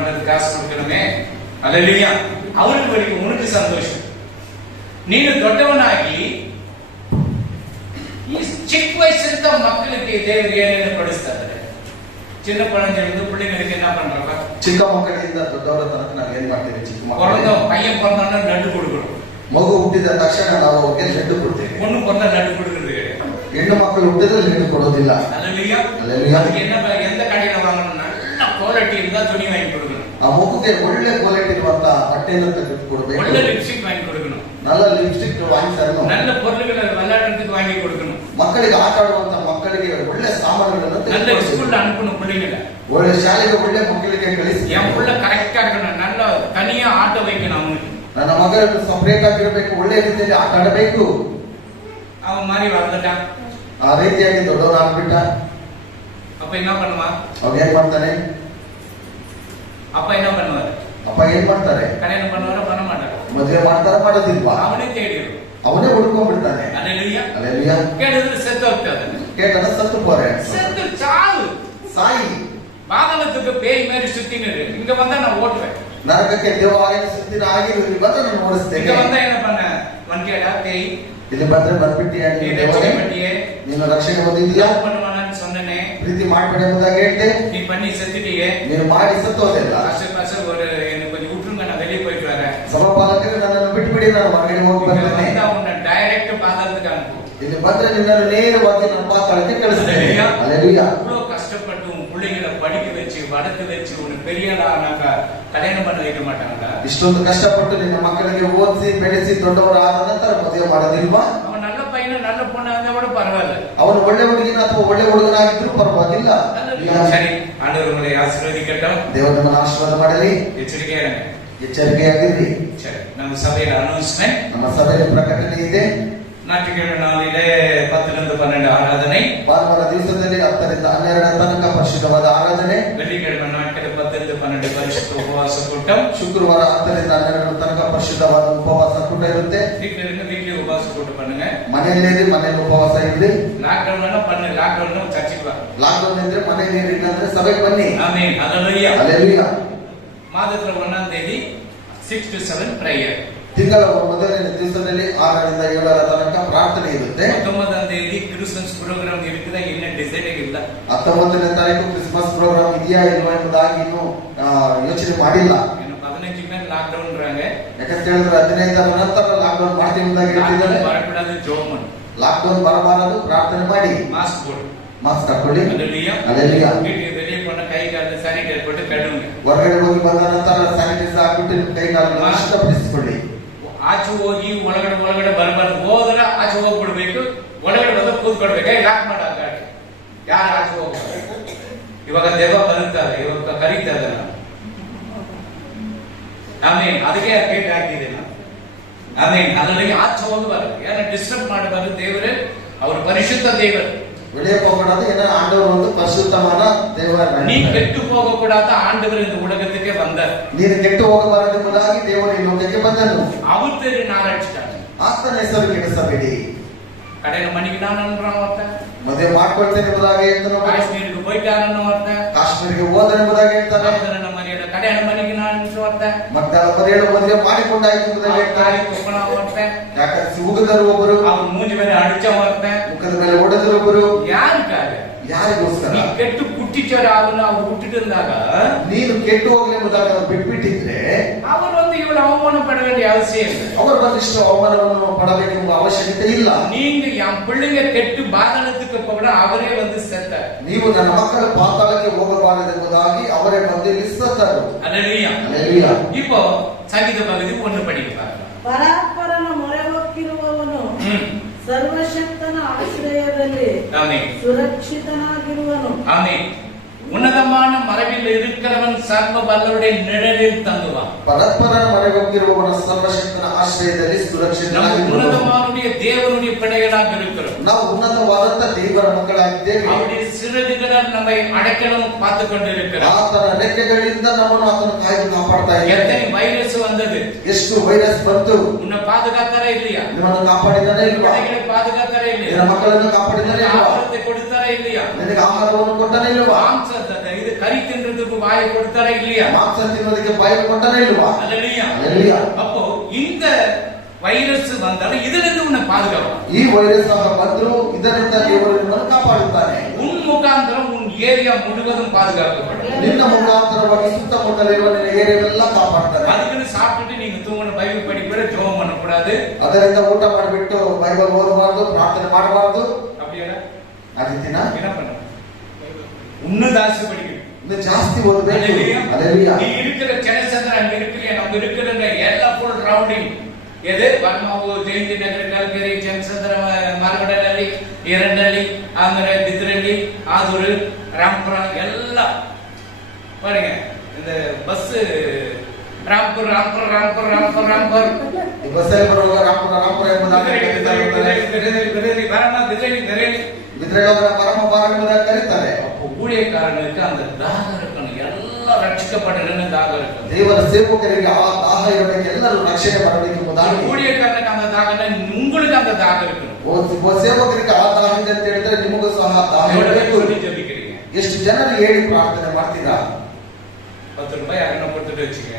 பண்றது காசு கொடுக்கணுமே. அல்லேலூயா. அவருக்கு வரைக்கும் உனக்கு சந்தோஷம். ನೀನು ದೊಡ್ಡವನಾಗಿ ಈ ಚಿಕ್ಕ ವಯಸ್ಸಿಂದ ಮಕ್ಕಳಿಗೆ ದೇವರು ಏನೇನು ಕೊಡಿಸ್ತಾರೆ. ಚಿನ್ನ குழந்தைகளுக்கு பிள்ளைங்களுக்கு என்ன பண்றப்ப ಚಿಕ್ಕ ಮಕ್ಕಳಿಂದ ದೊಡ್ಡವರ ತನಕ ನಾವು ಏನ್ ಮಾಡ್ತೇವೆ? ಚಿಕ್ಕ ಮಕ್ಕಳು ಪையன் பிறந்தானே ಲಡ್ಡು ಕೊಡಬೇಕು. ಮಗು ಹುಟ್ಟಿದ ತಕ್ಷಣ ನಾವು ಅವರಿಗೆ ಲಡ್ಡು ಕೊಡ್ತೇವೆ. பொண்ணு பிறந்தா ಲಡ್ಡು கொடுக்கிறது. ಹೆಣ್ಣು ಮಕ್ಕಳು ಹುಟ್ಟಿದ್ರೆ ಲಡ್ಡು ಕೊಡೋದಿಲ್ಲ. அல்லேலூயா. ಅದಕ್ಕೆ ಎಂತ ಕಡೆನ ವಾಂಗணும்? நல்ல ಕ್ವಾಲಿಟಿ இருந்தா துணி வாங்கி கொடுக்கணும். ಆ ಮಗುಗೆ ಒಳ್ಳೆ ಕ್ವಾಲಿಟಿ ಇರುವಂತ ಬಟ್ಟೆಯನ್ನು ತೆಗೆದು ಕೊಡಬೇಕು. ಒಳ್ಳೆ ಲಿಪ್ಸ್ಟಿಕ್ ವಾங்கಿ ಕೊಡಬೇಕು. நல்ல ಲಿಪ್ಸ್ಟಿಕ್ ವಾங்கಿ ತರணும். நல்ல பொருட்களை விளையாடுறதுக்கு வாங்கி கொடுக்கணும். ಮಕ್ಕಳಿಗೆ ಆಟ ಆಡುವಂತ ಮಕ್ಕಳಿಗೆ ಒಳ್ಳೆ ಸಾಮಾನುಗಳನ್ನು நல்ல ಸ್ಕೂಲ್ ಅನುಪணும் பிள்ளைங்களை. ಒಳ್ಳೆ ಶಾಲೆಗೆ ಒಳ್ಳೆ ಮಕ್ಕಳಿಗೆ ಕಳಿಸಿ. என் புள்ள கரெக்டா இருக்கணும். நல்ல தனியா ஆட்ட வைக்கணும். அவனுக்கு ನನ್ನ ಮಗನು ಸಪರೇಟ್ ಆಗಿರಬೇಕು. ಒಳ್ಳೆ ರೀತಿಯಲ್ಲಿ ಆಟ ಆಡಬೇಕು. அவன் மாதிரி வளர்ந்துட்டான். ಆ ರೀತಿಯಾಗಿ ದೊಡ್ಡವನಾಗ್ಬಿಟ್ಟ. அப்ப என்ன பண்ணுவான்? ಅವ ಏನ್ ಮಾಡ್ತಾನೆ? அப்பா என்ன பண்ணுவாரு? ಅಪ್ಪ ಏನ್ ಮಾಡ್ತಾರೆ? கல்யாணம் பண்ணுவாரா பண்ண மாட்டாரு? ಮದುವೆ ಮಾಡ್ತಾರ ಮಾಡೋದಿಲ್ವಾ? அவனே தேடிடும். ಅವನೇ ಹುಡುಕೊಂಡ್ಬಿಡ್ತಾನೆ. அல்லேலூயா. அல்லேலூயா. கேட்டது செத்து ಹೋಗ್ತದೆ. ಕೇಟನ ಸತ್ತು போறே. செத்து சாவு. ಸಾಯಿ. பாதாளத்துக்கு பேய் மாதிரி சுத்தினது. இங்க வந்தா நான் ஓட்டுவேன். ನರಕಕ್ಕೆ ದೇವಾಲಯ ಸುತ್ತಿನ ಆಗಿರು ಬಂದ್ರೆ ನಾನು ಓಡಿಸ್ತೇನೆ. இங்க வந்தா என்ன பண்ண? மன்கேடா பேய். ಇಲ್ಲಿ ಬಂದ್ರೆ ಬಂದ್ಬಿಟ್ಟಿಯಾ? ನೀನು ರಕ್ಷಣೆ ಹೊಂದಿದ್ಯಾ? பண்ணுவானான்னு சொன்னனே. ಪ್ರೀತಿ ಮಾಡಬೇಡ ಎಂಬುದಾಗಿ ಹೇಳಿದೆ. நீ பண்ணி செத்துட்டியே. ನೀನು ಮಾಡಿ ಸತ್ತೋದೆಲ್ಲ. ಅಷ್ಟೇ ஒரு எனக்கு கொஞ்சம் விட்டுருங்க, நான் வெளியே போயிட்டு வரேன். ಸಭಾಪಾಲಕರು ನನ್ನನ್ನು ಬಿಟ್ಟುಬಿಡಿ, ನಾನು ಹೊರಗಡೆ ಹೋಗಿ ಬರ್ತೇನೆ. உன்னை டைரக்ಟ್ பாதாளத்துக்கு அனுப்பு. ಇಲ್ಲಿ ಬಂದ್ರೆ ನಿನ್ನನ್ನು ನೇರವಾಗಿ ನನ್ನ ಪಾತಾಳಕ್ಕೆ ಕಳಿಸ್ತೇನೆ. அல்லேலூயா. இவ்வளவு கஷ்டப்பட்டு உன் பிள்ளைகளை படிக்க வச்சு வளர்த்து வச்சு உன்னை பெரிய ஆளானாக்கா கல்யாணம் பண்ண வைக்க மாட்டாங்களா? ಇಷ್ಟೊಂದು ಕಷ್ಟಪಟ್ಟು ನಿನ್ನ ಮಕ್ಕಳಿಗೆ ಓದಿಸಿ ಬೆಳೆಸಿ ದೊಡ್ಡವರಾದ ನಂತರ ಮದುವೆ ಮಾಡೋದಿಲ್ವಾ? அவன் நல்ல பையನ நல்ல பொண்ணா இருந்தா கூட பரவாயில்ல. ಅವನು ಒಳ್ಳೆ ಹುಡುಗಿನ ಅಥವಾ ಒಳ್ಳೆ ಹುಡುಗನಾಗಿದ್ರು ಪರವಾಗಿಲ್ಲ. ಸರಿ, ಆಂಡವರು ಉங்களை ಆಶೀರ್ವದಿக்கட்டும். ದೇವರು ನಮ್ಮನ್ನು ಆಶೀರ್ವಾದ ಮಾಡಲಿ. ಎಚ್ಚರಿಕೆಯಾಗಿರ್ರಿ. ಸರಿ, ನಮ್ಮ ಸಭೆಯ ಅನೌನ್ಸ್ಮೆಂಟ್. ನಮ್ಮ ಸಭೆಯ ಪ್ರಕಟಣೆ ಇದೆ. ஞாயிற்றுக்கிழமை நாளிலே 10 ರಿಂದ 12 ಆರಾಧನೆ. ಭಾನುವಾರ ದಿವಸದಲ್ಲಿ 10 ರಿಂದ 12 ತನಕ ಪರಿಶುದ್ಧವಾದ ಆರಾಧನೆ. வெள்ளிக்கிழமை நாட்கள் 10 ರಿಂದ 12 ಪರಿಶುದ್ಧ ಉಪವಾಸ ಕೂಟಂ. ಶುಕ್ರವಾರ 10 ರಿಂದ 12 ತನಕ ಪರಿಶುದ್ಧವಾದ ಉಪವಾಸ ಕೂಟ ಇರುತ್ತೆ. வீட்ல உபவாச கூட்டம் பண்ணுங்க. ಮನೆಯಲ್ಲಿ ಉಪವಾಸ ಇರ್ಲಿ. ಲಾಕ್ಡೌನ್ ಅನ್ನು பண்ணு. ಲಾಕ್ಡೌನ್ ಚರ್ಚಿಗೆ ಬಾ. ಲಾಕ್ಡೌನ್ ಇದ್ರೆ ಮನೆಯಲ್ಲಿ ಇಲ್ಲ ಅಂದ್ರೆ ಸಭೆಗೆ ಬನ್ನಿ. ಆಮೆನ್. ಹಲ್ಲೆಲೂಯಾ. ಹಲ್ಲೆಲೂಯಾ. ಮಾದತ್ರ 1ನೇ தேதி 6 to 7 prayer. ತಿಂಗಳ ಮೊದಲನೇ ದಿವಸದಲ್ಲಿ 6 ರಿಂದ 7 ತನಕ ಪ್ರಾರ್ಥನೆ ಇರುತ್ತೆ. 19ನೇ தேதி ಕ್ರಿಸ್ಮಸ್ ಪ್ರೋಗ್ರಾಮ್ ಇರುತ್ತದೆ. ಇನ್ನೂ ಡಿಸೈಡ್ ಆಗಿಲ್ಲ. 19ನೇ ತಾರೀಕು ಕ್ರಿಸ್ಮಸ್ ಪ್ರೋಗ್ರಾಮ್ ಇದೆಯಾ ಇಲ್ವಾ ಎಂಬುದಾಗಿ ಇನ್ನೂ ಯೋಚನೆ ಮಾಡಿಲ್ಲ. ಇನ್ನು 15ಕ್ಕೆ ಲಾಕ್ಡೌನ್ ರಾಂಗೆ. ಯಾಕಂತ ಹೇಳಿದ್ರೆ 15ರ ನಂತರ ಲಾಕ್ಡೌನ್ ಮಾಡ್ತೀವಿ ಎಂಬುದಾಗಿ ಹೇಳ್ತಿದ್ದಾರೆ. ಬರಕೂಡದು ಜೋಮನ್. ಲಾಕ್ಡೌನ್ ಬರಬಾರದು, ಪ್ರಾರ್ಥನೆ ಮಾಡಿ. ಮಾಸ್ಕ್ போடு. ಮಾಸ್ಕ್ ಹಾಕೊಳ್ಳಿ. ಹಲ್ಲೆಲೂಯಾ. ಹಲ್ಲೆಲೂಯಾ. வீட்டுக்கு வெளியே போன ಕೈ ಕಾಲು ಸ್ಯಾನಿಟೈಸರ್ போட்டு ಕழுவுங்க. ಹೊರಗಡೆ ಹೋಗಿ ಬಂದ ನಂತರ ಸ್ಯಾನಿಟೈಸರ್ ಹಾಕಿಬಿಟ್ಟು ಕೈ ಕಾಲನ್ನು ಶುದ್ಧಪಡಿಸಿಕೊಳ್ಳಿ. ಆಚೆ ಹೋಗಿ ಒಳಗಡೆ ಬರಬಾರ್ದು. ಹೋದ್ರೆ ಆಚೆ ಹೋಗ್ಬಿಡ್ಬೇಕು. ಒಳಗಡೆ ಬಂದು ಕೂತ್ಕೊಡ್ಬೇಕು. ಲಾಕ್ ಮಾಡಾಕ ಯಾರು ಆಚೆ ಹೋಗ್ಬೇಕು. ಇವಾಗ ದೆವ್ವ ಬರುತ್ತಾರೆ, ಇವಾಗ ಕರೀತಾ ಇದ್ದಾರೆ. ಆಮೇಲೆ ಅದಕ್ಕೆ ಗೇಟ್ ಹಾಕಿದೆ ನಾನು. ಆಮೇಲೆ ಅದರಲ್ಲಿ ಆಚೆ ಹೋಗಬಾರ್ದು, ಯಾರು ಡಿಸ್ಟರ್ಬ್ ಮಾಡಬಾರ್ದು. ದೇವರೇ ಅವರು ಪರಿಶುದ್ಧ ದೇವರು. வெளியே போகக்கூடாது. ஏன்னா ஆண்டவர் வந்து பரிசுத்தமான தேவன். நீ கெட்டு போக கூடாது. ஆண்டவர் இந்த உலகத்துக்கே வந்தார். ನೀನು ಕೆಟ್ಟು ಹೋಗಬಾರದು ಎಂಬುದಾಗಿ ದೇವರು ಈ ಲೋಕಕ್ಕೆ ಬಂದನು. அவர் பேரு நாராயணன். ಆತನ ಹೆಸರು ಕೆಡಿಸಬೇಡಿ. கல்யாணம் பண்ணிக்கிட்டான்னு ஒருத்தன். ಮದುವೆ ಮಾಡ್ಕೊಳ್ತೇನೆ ಎಂಬುದಾಗಿ ಹೇಳ್ತಾನೆ. ಕಾಶ್ಮೀರಿಗೆ போயிட்டான்னு ஒருத்தன். ಕಾಶ್ಮೀರಿಗೆ ಹೋದನು ಎಂಬುದಾಗಿ ಹೇಳ್ತಾನೆ. ಮರಿಯದ ಕಲ್ಯಾಣ பண்ணிக்கினான்னு ஒருத்தன். ಮಗ್ದಲ ಮರಿಯಳು ಮದುವೆ ಮಾಡಿಕೊಂಡಾಯ್ತು ಎಂಬುದಾಗಿ ಹೇಳ್ತಾನೆ. ஒருத்தன். ಯಾಕಂದ್ರೆ ಉಗುದರು ಒಬ್ಬರು. ಅವ್ರ ಮೂಂಜಿ ಮೇಲೆ ಅಡಿಚ ஒருத்தன். ಮುಖದ ಮೇಲೆ ಹೊಡೆದರು ಒಬ್ಬರು. ಯಾರಿಗಾಗ? ಯಾರಿಗೋಸ್ಕರ? ನೀ ಕೆಟ್ಟು ಹುಟ್ಟಿಚಾರ ಅವನ್ನ ಅವ್ರು ಹುಟ್ಟಿದಾಗ ನೀನು ಕೆಟ್ಟು ಹೋಗ್ಲಿ ಎಂಬುದಾಗಿ ಅವ್ರು ಬಿಟ್ಬಿಟ್ಟಿದ್ರೆ ಅವರು ಒಂದು ಇವಳ ಅವಮಾನ ಪಡ வேண்டிய ಅವಶ್ಯಕ ಇಲ್ಲ. ಅವರು ಬಂದಿಷ್ಟು ಅವಮಾನವನ್ನು ಪಡಬೇಕೆಂಬ ಅವಶ್ಯಕತೆ ಇಲ್ಲ. நீங்க என் பிள்ளைங்க கெட்டு பாதாளத்துக்கு போக அவரே வந்து செத்தார். ನೀವು ನನ್ನ ಮಕ್ಕಳ ಪಾತಾಳಕ್ಕೆ ಹೋಗಬಾರದು ಎಂಬುದಾಗಿ ಅವರೇ ಬಂದು ಇಲ್ಲಿ ಸತ್ತರು. ಹಲ್ಲೆಲೂಯಾ. ಹಲ್ಲೆಲೂಯಾ. இப்போ ಸಂಗೀತ ಪದ್ಧತಿ 1 படிக்க பாருங்க. ಪರಾತ್ಪರನ ಮೊರೆ ಹೊಕ್ಕಿರುವವನು ಸರ್ವಶಕ್ತನ ಆಶ್ರಯದಲ್ಲಿ ಸುರಕ್ಷಿತನಾಗಿರುವನು. ಆಮೆನ್. ಉನ್ನತமான ಮರವಿಲ್ இருக்கிறவன் ಸರ್ವ ಬಲ್ಲವருடைய நிழலில் தங்குவான். ಪರಸ್ಪರನ ಮೊರೆ ಹೊಕ್ಕಿರುವವನ ಸರ್ವಶಕ್ತನ ಆಶ್ರಯದಲ್ಲಿ ಸುರಕ್ಷಿತನಾಗಿರುವನು. ಉನ್ನತಮಾನುடைய தேவனுடைய பிள்ளைகளாக இருக்கிறோம். ನಾವು ಉನ್ನತವಾದಂತ ದೇವರ ಮಕ್ಕಳಾಗಿದ್ದೇವೆ. அவருடைய சிறகுகளால் நம்மை அடைக்கலம் பார்த்து கொண்டிருக்கிறார். ಆತನ ರೆಕ್ಕೆಗಳಿಂದ ನಮ್ಮನ್ನು ಆತನು ಕಾಯ್ದು ಕಾಪಾಡ್ತಾ ಇದ್ದಾನೆ. எத்தனை வைரஸ் வந்தது, ಎಷ್ಟು ವೈರಸ್ ಬಂತು, உன்னை பாதுகாத்தாரா இல்லையா? ನಿಮ್ಮನ್ನು ಕಾಪಾಡಿದಾನೆ ಇಲ್ವಾ? பிள்ளைகளை பாதுகாத்தாரா இல்லையா? ನಿನ್ನ ಮಕ್ಕಳನ್ನು ಕಾಪಾಡಿದಾನೆ ಇಲ್ವಾ? ಆಹಾರத்தை கொடுத்தாரா இல்லையா? ನಿನಗೆ ಆಹಾರವನ್ನು ಕೊಟ್ಟನೇ ಇಲ್ವಾ? ಇದು ಕರಿ ತಿನ್ನೋದಕ್ಕೂ வாயை கொடுத்தாரா இல்லையா? மாಂಸ ತಿನ್ನೋದಕ್ಕೆ ಬಾಯಿ ಕೊಟ್ಟನೇ ಇಲ್ವಾ? அல்லேலூயா. அல்லேலூயா. அப்போ இந்த வைரஸ் வந்தாலும் இதுல இருந்து உன்னை பாதுகாக்கும். ಈ ವೈರಸ್ ಬಂದ್ರು ಇದರಿಂದ ದೇವರು ನಿಮ್ಮನ್ನು ಕಾಪಾಡುತ್ತಾನೆ. உன் முகாந்திரம் உன் ஏரியா முழுவதும் பாதுகாக்கப்படும். ನಿನ್ನ ಮುಖಾಂತರವಾಗಿ ಸುತ್ತಮುತ್ತಲಿರುವ ನಿನ್ನ ಏರಿಯಾವೆಲ್ಲ ಕಾಪಾಡ್ತಾನೆ. அதுக்குன்னு சாப்பிட்டுட்டு நீங்க தூங்கணும், பைபிள் படிக்கூட ஜெபம் பண்ணக்கூடாது. ಅದರಿಂದ ಊಟ ಮಾಡಿಬಿಟ್ಟು ಬೈಬಲ್ ಓದಬಾರ್ದು, ಪ್ರಾರ್ಥನೆ ಮಾಡಬಾರ್ದು. அப்படியா? ಆ ರೀತಿನ என்ன பண்ண? இன்னும் ஜாஸ்தி படிக்கணும், ಇನ್ನು ಜಾಸ್ತಿ ಓದಬೇಕು. அல்லேலூயா. அல்லேலூயா. நீ இருக்கிற ஜனசந்திர அங்க இருக்கிற நம்ம இருக்கிற எல்லா ஃபுல் ரவுண்டிங் ಎದೆ ಬರ್ಮಾವು ಜಯಂತಿ ನಗರ ಕಲ್ಕೆರೆ ಜನಸಂದ್ರ ಮಾರ್ಗಡಲ್ಲಿ ಎರಡಲ್ಲಿ ಆಮೇಲೆ ಬಿದ್ರಲ್ಲಿ ಆದೂರು ರಾಂಪುರ ಎಲ್ಲ பாருங்க. இந்த பஸ் ರಾಂಪುರ ರಾಂಪುರ ರಾಂಪುರ ರಾಂಪುರ ರಾಂಪುರ ಈ ಬಸ್ಸಲ್ಲಿ ಬರುವಾಗ ರಾಂಪುರ ರಾಂಪುರ ಎಂಬುದಾಗಿ பரம பாரம் என்பதாக கருತಾರೆ. ஊழியக்காரனுக்கு அந்த தாகம் இருக்கணும், எல்லாம் ரட்சிக்கப்படணும்னு தாகம் இருக்கணும். ದೇವರ ಸೇವಕರಿಗೆ ಆ ದಾಹ ಇರಬೇಕು, ಎಲ್ಲರೂ ರಕ್ಷಣೆ ಮಾಡಬೇಕು ಎಂಬುದಾಗಿ. ஊழியக்காரனுக்கு அந்த தாகம், உங்களுக்கு அந்த தாகம் இருக்கணும். ಸೇವಕರಿಗೆ ಆ ದಾಹ ಇದೆ ಅಂತ ಹೇಳಿದ್ರೆ ನಿಮಗೂ ಸಹ ದಾಹ ಇರಬೇಕು. ಜಪಿக்கிறீங்க ಎಷ್ಟು ಜನರು ಹೇಳಿ ಪ್ರಾರ್ಥನೆ ಮಾಡ್ತೀರಾ? 10 ರೂಪಾಯಿ ಯಾರನ್ನ ಕೊಟ್ಟು வச்சுக்க,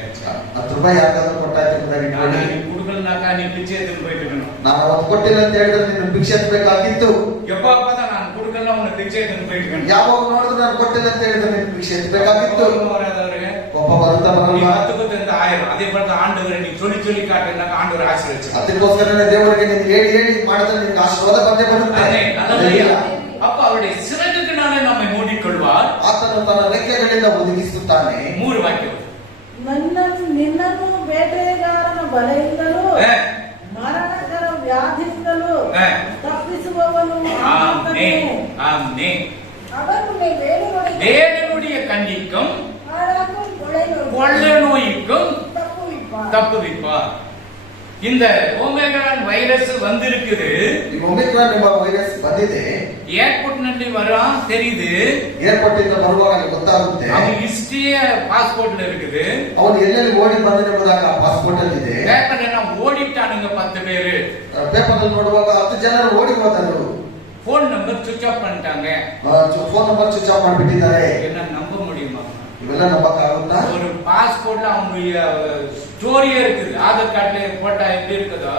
10 ರೂಪಾಯಿ ಯಾರಿಗಾದ್ರೂ ಕೊಟ್ಟಾಯ್ತು ಎಂಬುದಾಗಿ குடுக்கலனாக்கா நீ பிச்சை எடுத்து போயிட்டு இருக்கணும். ನಾನು ಅವತ್ತು ಕೊಟ್ಟಿಲ್ಲ ಅಂತ ಹೇಳಿದ್ರೆ ನೀನು ಭಿಕ್ಷೆ ಎತ್ತಬೇಕಾಗಿತ್ತು. எப்ப அப்பதான் நான் குடுக்கல உன்னை பிச்சை எடுத்து போயிட்டு இருக்கணும். ಯಾವಾಗ ನೋಡಿದ್ರೆ ನಾನು ಕೊಟ್ಟಿಲ್ಲ ಅಂತ ಹೇಳಿದ್ರೆ ನೀನು ಭಿಕ್ಷೆ ಎತ್ತಬೇಕಾಗಿತ್ತು. ಕೋಪ ಬರುತ್ತಾ ಬರಲ್ಲ? 10,000 அதே போல ஆண்டவர் நீ சொல்லி சொல்லி காட்டுனாக்க ஆண்டவர் ஆசீர்வதிச்சு. ಅದಕ್ಕೋಸ್ಕರನೇ ದೇವರಿಗೆ ನೀನು ಹೇಳಿ ಹೇಳಿ ಮಾಡಿದ್ರೆ ನಿನಗೆ ಆಶೀರ್ವಾದ ಬಂದೇ ಬರುತ್ತೆ. அப்ப அவருடைய சிறகுக்குனாலே நம்மை மூடிக்கொள்வார். ಆತನು ತನ್ನ ರೆಕ್ಕೆಗಳಿಂದ ಒದಗಿಸುತ್ತಾನೆ. 3 ವಾಕ್ಯಗಳು. ನಿನ್ನನ್ನು ಬೇಟೆಗಾರನ ಬಲೆಯಿಂದಲೂ ಮರಣಕರ ವ್ಯಾಧಿಯಿಂದಲೂ ತಪ್ಪಿಸುವವನು ஆமென் ஆமென். தேவனுடைய கண்ணிக்கும் கொள்ளை நோய்க்கும் தப்புவிப்பார். இந்த ஒமேக்ரான் வைரஸ் வந்திருக்குது. ஒமேக்ரான் ಎಂಬ ವೈರಸ್ ಬಂದಿದೆ. ಏರ್ಪೋರ್ಟ್ ನಲ್ಲಿ வரா தெரியுது. ಏರ್ಪೋರ್ಟ್ ಇಂದ ಬರುವಾಗ ಗೊತ್ತಾಗುತ್ತೆ. ಅವನ ಹಿಸ್ಟರಿಯ ಪಾಸ್ಪೋರ್ಟ್ ல இருக்குது. ಅವನು ಎಲ್ಲೆಲ್ಲಿ ಓಡಿ ಬಂದಿರಬಹುದಾಗ ಪಾಸ್ಪೋರ್ಟ್ ಅಲ್ಲಿ ಇದೆ. ಪೇಪರ್ ಎಲ್ಲ ಓಡಿட்டானுங்க 10 பேரு. ಪೇಪರ್ ಅಲ್ಲಿ ನೋಡುವಾಗ 10 ಜನರು ಓಡಿ ಹೋದರು. ಫೋನ್ ನಂಬರ್ ಸ್ವಿಚ್ ಆಫ್ பண்ணிட்டாங்க. ಫೋನ್ ನಂಬರ್ ಸ್ವಿಚ್ ಆಫ್ ಮಾಡಿಬಿಟ್ಟಿದ್ದಾರೆ. என்ன நம்ப முடியுமா? ಇವೆಲ್ಲ ನಂಬಕ್ಕಾಗುತ್ತಾ? ஒரு பாஸ்போர்ட்ல அவங்க ஸ்டோரியே இருக்குது. ஆதார் கார்டுல போட்டோ எப்படி இருக்குதோ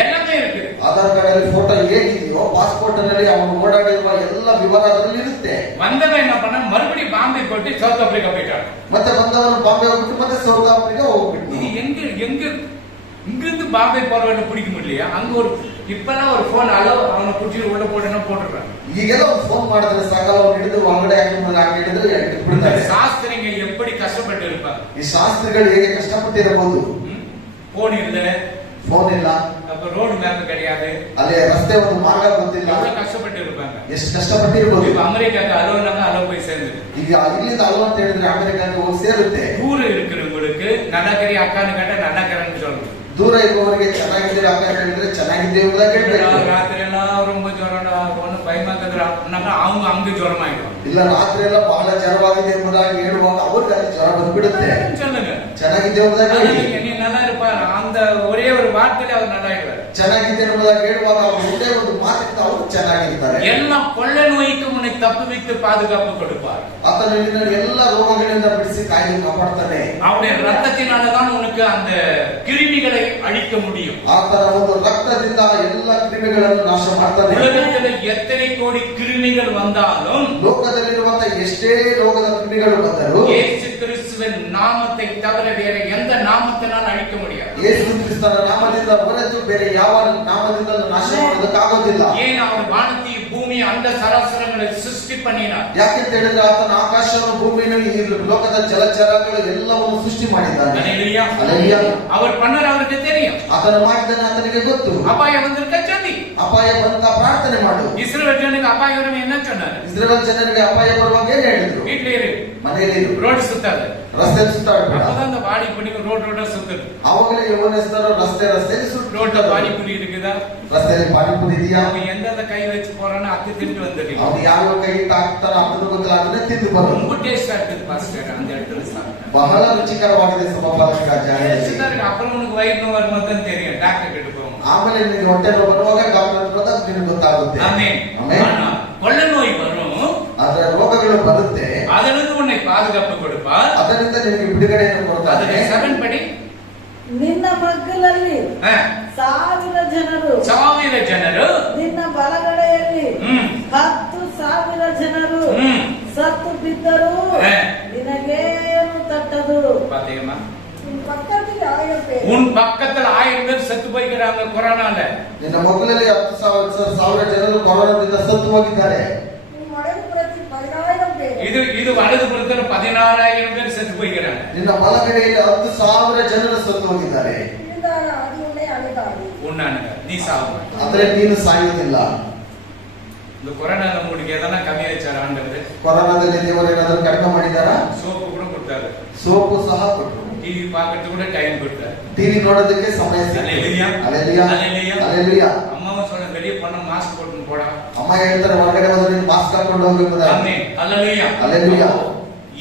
ಎಲ್ಲமே இருக்குது. ಆಧಾರ್ ಕಾರ್ಡ್ ಅಲ್ಲಿ ಫೋಟೋ ಹೇಗಿದೆಯೋ ಪಾಸ್ಪೋರ್ಟ್ ನಲ್ಲಿ ಅವನು ಓಡಾಡಿರುವ ಎಲ್ಲ ವಿವರ ಅದರಲ್ಲಿ ಇರುತ್ತೆ. வந்தவன் என்ன பண்ண மறுபடியும் பாம்பே போட்டு சவுத் ஆப்பிரிக்கா போயிட்டான். ಮತ್ತೆ ಬಂದವನು ಬಾಂಬೆ ಹೋಗ್ಬಿಟ್ಟು ಮತ್ತೆ ಸೌತ್ ಆಫ್ರಿಕಾ ಹೋಗ್ಬಿಟ್ಟು. இது எங்க இங்கிருந்து பாம்பே போறவன பிடிக்க முடியலையா? அங்க ஒரு இப்பெல்லாம் ஒரு போன் அலோ அவனை பிடிச்சி உள்ள போட்டுனா போட்டுறாங்க. ಈಗೆಲ್ಲ ಒಂದು ಫೋನ್ ಮಾಡಿದ್ರೆ ಸಾಕಲ್ಲ, ಅವನು ಹಿಡಿದು ಒಳಗಡೆ ಹಾಕಿ ಹಿಡಿದ್ರೆ ಬಿಡ್ತಾರೆ. ಶಾಸ್ತ್ರಿಗಳು எப்படி கஷ்டப்பட்டு இருப்பாங்க. ಈ ಶಾಸ್ತ್ರಿಗಳು ಹೇಗೆ ಕಷ್ಟಪಟ್ಟಿರಬಹುದು. ಫೋನ್ ಇಲ್ಲ, ಫೋನ್ ಇಲ್ಲ, அப்ப ரோடு மேப் கிடையாது, ಅಲ್ಲಿ ರಸ್ತೆ ಒಂದು ಮಾರ್ಗ ಗೊತ್ತಿಲ್ಲ. எவ்வளவு கஷ்டப்பட்டு இருப்பாங்க. ಎಷ್ಟು ಕಷ್ಟಪಟ್ಟಿರಬಹುದು. இப்ப அமெரிக்காக்கு அலோனாங்க அலோ போய் சேர்ந்து. ಈಗ ಇಲ್ಲಿಂದ ಅಲೋ ಅಂತ ಹೇಳಿದ್ರೆ ಅಮೆರಿಕಾಗೆ ಹೋಗಿ ಸೇರುತ್ತೆ. ದೂರ இருக்கிறவங்களுக்கு நல்லாக்கறி அக்கான்னு கேட்டா நல்லாக்கறன்னு சொல்றது. ದೂರ ಇರುವವರಿಗೆ ಚೆನ್ನಾಗಿದ್ದೀರಿ ಅಕ್ಕ ಅಂತ ಹೇಳಿದ್ರೆ ಚೆನ್ನಾಗಿದ್ದೀವಿ ಅಂತ ಹೇಳ್ಬೇಕು. ರಾತ್ರಿ ಎಲ್ಲ ரொம்ப ಜ್ವರ ஒண்ணு பயமாக்குதுடா அவங்க அங்க ಜ್ವರ ஆயிடும். ಇಲ್ಲ ರಾತ್ರಿ ಎಲ್ಲ ಬಹಳ ಜ್ವರವಾಗಿದೆ ಎಂಬುದಾಗಿ ಹೇಳುವಾಗ ಅವ್ರಿಗೆ ಅಲ್ಲಿ ಜ್ವರ ಬಂದ್ಬಿಡುತ್ತೆ. சொல்லுங்க ಚೆನ್ನಾಗಿದ್ದೇವೆ ಎಂಬುದಾಗಿ ಹೇಳಿ. நீ நல்லா இருப்பா அந்த ஒரே ஒரு வார்த்தையில அவர் நல்லா இருப்பார். ಚೆನ್ನಾಗಿದೆ ಎಂಬುದಾಗಿ ಹೇಳುವಾಗ ಅವರು ಒಂದೇ ಒಂದು ಮಾತಿನಿಂದ ಅವರು ಚೆನ್ನಾಗಿರ್ತಾರೆ. ಎಲ್ಲ கொள்ளை நோய்க்கு உன்னை தப்புவித்து பாதுகாப்பு கொடுப்பார். ಆತನು ನಿನ್ನನ್ನು ಎಲ್ಲ ರೋಗಗಳಿಂದ ಬಿಡಿಸಿ ಕಾಯ್ದು ಕಾಪಾಡ್ತಾನೆ. அவருடைய ரத்தத்தினாலதான் உனக்கு அந்த கிருமிகளை அழிக்க முடியும். ಆತನ ಒಂದು ರಕ್ತದಿಂದ ಎಲ್ಲ ಕ್ರಿಮಿಗಳನ್ನು ನಾಶ ಮಾಡ್ತಾನೆ. உலகத்தில் எத்தனை கோடி கிருமிகள் வந்தாலும் ಲೋಕದಲ್ಲಿರುವಂತಹ ಎಷ್ಟೇ ರೋಗದ ಕ್ರಿಮಿಗಳು ಬಂದರೂ ಯೇಸು ಕ್ರಿಸ್ತುವಿನ ನಾಮத்தை தவிர வேற எந்த நாமத்தினால் அழிக்க முடியாது. ಯೇಸು ಕ್ರಿಸ್ತನ ನಾಮದಿಂದ ಹೊರತು ಬೇರೆ ಯಾವ ನಾಮದಿಂದ ನಾಶ ಮಾಡೋದಕ್ಕಾಗೋದಿಲ್ಲ. ஏன் அவர் வானத்தை பூமி அந்த சராசரங்களை ಸೃಷ್ಟಿ பண்ணினார். ಯಾಕೆಂತ ಹೇಳಿದ್ರೆ ಆತನ ಆಕಾಶವನ್ನು ಭೂಮಿಯನ್ನು ಈ ಲೋಕದ ಜಲಚರಗಳು ಎಲ್ಲವನ್ನು ಸೃಷ್ಟಿ ಮಾಡಿದ್ದಾನೆ. ஹல்லேலூயா. ஹல்லேலூயா. அவர் பண்ணற அவருக்கு தெரியும். ಆತನ ಮಾಡಿದ್ದನ್ನು ಆತನಿಗೆ ಗೊತ್ತು. ಅಪಾಯ வந்திருக்க சொல்லி ಅಪಾಯ ಬಂತ ಪ್ರಾರ್ಥನೆ ಮಾಡು. இஸ்ரவேல் ಜನರಿಗೆ ಅಪಾಯ ವரும் என்ன சொன்னார்? ಇಸ್ರೇಲ್ ಜನರಿಗೆ ಅಪಾಯ ಬರುವಾಗ ಏನು ಹೇಳಿದ್ರು? வீட்ல இரு, ಮನೆಯಲ್ಲಿ ಇರು, ரோட் சுத்தாத, ರಸ್ತೆ ಸುತ್ತಾಡಬೇಡ. அப்பதான் அந்த வாடி புடி ரோட சுத்துது. ಅವಾಗಲೇ ಯವನಸ್ಥರು ರಸ್ತೆಯಲ್ಲಿ ரோட்ல வாடி புடி இருக்குதா? ರಸ್ತೆಯಲ್ಲಿ ಪಾನಿಪುರಿ ಇದೆಯಾ? அவன் எந்தெந்த கை வச்சு போறானோ அது திண்டு வந்துருக்கு. ಅವನು ಯಾವ ಕೈ ಇಟ್ಟು ಹಾಕ್ತಾನೋ ಅದನ್ನು ಗೊತ್ತಿಲ್ಲ, ಅದನ್ನೇ ತಿಂದು ಬರೋದು. ரொம்ப டேஸ்டா இருக்குது பாஸ்டர் அந்த இடத்துல சாப்பிட்டா. ಬಹಳ ರುಚಿಕರವಾಗಿದೆ ಸಭಾಪಾಲಕ ಜಾಗದಲ್ಲಿ. அப்புறம் உனக்கு வயிறு நோய் வரும்போது தெரியும், டாக்டர் கிட்ட போவோம். ಆಮೇಲೆ ನಿನಗೆ ಹೊಟ್ಟೆ ನೋವು ಬರುವಾಗ ಡಾಕ್ಟರ್ ಹತ್ರ ಹೋದಾಗ ನಿನಗೆ ಗೊತ್ತಾಗುತ್ತೆ. ஆமென். ಆಮೆನ್. ஆனா கொள்ளை நோய் வரும். ಆದ್ರೆ ಅದರ ರೋಗಗಳು ಬರುತ್ತೆ, அதிலிருந்து உன்னை பாதுகாப்பு கொடுப்பார். ಅದರಿಂದ ನಿನಗೆ ಬಿಡುಗಡೆಯನ್ನು ಕೊಡ್ತಾನೆ. ಅದಕ್ಕೆ 7 ಪಡಿ. ನಿನ್ನ ಮಗ್ಗಲಲ್ಲಿ 1000 ಜನರು, 1000 ಜನರು, ನಿನ್ನ ಬಲಗಡೆಯಲ್ಲಿ 10,000 ಜನರು ಸತ್ತು ಬಿದ್ದರು, ನಿನಗೇನು ತಟ್ಟದು. பாத்தீங்களா? உன் பக்கத்தில் 1000 பேர், உன் பக்கத்துல 1000 பேர் செத்து போய்க்கிறாங்க கொரோனால. ನಿನ್ನ ಮಗುಲಲ್ಲಿ 10,000 ಜನರು ಕೊರೋನಾದಿಂದ ಸತ್ತು ಹೋಗಿದ್ದಾರೆ. உன் வடதுபுறத்தில் 10,000 பேர், இது வலதுபுறத்துல 16,000 பேர் செத்து போய்க்கிறாங்க. ನಿನ್ನ ಬಲಗಡೆಯಲ್ಲಿ 10,000 ಜನರು ಸತ್ತು ಹೋಗಿದ್ದಾರೆ. இருந்தால் அது உன்னை அணுகாது. உன்னானுங்க நீ சாவு. ಅಂದ್ರೆ ನೀನು ಸಾಯುವುದಿಲ್ಲ. இந்த கொரோனால உங்களுக்கு எதனா கம்மி வச்சார ஆண்டவர்? ಕೊರೋನಾದಲ್ಲಿ ದೇವರು ಏನಾದರೂ ಕಡಿಮೆ ಮಾಡಿದಾರಾ? சோப்பு கூட கொடுத்தாரு, ಸೋಪು ಸಹ ಕೊಟ್ಟರು, டிவி பார்க்கறதுக்கு கூட டைம் கொடுத்தாரு, ಟಿವಿ ನೋಡೋದಕ್ಕೆ ಸಮಯ ಸಿಕ್ಕಿತು. அல்லேலூயா, அல்லேಲೂಯಾ, அல்லேலூயா. அல்லೇಲೂಯಾ. அம்மாவும் சொல்ல வெளியே போனா மாஸ்க் போட்டு போடா. ಅಮ್ಮ ಹೇಳ್ತಾರೆ ಹೊರಗಡೆ ಹೋದ್ರೆ ನೀನು ಮಾಸ್ಕ್ ಹಾಕೊಂಡು ಹೋಗ್ಬೇಕು. ஆமென், அல்லேலூயா, அல்லேலூயா.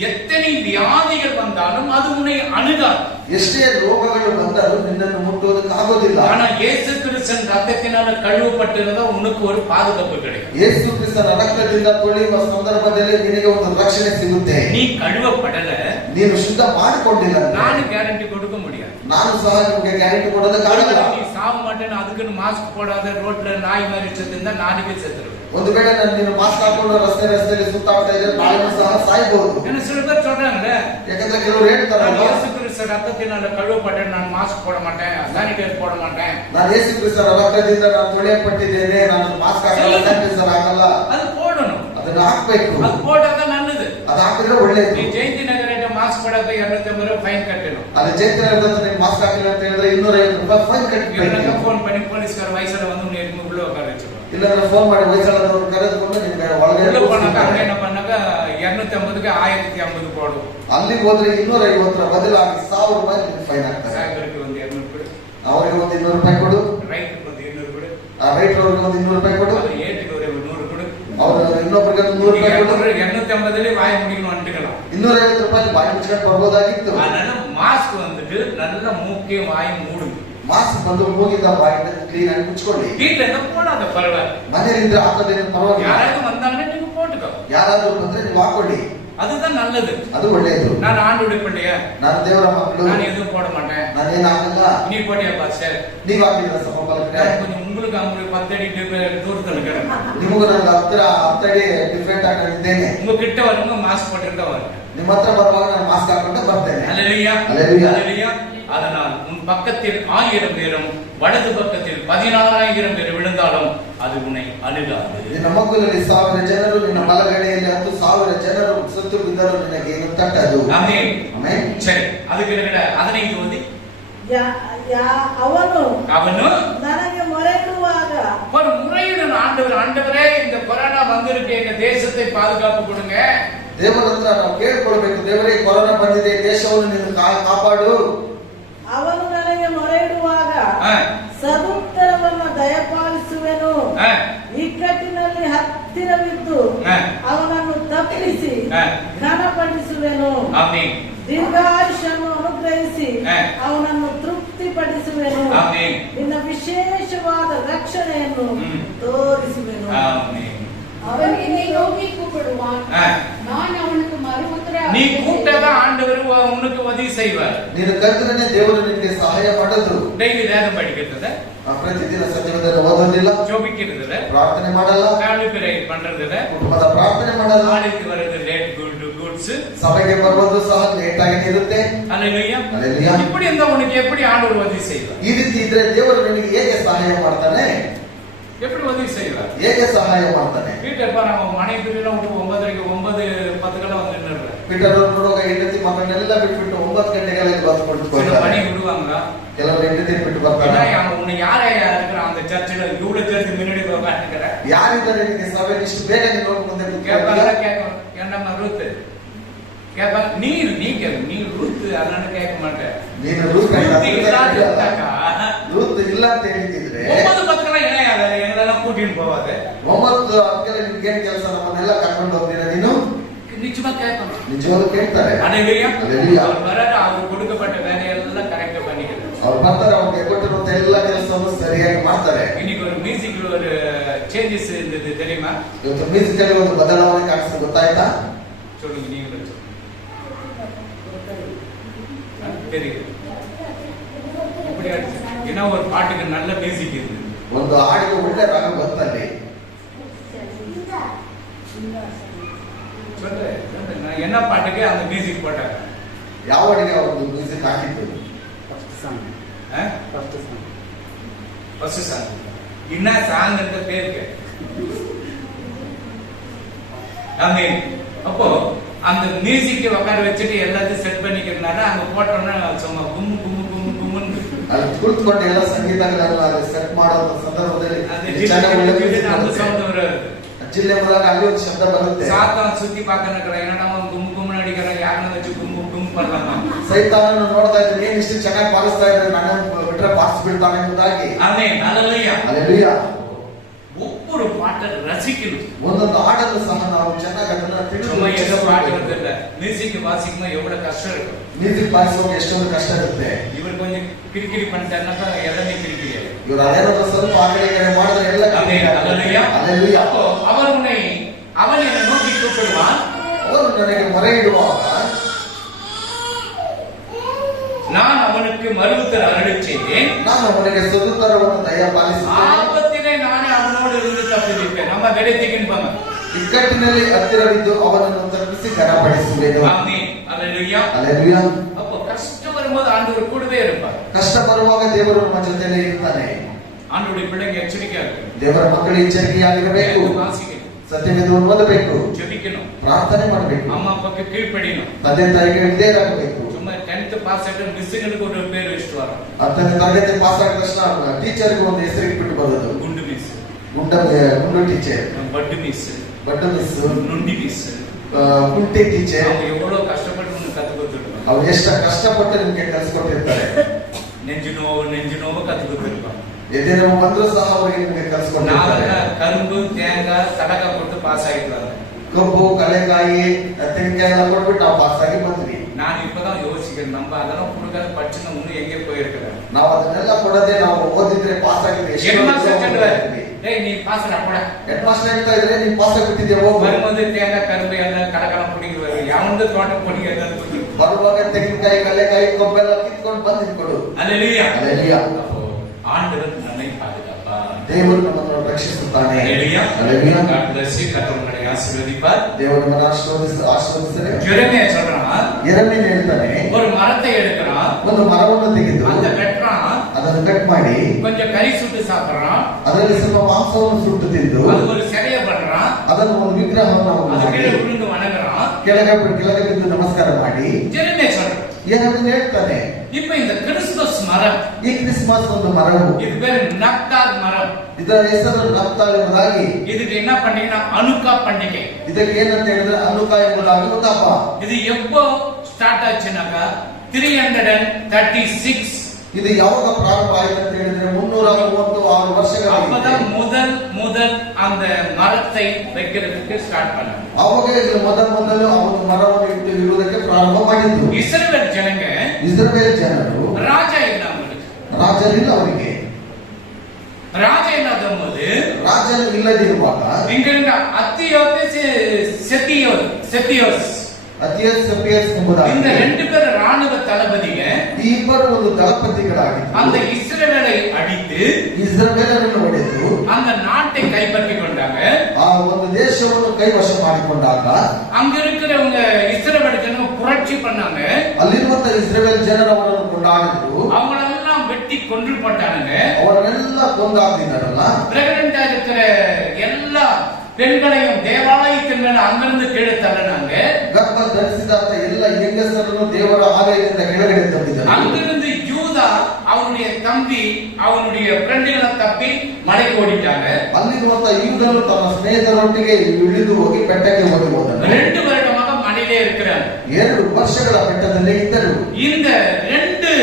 எத்தனை வியாதிகள் வந்தாலும் அது உன்னை அணுகாது. ಎಷ್ಟೇ ರೋಗಗಳು ಬಂದರೂ ನಿನ್ನನ್ನು ಮುಟ್ಟುವುದಕ್ಕೆ ಆಗೋದಿಲ್ಲ. ஆனா இயேசு கிறிஸ்தன் ரத்தத்தினால கழுவப்பட்டிருந்தா உனக்கு ஒரு பாதுகாப்பு கிடைக்கும். ಯೇಸು ಕ್ರಿಸ್ತನ ರಕ್ತದಿಂದ ತೊಳೆಯುವ ಸಂದರ್ಭದಲ್ಲಿ ನಿನಗೆ ಒಂದು ರಕ್ಷಣೆ ಸಿಗುತ್ತೆ. நீ கழுவப்படல, ನೀನು ಶುದ್ಧ ಮಾಡಿಕೊಂಡಿಲ್ಲ, ನಾನು ಗ್ಯಾರಂಟಿ கொடுக்க முடியாது. ನಾನು ಸಹ ನಿಮಗೆ ಗ್ಯಾರಂಟಿ ಕೊಡೋದಕ್ಕಾಗಲ್ಲ. நீ சாவ மாட்டேன்னு அதுக்குன்னு மாஸ்க் போடாத ரோட்ல நாய் மாதிரி செத்துருந்தா நாளைக்கே செத்துருவேன். ಒಂದು ವೇಳೆ ನೀನು ಮಾಸ್ಕ್ ಹಾಕೊಂಡು ರಸ್ತೆಯಲ್ಲಿ ಸುತ್ತಾಡ್ತಾ ಇದ್ರೆ ನಾಳೆ ಸಹ ಸಾಯಬಹುದು. என்ன சில பேர் சொல்றாங்கல்ல, ಯಾಕಂದ್ರೆ ಕೆಲವರು ಹೇಳ್ತಾರಲ್ಲ, இயேசு கிறிஸ்து ரத்தத்தினால கழுவப்பட்டேன், நான் மாஸ்க் போட மாட்டேன், சானிடைசர் போட மாட்டேன். ನಾನು ಯೇಸು ಕ್ರಿಸ್ತನ ರಕ್ತದಿಂದ ನಾನು ತೊಳೆಯಲ್ಪಟ್ಟಿದ್ದೇನೆ, ನಾನು ಮಾಸ್ಕ್ ಹಾಕಲ್ಲ, ಸ್ಯಾನಿಟೈಸರ್ ಹಾಕಲ್ಲ. அது போடணும், ಅದನ್ನ ಹಾಕ್ಬೇಕು. அது போட்டாதான் நல்லது. ಅದು ಹಾಕಿದ್ರೆ ಒಳ್ಳೇದು. நீ ஜெயந்தி நகர மாஸ்க் போடாத 250 ரூபாய் ஃபைன் கட்டணும். ಅದು ಜೈತ್ರ ನೀನು ಮಾಸ್ಕ್ ಹಾಕಿಲ್ಲ ಅಂತ ಹೇಳಿದ್ರೆ 250 ರೂಪಾಯಿ ಫೈನ್ ಕಟ್ಟಬೇಕು. ಫೋನ್ பண்ணி போலீஸ்கார வயசுல வந்து உன்னை உள்ள உட்கார வச்சிருவாங்க. ಇಲ್ಲಾಂದ್ರೆ ಫೋನ್ ಮಾಡಿ ವಯಸ್ಸಾದವರು ಕರೆದುಕೊಂಡು ನಿಮ್ಗೆ ಒಳಗಡೆ போனாக்க அவங்க என்ன பண்ணாக்க 250க்கு 1050 போடும். ಅಲ್ಲಿಗೆ ಹೋದ್ರೆ 250 ಬದಲಾಗಿ 1000 ರೂಪಾಯಿ ನಿಮ್ಗೆ ಫೈನ್ ಹಾಕ್ತಾರೆ. சாகருக்கு வந்து 200 கொடு, ಅವರಿಗೆ ಒಂದು 200 ರೂಪಾಯಿ ಕೊಡು, ரைட்டுக்கு வந்து 200 கொடு, ಆ ರೈಟ್ ಅವ್ರಿಗೆ ಒಂದು 200 ರೂಪಾಯಿ ಕೊಡು, அது ஏட்டுக்கு ஒரு 100 கொடு. ಅವರು ಇನ್ನೊಬ್ಬರಿಗೆ 100 ರೂಪಾಯಿ ಕೊಡು. 250ல வாய முடிக்கணும் வந்துக்கலாம். 250 ರೂಪಾಯಿ ಬಾಯಿ ಮುಚ್ಕೊಂಡು ಬರ್ಬೋದಾಗಿತ್ತು. அதனால மாஸ்க் வந்துட்டு நல்ல மூக்கையும் வாயும் மூடுங்க. ಮಾಸ್ಕ್ ಬಂದು ಮೂಗಿಂದ ಬಾಯಿಂದ ಕ್ಲೀನ್ ಆಗಿ ಮುಚ್ಕೊಳ್ಳಿ. வீட்டுல என்ன போடாத பரவாயில்ல, ಮನೆಯಿಂದ ಹಾಕೋದೇನು ಪರವಾಗಿಲ್ಲ. யாராவது வந்தாங்கன்னா நீங்க போட்டுக்கோ, ಯಾರಾದ್ರೂ ಬಂದ್ರೆ ನೀವು ಹಾಕೊಳ್ಳಿ, அதுதான் நல்லது. ಅದು ಒಳ್ಳೆಯದು. நான் ஆண்டோடைய பிள்ளைய, ನಾನು ದೇವರ ಮಕ್ಕಳು, நான் எதுவும் போட மாட்டேன். ನಾನೇನು ಹಾಕಲ್ಲ. நீ போட்டியா பாஸ்டர்? ನೀವು ಹಾಕಿದ್ರ ಸಮಪಾಲಕರೇ, கொஞ்சம் உங்களுக்கு அவங்களுக்கு 10 அடி தூரத்துல இருக்கிறேன். ನಿಮಗೂ ನನ್ನ ಹತ್ತಿರ 10 ಅಡಿ ಡಿಫ್ರೆಂಟ್ ಆಗಿ ಇದ್ದೇನೆ. உங்க கிட்ட வருங்க மாஸ்க் போட்டுட்டு தான் வருங்க. ನಿಮ್ಮ ಹತ್ರ ಬರುವಾಗ ನಾನು ಮಾಸ್ಕ್ ಹಾಕೊಂಡು ಬರ್ತೇನೆ. அல்லேலூயா, அல்லேலூயா. அல்லேலூயா. அதனால் உன் பக்கத்தில் 1000 பேரும் வலது பக்கத்தில் 16,000 பேர் விழுந்தாலும் அது உன்னை அணுகாது. ನಿನ್ನ ಮಗುಲಲ್ಲಿ 1000 ಜನರು, ನಿನ್ನ ಬಲಗಡೆಯಲ್ಲಿ 10,000 ಜನರು ಸತ್ತು ಬಿದ್ದರೂ ನಿನಗೆ ಏನು ತಟ್ಟದು. ஆமென், ಆಮೆನ್. சரி. அதுக்கு இருக்கிற அதனை இது வந்து ಅವನು அவனு ನನಗೆ ಮೊರೆಯಿಡುವಾಗ ஒரு முறையிடும் ஆண்டவரே இந்த கொரோனா வந்திருக்கு, எங்க தேசத்தை பாதுகாப்பு கொடுங்க. ದೇವರ ಹತ್ರ ನಾವು ಕೇಳ್ಕೊಳ್ಬೇಕು, ದೇವರೇ ಕೊರೋನಾ ಬಂದಿದೆ, ದೇಶವನ್ನು ನೀನು ಕಾಪಾಡು. ಅವನು ನನಗೆ ಮೊರೆಯಿಡುವಾಗ ಸದುತ್ತರವನ್ನು ದಯಪಾಲಿಸುವೆನು. ಇಕ್ಕಟ್ಟಿನಲ್ಲಿ ಹತ್ತಿರವಿದ್ದು ಅವನನ್ನು ತಪ್ಪಿಸಿ ಘನಪಡಿಸುವೆನು. ஆமென், ದೀರ್ಘಾಯುಷ್ಯನ್ನು ಅನುಗ್ರಹಿಸಿ ಅವನನ್ನು ತೃಪ್ತಿಪಡಿಸುವೆನು. ನಿನ್ನ ವಿಶೇಷವಾದ ರಕ್ಷಣೆಯನ್ನು ತೋರಿಸುವೆನು. ஆமென். அவன் என்னை நோக்கி கூப்பிடுவான், நான் அவனுக்கு மறு உத்தரவு. நீ கூப்பிட்டதான் ஆண்டவர் உனக்கு உதவி செய்வார். ನೀನು ಕರೆದ್ರೆ ದೇವರು ನಿನಗೆ ಸಹಾಯ ಮಾಡೋದು. டெய்லி வேதம் படிக்கிறது, ಪ್ರತಿದಿನ ಸತ್ಯವೇದನ ಓದೋದಿಲ್ಲ, ஜெபிக்கிறது, ಪ್ರಾರ್ಥನೆ ಮಾಡಲ್ಲ, ಫ್ಯಾಮಿಲಿ ಪ್ರೇಯರ್ பண்றது, ಕುಟುಂಬದ ಪ್ರಾರ್ಥನೆ ಮಾಡಲ್ಲ, நாளைக்கு வருது லேட் குட்ஸ், ಸಭೆಗೆ ಬರುವುದು ಸಹ ಲೇಟ್ ಆಗಿ ಇರುತ್ತೆ. அல்லேலூயா. அல்லேலூயா. இப்படி இருந்தா உனக்கு எப்படி ஆண்டவர் உதவி செய்வார்? ಈ ರೀತಿ ಇದ್ರೆ ದೇವರು ನಿನಗೆ ಹೇಗೆ ಸಹಾಯ ಮಾಡ್ತಾನೆ? எப்படி உதவி செய்வார்? ಹೇಗೆ ಸಹಾಯ ಮಾಡ್ತಾನೆ? வீட்டுல பாரு, அவங்க மனைவி பிள்ளைலாம் விட்டு 9:10 வந்து நின்னுடுறாரு. ಪೀಟರ್ ನೋಡುವಾಗ ಹೆಂಡತಿ ಮಕ್ಕಳನ್ನೆಲ್ಲ ಬಿಟ್ಬಿಟ್ಟು 9 ಗಂಟೆಗಳಲ್ಲಿ ಬಂದು சில ಕುಳಿತುಕೊಳ್ತಾರೆ. பணி விடுவாங்க. ಕೆಲವರು ಹೆಂಡತಿ ಬಿಟ್ಟು ಬರ್ತಾರೆ. உன்னை யாரா இருக்கிற அந்த சர்ச்சில் இவ்வளவு சேர்த்து முன்னாடி உட்காந்துக்கிற ಯಾರಿದ್ದಾರೆ ನಿನಗೆ ಸಭೆಯಲ್ಲಿ ಇಷ್ಟು ಬೇಗ ನೀನು ಮುಂದೆ கேட்பாங்க. ಕೂತ್ಕೊಳ್ಳಿ? கேட்கும் என்னம்மா ரூத் கேட்பாங்க, நீ ரூத் அதனால கேட்க மாட்டேன். ನೀನು ರೂತ್ ரூத் இல்லாட்டாக்கா ರೂತ್ ಇಲ್ಲ ಅಂತ ಹೇಳಿದ್ರೆ 9:10 இணையாத எங்களெல்லாம் கூட்டிட்டு போவாது. 9 ಅಂಕಲ್ ನಿನ್ಗೇನ್ ಕೆಲಸ, ನಮ್ಮನ್ನೆಲ್ಲ ಕರ್ಕೊಂಡು ಹೋಗ್ತೀರಾ ನೀನು? நிச்சயமா கேட்கணும். ನಿಜವಾಗ್ಲೂ ಕೇಳ್ತಾರೆ. அல்லேலூயா. அல்லேலூயா. அவர் வராரு, அவருக்கு கொடுக்கப்பட்ட வேலையெல்லாம் கரெக்டா பண்ணிக்கிறது. ಅವ್ರು ಬರ್ತಾರೆ, ಅವ್ರಿಗೆ ಕೊಟ್ಟಿರುವಂತ ಎಲ್ಲ ಕೆಲಸವನ್ನು ಸರಿಯಾಗಿ ಮಾಡ್ತಾರೆ. இன்னைக்கு ஒரு மியூசிக் ஒரு சேஞ்சஸ் இருந்தது தெரியுமா? ಇವತ್ತು ಮ್ಯೂಸಿಕಲ್ಲಿ ಒಂದು ಬದಲಾವಣೆ ಕಾಣಿಸ್ತದೆ, ಗೊತ್ತಾಯ್ತಾ? சொல்லுங்க, நீங்களே சொல்லுங்க. தெரியுது எப்படி ஆச்சு? ஏன்னா ஒரு பாட்டுக்கு நல்ல மியூசிக் இருந்தது, ಒಂದು ಹಾಡಿಗೆ ಒಳ್ಳೆ ರಾಗ ಬಂತಲ್ಲಿ. சொல்றேன் நான் என்ன பாட்டுக்கு அந்த மியூசிக் போட்டாங்க? ಯಾವ ಹಾಡಿಗೆ ಒಂದು ಮ್ಯೂಸಿಕ್ ಹಾಕಿದ್ದು? First song. என்ன சாங் என்ற பேருக்கு ஆமென். அப்போ அந்த மியூசிக் உட்கார வச்சுட்டு எல்லாத்தையும் செட் பண்ணிக்கிறதுனால அங்க போட்டோம்னா சும்மா கும்மு கும்மு கும்மு கும்முன்னு ಅಲ್ಲಿ ಕುಳಿತುಕೊಂಡು ಎಲ್ಲ ಸಂಗೀತಗಳನ್ನ ಸೆಟ್ ಮಾಡೋ ಸಂದರ್ಭದಲ್ಲಿ அந்த சவுண்ட் வராது. ಜಿಲ್ಲೆ ಮೂಲಕ ಅಲ್ಲಿ ಒಂದು ಶಬ್ದ ಬರುತ್ತೆ. சாத்தான் சுத்தி பார்க்கறதுக்கு என்னடா அவன் கும்மு கும்முன்னு அடிக்கிறான், யாரನ್ನ வச்சு கும்மு கும்மு பண்ணலாமா? ಸೈತಾನನು ನೋಡ್ತಾ ಇದ್ದಾನೆ, ಏನ್ ಇಷ್ಟು ಚೆನ್ನಾಗಿ ಪಾಲಿಸ್ತಾ ಇದ್ದಾರೆ, ನನ್ನ ಬಿಟ್ರೆ ಪಾಲಿಸಿ ಬಿಡ್ತಾನೆ ಎಂಬುದಾಗಿ. ஆமென், ஹalleluya. ಹಲ್ಲೆಲೂಯಾ. ஒவ்வொரு பாட்டை ரசிக்கணும். ಒಂದೊಂದು ಹಾಡನ್ನು ಸಹ ನಾವು ಚೆನ್ನಾಗಿ ಅದನ್ನ சும்மா ஏதோ பாட்டு வருதுல்ல, மியூசிக் வாசிக்கும்போது எவ்வளவு கஷ்டம் இருக்கும். ಮ್ಯೂಸಿಕ್ ಬಾರಿಸುವಾಗ ಎಷ್ಟೊಂದು ಕಷ್ಟ ಇರುತ್ತೆ. இவர் கொஞ்சம் கிரிக்கிரி பண்ணிட்டாருன்னா எல்லாமே கிரிக்கிரி. ಇವರು ಅದೇನಾದ್ರೂ ಸ್ವಲ್ಪ ಆ ಕಡೆ ಈ ಕಡೆ ಮಾಡಿದ್ರೆ ಎಲ್ಲ ஆமென், ஹalleluya. ಹಲ್ಲೆಲೂಯಾ. அப்போ அவன் என்னை நோக்கி கூப்பிடுவான், ಅವನು ನನಗೆ ಮೊರೆ ಇಡುವಾಗ நான் அவனுக்கு மறுத்தல் அருளச் செய்தேன், ನಾನು ಅವನಿಗೆ ಸದುತ್ತರವನ್ನು ದಯಪಾಲಿಸುತ್ತೇನೆ. ஆபத்திலே நானே அவனோடு இருந்து தப்புவிப்பேன். நம்ம கிடைத்திக்கின்பாங்க. ಇಕ್ಕಟ್ಟಿನಲ್ಲಿ ಹತ್ತಿರವಿದ್ದು ಅವನನ್ನು ತಪ್ಪಿಸಿ ಘನಪಡಿಸುವೆನು. ஆமென், ஹalleluya. ಹಲ್ಲೆಲೂಯಾ. அப்போ கஷ்டம் வரும்போது ஆண்டவர் கூடவே இருப்பார். ಕಷ್ಟ ಬರುವಾಗ ದೇವರು ನಮ್ಮ ಜೊತೆಲೇ ಇರ್ತಾನೆ. ஆண்டவருடைய பிள்ளைங்க எச்சரிக்கையா இருக்கு. ದೇವರ ಮಕ್ಕಳು ಎಚ್ಚರಿಕೆಯಾಗಿರಬೇಕು, வாசிக்கணும், ಸತ್ಯವೇದವನ್ನು ಓದಬೇಕು, ஜெபிக்கணும், ಪ್ರಾರ್ಥನೆ ಮಾಡಬೇಕು, அம்மா அப்பாக்கு கீழ்ப்படியணும். ತಂದೆ ತಾಯಿಗೆ ವಿಧೇಯರಾಗಬೇಕು. சும்மா 10th பாஸ் ஆகிட்டு மிஸ்ஸுங்களுக்கு ஒரு பேர் வச்சுட்டு வரோம். 10ನೇ ತರಗತಿ ಪಾಸ್ ಆದ ತಕ್ಷಣ ಟೀಚರ್ಗೆ ಒಂದು ಹೆಸರು ಇಟ್ಬಿಟ್ಟು ಬರೋದು. குண்டு மிஸ், ಗುಂಡು ಟೀಚರ್, பட்டு மிஸ், ಬಡ್ಡ ಮಿಸ್, நுண்டி மிஸ். ಕುಂಟೆ ಟೀಚರ್. அவங்க எவ்வளவு கஷ்டப்பட்டு உனக்கு கத்து கொடுத்துருப்பாங்க. ಅವ್ರು ಎಷ್ಟು ಕಷ್ಟಪಟ್ಟು ನಿಮ್ಗೆ ಕಲಿಸ್ಕೊಟ್ಟಿರ್ತಾರೆ. நெஞ்சு நோவு கத்து கொடுத்துருப்பாங்க. ಎದೆ ನೋವು ಬಂದರೂ ಸಹ ಅವರಿಗೆ ನಿಮ್ಗೆ ಕಲಿಸ್ಕೊಟ್ಟಿರ್ತಾರೆ. நாங்க கரும்பு தேங்காய் சடகா போட்டு பாஸ் ஆகிடுவாங்க. ಕಬ್ಬು, ಕಳೆಕಾಯಿ, ತೆಂಗಿನಕಾಯಿ ಎಲ್ಲ ಕೊಟ್ಬಿಟ್ಟು ನಾವು ಪಾಸ್ ಆಗಿ ಬಂದ್ವಿ. நான் இப்பதான் யோசிக்கிறேன், நம்ம அதெல்லாம் கொடுக்காத படிச்சு நம்ம இன்னும் எங்கே போயிருக்கிறேன். ನಾವು ಅದನ್ನೆಲ್ಲ ಕೊಡದೆ ನಾವು ಓದಿದ್ರೆ ಪಾಸ್ ಆಗಿದ್ರೆ ಹೆಡ್ நீ பாஸ் கூட ಹೆಡ್ ಮಾಸ್ಟರ್ ಹೇಳ್ತಾ ಇದ್ರೆ ನೀನ್ ಪಾಸ್ ಆಗಿಬಿಟ್ಟಿದ್ದೆ ಹೋಗು. வரும்போது தேங்காய் கரும்பு எல்லாம் கடக்கலாம் பிடிக்குவாரு, ಯಾವಂದು ತೋಟ பொடி எல்லாம் ಬರುವಾಗ ತೆಂಗಿನಕಾಯಿ, ಕಳೆಕಾಯಿ, ಕೊಬ್ಬೆಲ್ಲ ಕಿತ್ಕೊಂಡು ಬಂದು ನಿಂತ್ಕೊಡು. அல்லேலூயா. ಹಲ್ಲೆಲೂಯಾ. ஆண்டவர் நம்மை பாதுகாப்பார். ದೇವರು ನಮ್ಮನ್ನು ರಕ್ಷಿಸುತ್ತಾನೆ. அல்லேலூயா. ಹಲ್ಲೆಲೂಯಾ. கர்த்தர் உங்களை ஆசீர்வதிப்பார். ದೇವರು ನಮ್ಮನ್ನು ಆಶೀರ್ವದಿಸಲಿ. ஜெரமியா சொல்றான், ಯೆರೆಮೀಯ ಹೇಳ್ತಾನೆ, ஒரு மரத்தை எடுக்கிறான், ಒಂದು ಮರವನ್ನು ತೆಗೆದು அந்த வெட்டுறான், ಅದನ್ನು ಕಟ್ ಮಾಡಿ கொஞ்சம் கறி சுட்டு சாப்பிடுறான், ಅದರಲ್ಲಿ ಸ್ವಲ್ಪ ಮಾಂಸವನ್ನು ಸುಟ್ಟು ತಿಂದು அது ஒரு சிலையை பண்றான், ಅದನ್ನು ಒಂದು ವಿಗ್ರಹವನ್ನು அது ಮಾಡಿ கீழே விழுந்து வணங்குறான். ಕೆಳಗೆ ಬಿದ್ದು ನಮಸ್ಕಾರ ಮಾಡಿ ஜெரமியா சொல்றான், ಯೆರೆಮೀಯ ಹೇಳ್ತಾನೆ, இப்ப இந்த கிறிஸ்துமஸ் மரம், ಈ ಕ್ರಿಸ್ಮಸ್ ಒಂದು ಮರವು, இது பேரு நப்தால் மரம். ಇದರ ಹೆಸರು ನಫ್ತಾಲ್ ಎಂಬುದಾಗಿ. இதுக்கு என்ன பண்ணீங்கன்னா அனுக்கா பண்டிகை. ಇದಕ್ಕೆ ಏನಂತ ಹೇಳಿದ್ರೆ ಅನುಕ ಎಂಬುದಾಗಿ ಒಂದು ಹಬ್ಬ. இது எப்போ ஸ்டார்ட் ஆச்சுனாக்கா 336. ಇದು ಯಾವಾಗ ಪ್ರಾರಂಭ ಆಯ್ತು ಅಂತ ಹೇಳಿದ್ರೆ 336 ವರ್ಷಗಳಾಗಿದೆ. அப்பதான் முதல் அந்த மரத்தை வைக்கிறதுக்கு ஸ்டார்ட் பண்ணாங்க. ಅವಾಗ ಇದು ಮೊದಲು ಅವನು ಮರವನ್ನು ಇಟ್ಟು ಇರುವುದಕ್ಕೆ ಪ್ರಾರಂಭ ಮಾಡಿದ್ದು. இஸ்ரவேல் ஜனங்க, ಇಸ್ರಾಯೇಲ್ ಜನರು ராஜா ಇಲ್ಲ அவங்களுக்கு. ರಾಜನಿಲ್ಲ ಅವರಿಗೆ. ராஜா இல்லாத போது, ರಾಜನು ಇಲ್ಲದಿರುವಾಗ இங்க இருந்த செத்தியோஸ் ಅತಿಯಸ್ ಸಪಿಯಸ್ ಎಂಬುದಾಗಿ இந்த ரெண்டு பேரும் ராணுவ தளபதிங்க ಈ ಇಬ್ಬರು ಒಂದು ದಳಪತಿಗಳಾಗಿದ್ದು அந்த இஸ்ரவேலை அடித்து ಇಸ್ರಾಯೇಲರನ್ನು ಹೊಡೆದು அந்த நாட்டை கைப்பற்றி கொண்டாங்க. ಆ ಒಂದು ದೇಶವನ್ನು ಕೈವಶ ಮಾಡಿಕೊಂಡಾಗ அங்க இருக்கிறவங்க இஸ்ரவேல் ஜனங்க புரட்சி பண்ணாங்க. ಅಲ್ಲಿರುವಂತ ಇಸ್ರಾಯೇಲ್ ಜನರು ಅವರನ್ನು ಕೊಂಡಾಡಿದ್ರು. அவங்களெல்லாம் வெட்டி கொன்று போட்டானுங்க. ಅವರನ್ನೆಲ್ಲ ಕೊಂದಾಕಿದ್ದಾರಲ್ಲ. பிரெக்னெண்டா இருக்கிற எல்லா பெண்களையும் தேவாலயத்தின் மேல அங்கிருந்து கீழே தள்ளினாங்க. ಗರ್ಭ ಧರಿಸಿದಂತ ಎಲ್ಲ ಹೆಂಗಸರನ್ನು ದೇವರ ಆಲಯದಿಂದ ಕೆಳಗಡೆ ತಂದಿದ್ದಾರೆ. அங்கிருந்து யூதா அவனுடைய தம்பி அவனுடைய ஃப்ரெண்டுகளை தப்பி மலைக்கு ஓடிட்டாங்க. ಅಲ್ಲಿರುವಂತ ಯೂದನು ತನ್ನ ಸ್ನೇಹಿತರೊಟ್ಟಿಗೆ ಇಳಿದು ಹೋಗಿ ಬೆಟ್ಟಕ್ಕೆ ಓಡಿ ಹೋದನು. 2 வருடமாக மலையிலே இருக்கிறார். 2 ವರ್ಷಗಳ ಬೆಟ್ಟದಲ್ಲೇ ಇದ್ದರು. இந்த 2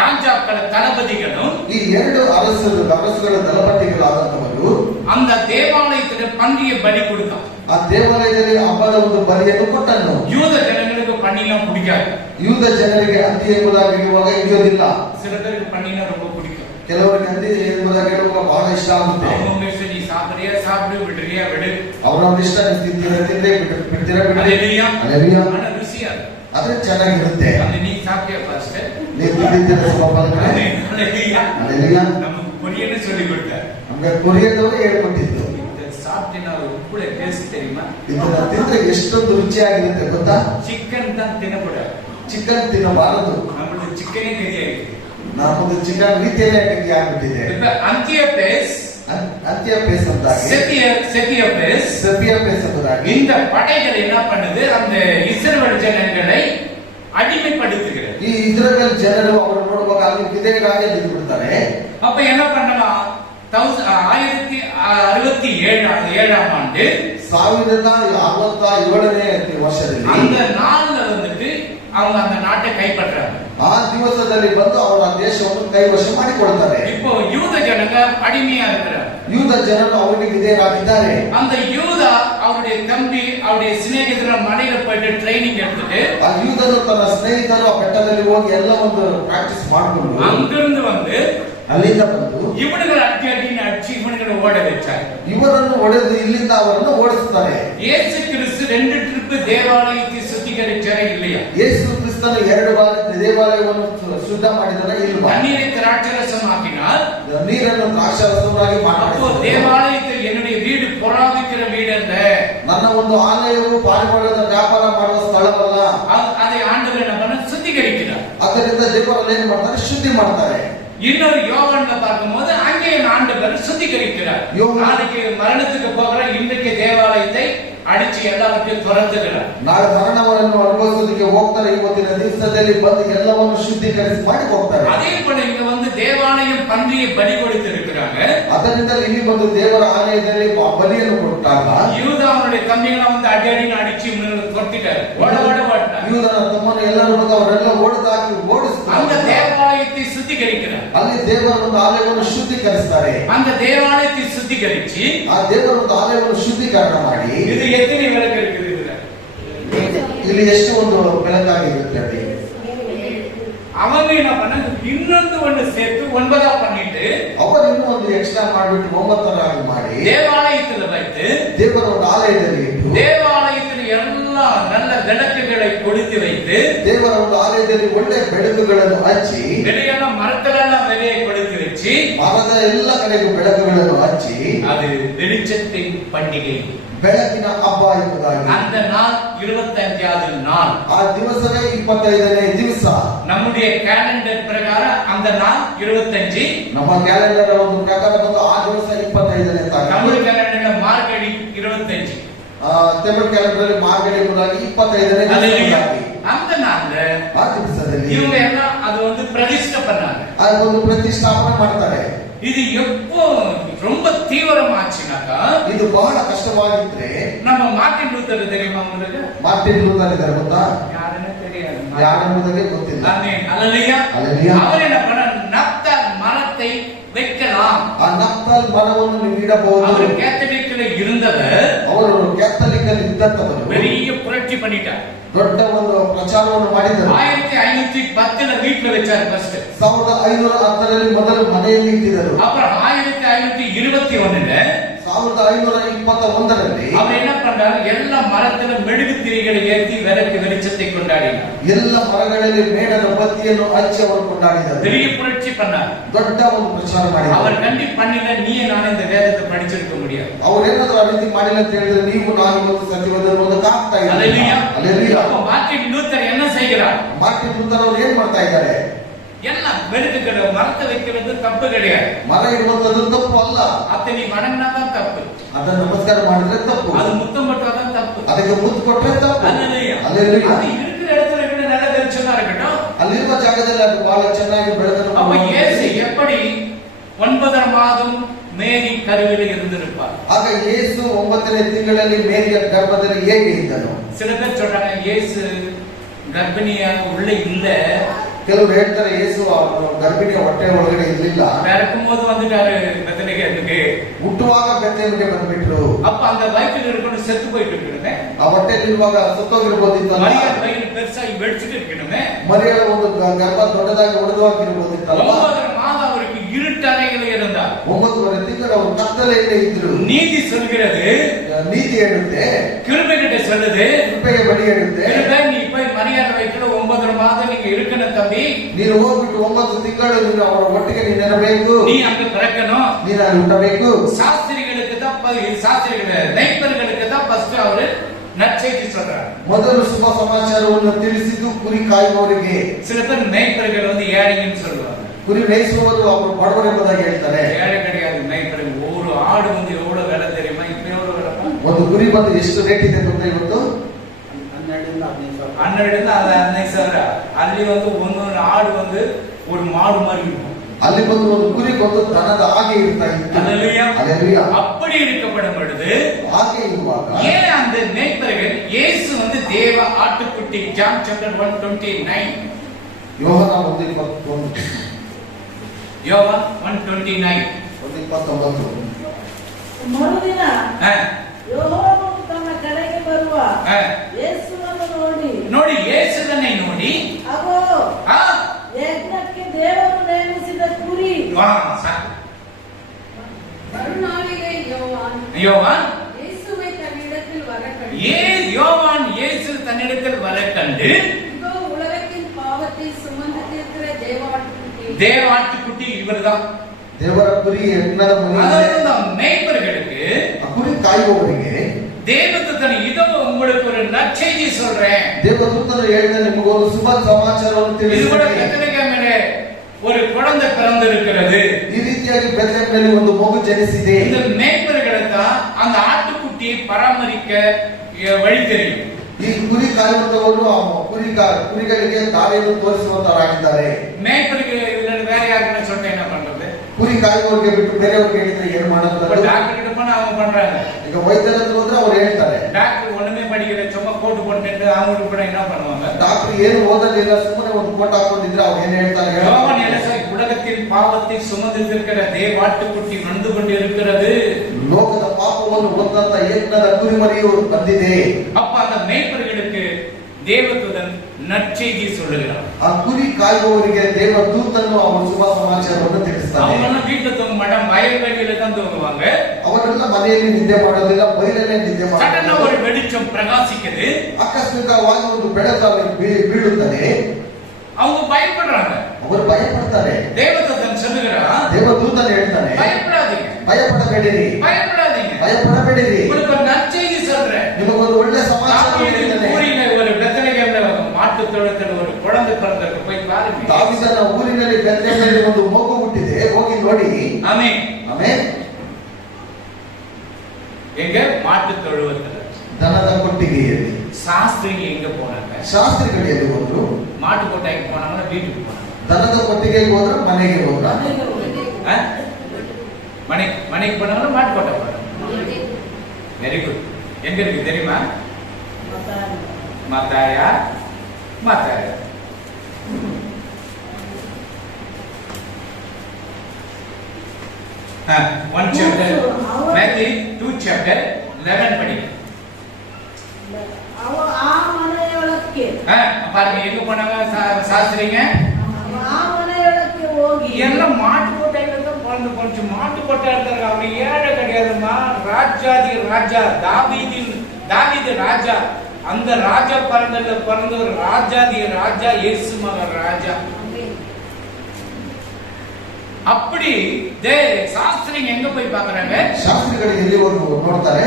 ராஜாக்கள தளபதிகளும் ಈ 2 ಅರಸುಗಳ ದಳಪತಿಗಳಾದಂತವರು அந்த தேவாலயத்துல பன்றிய பலி கொடுத்தான். ಆ ದೇವಾಲಯದಲ್ಲಿ ಹಬ್ಬದ ಒಂದು ಬಲಿಯನ್ನು ಕೊಟ್ಟನು. யூத ஜனங்களுக்கு பன்னிலாம் பிடிக்காது. ಯೂದ ಜನರಿಗೆ ಹಂದಿ ಎಂಬುದಾಗಿ ಇರುವಾಗ ಹಿಡಿಯೋದಿಲ್ಲ. சில பேருக்கு பன்னினா ரொம்ப பிடிக்கும். ಕೆಲವರಿಗೆ ಹಂದಿ ಎಂಬುದಾಗಿ ಹೇಳುವಾಗ ಬಹಳ ಇಷ್ಟ ಆಗುತ್ತೆ. அவங்க இஷ்டம், நீ சாப்பிடுறியா சாப்பிடு, விடுறியா விடு. ಅವರವ್ರ ಇಷ್ಟ, ತಿಂತೀರಾ ತಿಂದ್ರೆ ಬಿಡ್ತೀರಾ ಬಿಡಿ. அல்லேலூயா. அல்லேலூயா. ஆனா ருசியா இருக்கு. ಅದು ಚೆನ್ನಾಗಿರುತ್ತೆ. அது நீ சாப்பிட்டியா ஃபர்ஸ்ட்? ನೀವು ತಿಂದಿದ್ದೀರಾ ಸ್ವಲ್ಪ ಅಂದ್ರೆ? அல்லேலூயா. அல்லேலூயா. நமக்கு கொரியன்னு சொல்லி கொடுத்தார். ನಮಗೆ ಕೊರಿಯದವರೇ ಹೇಳ್ಕೊಟ್ಟಿದ್ದು. இத சாப்பிட்டு நான் உப்புல டேஸ்ட் தெரியுமா? ಇದನ್ನ ತಿಂದ್ರೆ ಎಷ್ಟೊಂದು ರುಚಿಯಾಗಿರುತ್ತೆ ಗೊತ್ತಾ? சிக்கன் தான் தின்னக்கூடாது. ಚಿಕನ್ ತಿನ್ನಬಾರದು. நம்மளுக்கு ಚಿக்கனே தெரியாது. ನಮ್ಮದು ಚಿಕನ್ ರೀತಿಯಲ್ಲೇ ಗಟ್ಟಿ ಆಗ್ಬಿಟ್ಟಿದೆ. இப்ப ಅಂತ್ಯೋಪೇಸ್, ಅಂತ್ಯೋಪೇಸ್ ಅಂತಾಗಿ செத்தியோபேஸ், ಸೆಪಿಯೋಪೇಸ್ ಎಂಬುದಾಗಿ இந்த படைகள் என்ன பண்ணுது? அந்த இஸ்ரவேல் ஜனங்களை அடிமைப்படுத்துகிறது. ಈ ಇಸ್ರಾಯೇಲ್ ಜನರು ಅವರು ನೋಡುವಾಗ ಅಲ್ಲಿ ವಿಧೇಯರಾಗಿ ನಿಂತುಬಿಡ್ತಾರೆ. அப்ப என்ன பண்ணலாம்? 1067ஆம் ஆண்டு 1067ನೇ ವರ್ಷದಲ್ಲಿ அந்த நாள்ல வந்துட்டு அவங்க அந்த நாட்டை கைப்பற்றாங்க. ಆ ದಿವಸದಲ್ಲಿ ಬಂದು ಅವರ ದೇಶವನ್ನು ಕೈವಶ ಮಾಡಿಕೊಳ್ತಾರೆ. இப்போ யூத ஜனங்க அடிமையா இருக்கிறாங்க. ಯೂದ ಜನರು ಅವರಿಗೆ ವಿಧೇಯರಾಗಿದ್ದಾರೆ. அந்த யூதா அவருடைய தம்பி அவருடைய சிநேகிதರ மனையில போயிட்டு ட்ரைனிங் எடுத்துட்டு ಆ ಯೂದನು ತನ್ನ ಸ್ನೇಹಿತರು ಆ ಬೆಟ್ಟದಲ್ಲಿ ಹೋಗಿ ಎಲ್ಲ ಒಂದು ಪ್ರಾಕ್ಟೀಸ್ ಮಾಡಿಕೊಂಡು அங்கிருந்து வந்து ಅಲ್ಲಿಂದ ಬಂದು இவனுங்களை அடிச்சு இவனுங்களை ஓட வச்சாங்க. ಇವರನ್ನು ಹೊಡೆದು ಇಲ್ಲಿಂದ ಅವರನ್ನು ಓಡಿಸುತ್ತಾರೆ. இயேசு கிறிஸ்து 2 ட்ரிப் தேவாலயத்தை சுத்திகரிச்சாரே இல்லையா? ಯೇಸು ಕ್ರಿಸ್ತನು 2 ಬಾರಿ ದೇವಾಲಯವನ್ನು ಶುದ್ಧ ಮಾಡಿದರೆ ಇಲ್ವಾ? தண்ணீரை திராட்சரசமாக்கினார். ನೀರನ್ನು ದ್ರಾಕ್ಷಾರಸವಾಗಿ அப்போ ಮಾಡಿದರು. தேவாலயத்தில் என்னுடைய வீடு பொறாவிக்கிற வீடு அல்ல, ನನ್ನ ಒಂದು ಆಲಯವು ಪಾರಿವಾಳದ ವ್ಯಾಪಾರ ಮಾಡುವ ಸ್ಥಳವಲ್ಲ. அதை ஆண்டவர் என்ன பண்ண சுத்திகரிக்கிறார். ಅದರಿಂದ ದೇವರಲ್ಲಿ ಏನ್ ಮಾಡ್ತಾರೆ? ಶುದ್ಧಿ ಮಾಡ್ತಾರೆ. இன்னொரு யோவான்ல பார்க்கும்போது அங்கே ஆண்டவர் சுத்திகரிக்கிறார். நாளைக்கு மரணத்துக்கு போகிற இன்றைக்கு தேவாலயத்தை அடிச்சு எல்லாத்தையும் துறந்துகிறார். ನಾಳೆ ಮರಣವನ್ನು ಅನುಭವಿಸೋದಕ್ಕೆ ಹೋಗ್ತಾರೆ. ಇವತ್ತಿನ ದಿವಸದಲ್ಲಿ ಬಂದು ಎಲ್ಲವನ್ನು ಶುದ್ಧೀಕರಿಸಿ ಮಾಡಿ ಹೋಗ್ತಾರೆ. அதே போல இங்க வந்து தேவாலயம் பன்றியை பலி கொடுத்து இருக்கிறாங்க. ಅದರಿಂದ ಇಲ್ಲಿ ಬಂದು ದೇವರ ಆಲಯದಲ್ಲಿ ಬಲಿಯನ್ನು ಕೊಟ್ಟಾಗ யூதாவுடைய தம்பிகளை வந்து அடின்னு அடிச்சு தொட்டிட்டாரு. ஓட மாட்டாங்க. ಯೂದನ ತಮ್ಮನ್ನು ಎಲ್ಲರೂ ಅವರೆಲ್ಲ ಓಡಿದಾಕಿ அந்த ಓಡಿಸ್ತಾರೆ. தேவாலயத்தை சுத்திகரிக்கிறார். ಅಲ್ಲಿ ದೇವರ ಒಂದು ಆಲಯವನ್ನು ಶುದ್ಧೀಕರಿಸ್ತಾರೆ. அந்த தேவாலயத்தை சுத்திகரிச்சு ಆ ದೇವರ ಒಂದು ಆಲಯವನ್ನು ಶುದ್ಧೀಕರಣ ಮಾಡಿ இது எத்தனை விளக்கு இருக்குது இதுல? ಇಲ್ಲಿ ಎಷ್ಟು ಒಂದು ಬೆಳಕಾಗಿರುತ್ತೆ ಅಲ್ಲಿ. அவங்க என்ன பண்ணாங்க? இன்னொன்று ஒண்ணு சேர்த்து 9ஆ பண்ணிட்டு ಅವರು ಇನ್ನೂ ಒಂದು ಎಕ್ಸ್ಟ್ರಾ ಮಾಡಿಬಿಟ್ಟು 9ರಾಗಿ ಮಾಡಿ தேவாலயத்துல வைத்து ದೇವರ ಒಂದು ಆಲಯದಲ್ಲಿ ಇಟ್ಟು தேவாலயத்தில் எல்லா நல்ல விளக்குகளை கொடுத்து வைத்து ದೇವರ ಒಂದು ಆಲಯದಲ್ಲಿ ಒಳ್ಳೆ ಬೆಳಕುಗಳನ್ನು ಹಚ್ಚಿ வெளியெல்லாம் மரத்தெல்லாம் வெளியே கொடுத்து வச்சு ಮರದ ಎಲ್ಲ ಕಡೆಗೂ ಬೆಳಕುಗಳನ್ನು ಹಚ್ಚಿ அது வெளிச்சத்தின் பண்டிகை. ಬೆಳಕಿನ ಹಬ್ಬ ಎಂಬುದಾಗಿ அந்த நாள் 25வது நாள். ಆ ದಿವಸವೇ 25ನೇ ದಿವಸ. நம்முடைய கேலண்டர் பிரகாரம் அந்த நாள் 25. ನಮ್ಮ ಕ್ಯಾಲೆಂಡರ್ ಒಂದು ಪ್ರಕಾರ ಬಂದು ಆ ದಿವಸ 25ನೇ ತಾರೀಕು. தமிழ் கேலண்டர்ல மார்கழி 25. ತಮಿಳು ಕ್ಯಾಲೆಂಡರ್ ಮಾರ್ಗಳಿ ಎಂಬುದಾಗಿ 25ನೇ ದಿವಸ. அந்த நாள்ல ಆ ದಿವಸದಲ್ಲಿ இவங்க எல்லாம் அது வந்து பிரதிஷ்டை பண்ணாங்க. ಅದೊಂದು ಪ್ರತಿಷ್ಠಾಪನೆ ಮಾಡ್ತಾರೆ. இது எப்போ ரொம்ப தீவிரமாச்சுனாக்கா ಇದು ಬಹಳ ಕಷ್ಟವಾಗಿದ್ರೆ நம்ம மார்ட்டின் லூத்தர் தெரியுமா உங்களுக்கு? ಮಾರ್ಟಿನ್ ಲೂಥರ್ ಇದ್ದಾರೆ ಗೊತ್ತಾ? யாருன்னு தெரியாது. ಯಾರೆಂಬುದಾಗಿ ಗೊತ್ತಿಲ್ಲ. ஆமென். அல்லேலூயா. அல்லேலூயா. அவர் என்ன பண்ண நப்தால் மரத்தை வைக்கலாம். ಆ ನಫ್ತಾಲ್ ಮರವನ್ನು ನೀವು ಇಡಬಹುದು. அவர் கேத்தலிக்ல இருந்தவர் ಅವರು ಕ್ಯಾಥಲಿಕ್ ಅಲ್ಲಿ ಇದ್ದಂತವರು பெரிய புரட்சி பண்ணிட்டார். ದೊಡ್ಡ ಒಂದು ಪ್ರಚಾರವನ್ನು ಮಾಡಿದರು. 1510ல வீட்ல வச்சார் ஃபர்ஸ்ட். 1510ರಲ್ಲಿ ಮೊದಲು ಮನೆಯಲ್ಲಿ ಇಟ್ಟಿದ್ದರು. அப்புறம் 1521ல 1521ರಲ್ಲಿ அவர் என்ன பண்றாரு? எல்லா மரத்துல மெழுகு திரிகளை ஏற்றி விளக்கு வெளிச்சத்தை கொண்டாடினார். ಎಲ್ಲ ಮರಗಳಲ್ಲಿ ಮೇಣದ ಬತ್ತಿಯನ್ನು ಹಚ್ಚಿ ಅವರು ಕೊಂಡಾಡಿದರು. பெரிய புரட்சி பண்ணார். ದೊಡ್ಡ ಒಂದು ಪ್ರಚಾರ ಮಾಡಿದರು. அவர் கண்டி பண்ணில நீ நான் இந்த வேதத்தை படிச்சிருக்க முடியாது. ಅವರೇನಾದ್ರೂ ಆ ರೀತಿ ಮಾಡಿಲ್ಲ ಅಂತ ಹೇಳಿದ್ರೆ ನೀವು ನಾನು ಇವತ್ತು ಸತ್ಯವೇದವನ್ನು ಓದಕ್ಕಾಗ್ತಾ ಇಲ್ಲ. அல்லேலூயா. அல்லேಲೂயா. அப்ப மார்ட்டின் லூத்தர் என்ன செய்கிறார்? ಮಾರ್ಟಿನ್ ಲೂಥರ್ ಅವರು ಏನ್ ಮಾಡ್ತಾ ಇದ್ದಾರೆ? எல்லாம் மெழுகுகளை மரத்தை வைக்கிறது தப்பு கிடையாது. ಮರ ಇಡುವಂತದ್ದು ತಪ್ಪು ಅಲ್ಲ. அத்தை நீ வணங்கினாதான் தப்பு. ಅದನ್ನು ನಮಸ್ಕಾರ ಮಾಡಿದ್ರೆ ತಪ್ಪು. அது முத்தம் பட்டாதான் தப்பு. ಅದಕ್ಕೆ ಮುತ್ತು ಕೊಟ್ರೆ ತಪ್ಪು. அல்லேலூயா. அல்லேலூயா. அது இருக்கிற இடத்துல இருக்கிற நல்ல வெளிச்சமா இருக்கட்டும். ಅಲ್ಲಿರುವ ಜಾಗದಲ್ಲಿ ಅದು ಬಹಳ ಚೆನ್ನಾಗಿ ಬೆಳಕನ್ನು அப்ப இயேசு எப்படி 9ஆம் மாதம் மேரி கருவிலே இருந்திருப்பார்? ಆಗ ಯೇಸು 9ನೇ ತಿಂಗಳಲ್ಲಿ ಮೇರಿಯ ಗರ್ಭದಲ್ಲಿ ಹೇಗೆ ಇದ್ದನು? சில பேர் சொல்றாங்க இயேசு கர்ப்பிணியாக உள்ள இல்ல. ಕೆಲವರು ಹೇಳ್ತಾರೆ ಯೇಸು ಗರ್ಭಿಣಿಯ ಹೊಟ್ಟೆ ಒಳಗಡೆ ಇರಲಿಲ್ಲ. பிறக்கும் போது வந்துட்டாரு பெத்லகேமுக்கு. ಹುಟ್ಟುವಾಗ ಬೆತ್ತೇಲಿಗೆ ಬಂದ್ಬಿಟ್ರು. அப்ப அந்த வயிற்றில் இருக்கணும் செத்து போயிட்டு இருக்கணுமே. ಆ ಹೊಟ್ಟೆಲಿರುವಾಗ ಸತ್ತೋಗಿರ್ಬೋದಿತ್ತಲ್ಲ. மரியாள் வயிறு பெருசாಗಿ ಬೆಳೆಸಿட்டு இருக்கணுமே. ಮರಿಯಳ ಒಂದು ಗರ್ಭ ದೊಡ್ಡದಾಗಿ ಒಡೆದು ಹಾಕಿರ್ಬೋದಿತ್ತಲ್ಲ. 9 மாதம் அவருக்கு இருட்டறையில் இருந்தார். 9 ತಿಂಗಳು ಅವರು ಕತ್ತಲೆಯಲ್ಲೇ ಇದ್ರು. நீதி சொல்கிறது, ನೀತಿ ಹೇಳುತ್ತೆ, கிருபை கிட்ட சொல்லுது, ಕೃಪೆಯ ಬಳಿ ಹೇಳುತ್ತೆ, கிருபை நீ போய் மரியாதை வைக்கல 9 மாதம் நீங்க இருக்கணும் தம்பி, ನೀನು ಹೋಗ್ಬಿಟ್ಟು 9 ತಿಂಗಳು ನೀನು ಅವರ ಒಟ್ಟಿಗೆ ನೀನಿರಬೇಕು, நீ அங்க பிறக்கணும், ನೀನು ಅಲ್ಲಿ ಹುಟ್ಟಬೇಕು. சாஸ்திரிகளுக்கு தான் சாஸ்திரிகள் நைப்பர்களுக்கு தான் ஃபர்ஸ்ட் அவரு நற்செய்தி சொல்றாரு. ಮೊದಲು ಶುಭ ಸಮಾಚಾರವನ್ನು ತಿಳಿಸಿದ್ದು ಕುರಿ ಕಾಯುವವರಿಗೆ. சில பேர் நைப்பர்கள் வந்து ஏழைன்னு சொல்லுவாங்க. ಕುರಿ ಮೇಯಿಸುವವರು ಅವರು ಬಡವರು ಎಂಬುದಾಗಿ ಹೇಳ್ತಾರೆ. ஏழை கிடையாது நைப்பர்கள். ஒரு ஆடு வந்து எவ்வளவு விலை தெரியுமா? இப்ப எவ்வளவு விலை? ಒಂದು ಕುರಿ ಬಂದು ಎಷ್ಟು ರೇಟ್ ಇದೆ ಗೊತ್ತಾ ಇವತ್ತು? 12,000 ಅಲ್ಲಿ வந்து ಒಂದೊಂದು ஆடு வந்து ஒரு மாடு மாதிரி இருக்கும். ಅಲ್ಲಿ ಬಂದು ಒಂದು ಕುರಿ ಬಂದು ದನದ ಹಾಗೆ ಇರ್ತಾ ಇತ್ತು. அல்லேலூயா. அப்படி இருக்கப்படும் பொழுது ಹಾಗೆ ಇರುವಾಗ ஏன் அந்த மேய்ப்பர்கள் இயேசு வந்து தேவ ஆட்டுக்குட்டி ஜான் சாப்டர் 1:29 ಯೋಹಾನ 1:21 யோவான் 1:29 1:29 ಮರುದಿನ ಯೆಹೋವನು ತನ್ನ ಕಡೆಗೆ ಬರುವ ಯೇಸುವನ್ನು ನೋಡಿ ಯೇಸುವನ್ನೇ ನೋಡಿ ಅಗೋ ಯಜ್ಞಕ್ಕೆ ದೇವರು ನೇಮಿಸಿದ ಕುರಿ. மறுநாளிலே யோவான் இயேசுவை தன்னிடத்தில் வரக்கண்டு யோவான் இயேசு தன்னிடத்தில் வரக்கண்டு இதோ உலகத்தின் பாவத்தை சுமந்து தீர்க்கிற தேவாட்டுக்குட்டி இவர்தான். ದೇವರ ಕುರಿ ಯಜ್ಞದ மேய்ப்பர்களுக்கு ಕುರಿ ಕಾಯುವವರಿಗೆ தேவதூதன் இதோ உங்களுக்கு ஒரு நற்செய்தி சொல்றேன். ದೇವದೂತನು ಹೇಳಿದ ನಿಮಗೆ ಒಂದು ಶುಭ ಸಮಾಚಾರವನ್ನು ತಿಳಿಸುತ್ತೇನೆ. ஒரு குழந்தை பிறந்திருக்கிறது. ಈ ರೀತಿಯಾಗಿ ಬೆತ್ಲೆಹೇಮಿನಲ್ಲಿ ಒಂದು ಮಗು ಜನಿಸಿದೆ. இந்த மேய்ப்பர்களுக்கு அந்த ஆட்டுக்குட்டியை பராமரிக்க வழி தெரியும். ಈ ಕುರಿ ಕಾಯುವಂತವರು ಕುರಿಗಳಿಗೆ ದಾರಿಯನ್ನು ತೋರಿಸುವಂತವರಾಗಿದ್ದಾರೆ. மேய்ப்பருக்கு வேற யாருன்னு சொன்னா என்ன பண்றது? ಕುರಿ ಕಾಯುವವರಿಗೆ ಬಿಟ್ಟು ಬೇರೆಯವ್ರಿಗೆ ಹೇಳಿದ್ರೆ ಏನು ಮಾಡೋದು? டாக்டர் கிட்ட போனா அவங்க பண்றாங்க. ಈಗ ವೈದ್ಯರ ಹತ್ರ ಹೋದ್ರೆ ಅವ್ರು ಹೇಳ್ತಾರೆ. டாக்டர் ஒண்ணுமே படிக்கல, சும்மா கோட் போட்டுட்டு அவங்க கூட என்ன பண்ணுவாங்க? ಡಾಕ್ಟರ್ ಏನು ಓದಲಿಲ್ಲ, ಸುಮ್ಮನೆ ಒಂದು ಕೋಟ್ ಹಾಕೊಂಡಿದ್ರೆ ಅವ್ರು ಏನ್ ಹೇಳ್ತಾರೆ? உலகத்தின் பாவத்தை சுமந்திருக்கிற தேவாட்டுக்குட்டி வந்து கொண்டிருக்கிறது. ಲೋಕದ ಪಾಪವನ್ನು ಹೊತ್ತಂತ ಯಜ್ಞದ ಕುರಿಮರಿಯು ಬಂದಿದೆ. அப்ப அந்த மேய்ப்பர்களுக்கு தேவதூதன் நற்செய்தி சொல்லுகிறார். ಆ ಕುರಿ ಕಾಯುವವರಿಗೆ ದೇವದೂತನು ಅವರ ಶುಭ ಸಮಾಚಾರವನ್ನು ತಿಳಿಸ್ತಾನೆ. ಅವರನ್ನ வீட்டுல தூங்க மாட்டாங்க, வயல்வெளியில தான் தூங்குவாங்க. ಅವರೆಲ್ಲ ಮನೆಯಲ್ಲಿ ನಿದ್ದೆ ಮಾಡೋದಿಲ್ಲ, ಬಯಲಲ್ಲೇ ನಿದ್ದೆ ಮಾಡ್ತಾರೆ. ಸಡನ್ ஒரு வெளிச்சம் பிரகாசிக்குது. ಆಕಸ್ಮಿಕವಾಗಿ ಒಂದು ಬೆಳಕು ಬೀಳುತ್ತದೆ. அவங்க பயப்படுறாங்க. ಅವರು ಭಯಪಡ್ತಾರೆ. தேவதூதன் சொல்லுகிறார், ದೇವದೂತನು ಹೇಳ್ತಾನೆ, பயப்படாதீங்க, ಭಯಪಡಬೇಡಿರಿ, பயப்படாதீங்க, ಭಯಪಡಬೇಡಿರಿ, உங்களுக்கு ஒரு நற்செய்தி சொல்றேன். ನಿಮಗೊಂದು ಒಳ್ಳೆ ಸಮಾಚಾರ ಹೇಳಿದ್ದೇನೆ. ஒரு பெத்லகேம்ல மாட்டு தொழுத்தில் ஒரு குழந்தை பிறந்திருக்கு, போய் பாருங்க. ದಾವೀದನ ಊರಿನಲ್ಲಿ ಬೆತ್ಲೆಹೇಮಿನಲ್ಲಿ ಒಂದು ಮಗು ಹುಟ್ಟಿದೆ, ಹೋಗಿ ನೋಡಿ. Amen amen. எங்க மாட்டு தொழுவத்துல ದನದ ಕೊಟ್ಟಿಗೆಯಲ್ಲಿ. சாஸ்திரி எங்க போனாங்க? ಶಾಸ್ತ್ರಿಗಳು ಎಲ್ಲಿ ಹೋದ್ರು? மாட்டு கொட்டாய்க்கு போனாங்களா, வீட்டுக்கு போனாங்க? ದನದ ಕೊಟ್ಟಿಗೆಗೆ ಹೋದ್ರ, ಮನೆಗೆ ಹೋದ್ರ? மனைக்கு போனாங்களா, மாட்டு கொட்டை போனாங்க? Very good. எங்க இருக்கு தெரியுமா? மத்தாயா மத்தாயா. one chapter, Matthew 2 chapter 11 படிங்க. ಆ ಮನೆಯೊಳಕ್ಕೆ பாருங்க எங்க போனாங்க சாஸ்திரிங்க? ಆ மனையொளಕ್ಕೆ ಹೋಗಿ எல்லாம் மாட்டு கொட்டையில தான் பிறந்து போச்சு. மாட்டு கொட்டை இருக்காங்க. அவங்க ஏழை கிடையாதுமா, ராஜாதி ராஜா, தாவீது ராஜா. அந்த ராஜா பிறந்த ஒரு ராஜாதி ராஜா, இயேசு மகன் ராஜா. அப்படி சாஸ்திரிங்க எங்க போய் பாக்குறாங்க? ಶಾಸ್ತ್ರಿಗಳು ಎಲ್ಲಿ ನೋಡ್ತಾರೆ?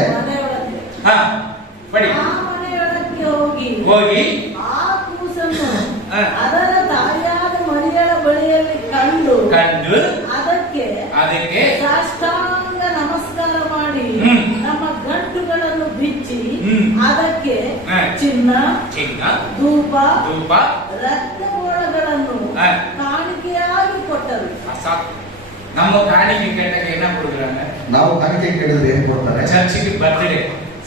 படி. ಆ ಮನೆಯೊಳಕ್ಕೆ ಹೋಗಿ ಆ ಕೂಸನ್ನು ಅದರ ತಾಯಿಯಾದ ಮರಿಯಳ ಬಳಿಯಲ್ಲಿ ಕಂಡು ಅದಕ್ಕೆ ಸಾಷ್ಟಾಂಗ ನಮಸ್ಕಾರ ಮಾಡಿ ನಮ್ಮ ಗಂಟುಗಳನ್ನು ಬಿಚ್ಚಿ ಅದಕ್ಕೆ ಚಿನ್ನ ಧೂಪ ರತ್ನಗೋಳಗಳನ್ನು ಕಾಣಿಕೆಯಾಗಿ ಕೊಟ್ಟರು. நம்ம காணிக்கை கேட்டாங்க என்ன கொடுக்குறாங்க? ನಾವು ಕಾಣಿಕೆ ಕೇಳಿದ್ರೆ ಏನ್ ಕೊಡ್ತಾರೆ? சர்ச்சுக்கு பர்த்டே,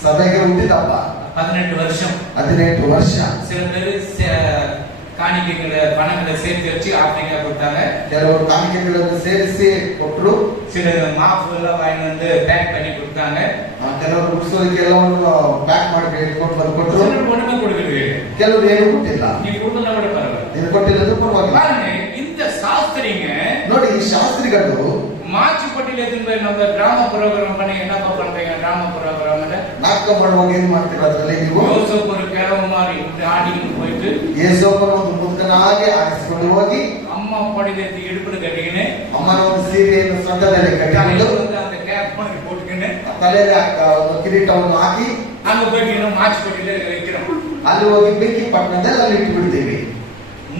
ಸಭೆಗೆ ಹುಟ್ಟಿದಪ್ಪ, 18 வருஷம். 18 ವರ್ಷ. சில பேர் காணிக்கைகளை பணங்களை சேர்த்து வச்சு ஆப்பிரிக்கா கொடுத்தாங்க. ಕೆಲವರು ಕಾಣಿಕೆಗಳನ್ನು ಸೇರಿಸಿ ಕೊಟ್ಟರು. சில மாஃப் எல்லாம் வாங்கி வந்து பேக் பண்ணி கொடுத்தாங்க. ಕೆಲವರು ಗುಡಿಸೋದಕ್ಕೆ ಎಲ್ಲವನ್ನು ಪ್ಯಾಕ್ ಮಾಡಿ ಕೊಟ್ಟರು. ஒண்ணுமே கொடுக்கறது. ಕೆಲವರು ಏನು ಕೊಟ್ಟಿಲ್ಲ. நீ கொடுத்தா கூட பரவாயிಲ್ಲ, ನೀನು ಕೊಟ್ಟಿಲ್ಲ ಪರವಾಗಿಲ್ಲ. பாருங்க இந்த சாஸ்திரிங்க ನೋಡಿ, ಈ ಶಾಸ್ತ್ರಿಗಳು மாச்சுப்பட்டியில எத்தனை இப்ப நம்ம டிராமா ப்ரோகிராம் பண்ணி என்னப்பா பண்றீங்க? டிராமா ப்ரோகிராம்ல ನಾಟಕ ಮಾಡುವಾಗ ಏನ್ ಮಾಡ್ತೀರಾ ಅದರಲ್ಲಿ ನೀವು? யோசேப்பு ஒரு கிழவு மாதிரி இப்படி ஆடிட்டு போயிட்டு ಯೇಸಪ್ಪನ ಒಂದು ಮುದುಕನಾಗಿ ಆಡಿಸಿಕೊಂಡು ಹೋಗಿ அம்மா படிதத்தை இடுப்புல கட்டிக்கின்னு ಅಮ್ಮನ ಒಂದು ಸೀರೆಯನ್ನು ಸೊಂಟದಲ್ಲಿ ಕಟ್ಟಿಕೊಂಡು வந்து அந்த கேப் பண்ணி போட்டுக்கின்னு ತಲೆಯಲ್ಲಿ ಒಂದು ಕಿರೀಟವನ್ನು ಹಾಕಿ அங்க போயிட்டு இன்னும் மார்ச் பெட்டியில வைக்கிறோம். ಅಲ್ಲಿ ಹೋಗಿ ಬೆಂಕಿ ಪಟ್ಟಣದಲ್ಲಿ ಅಲ್ಲಿ ಇಟ್ಟು ಬಿಡ್ತೀವಿ.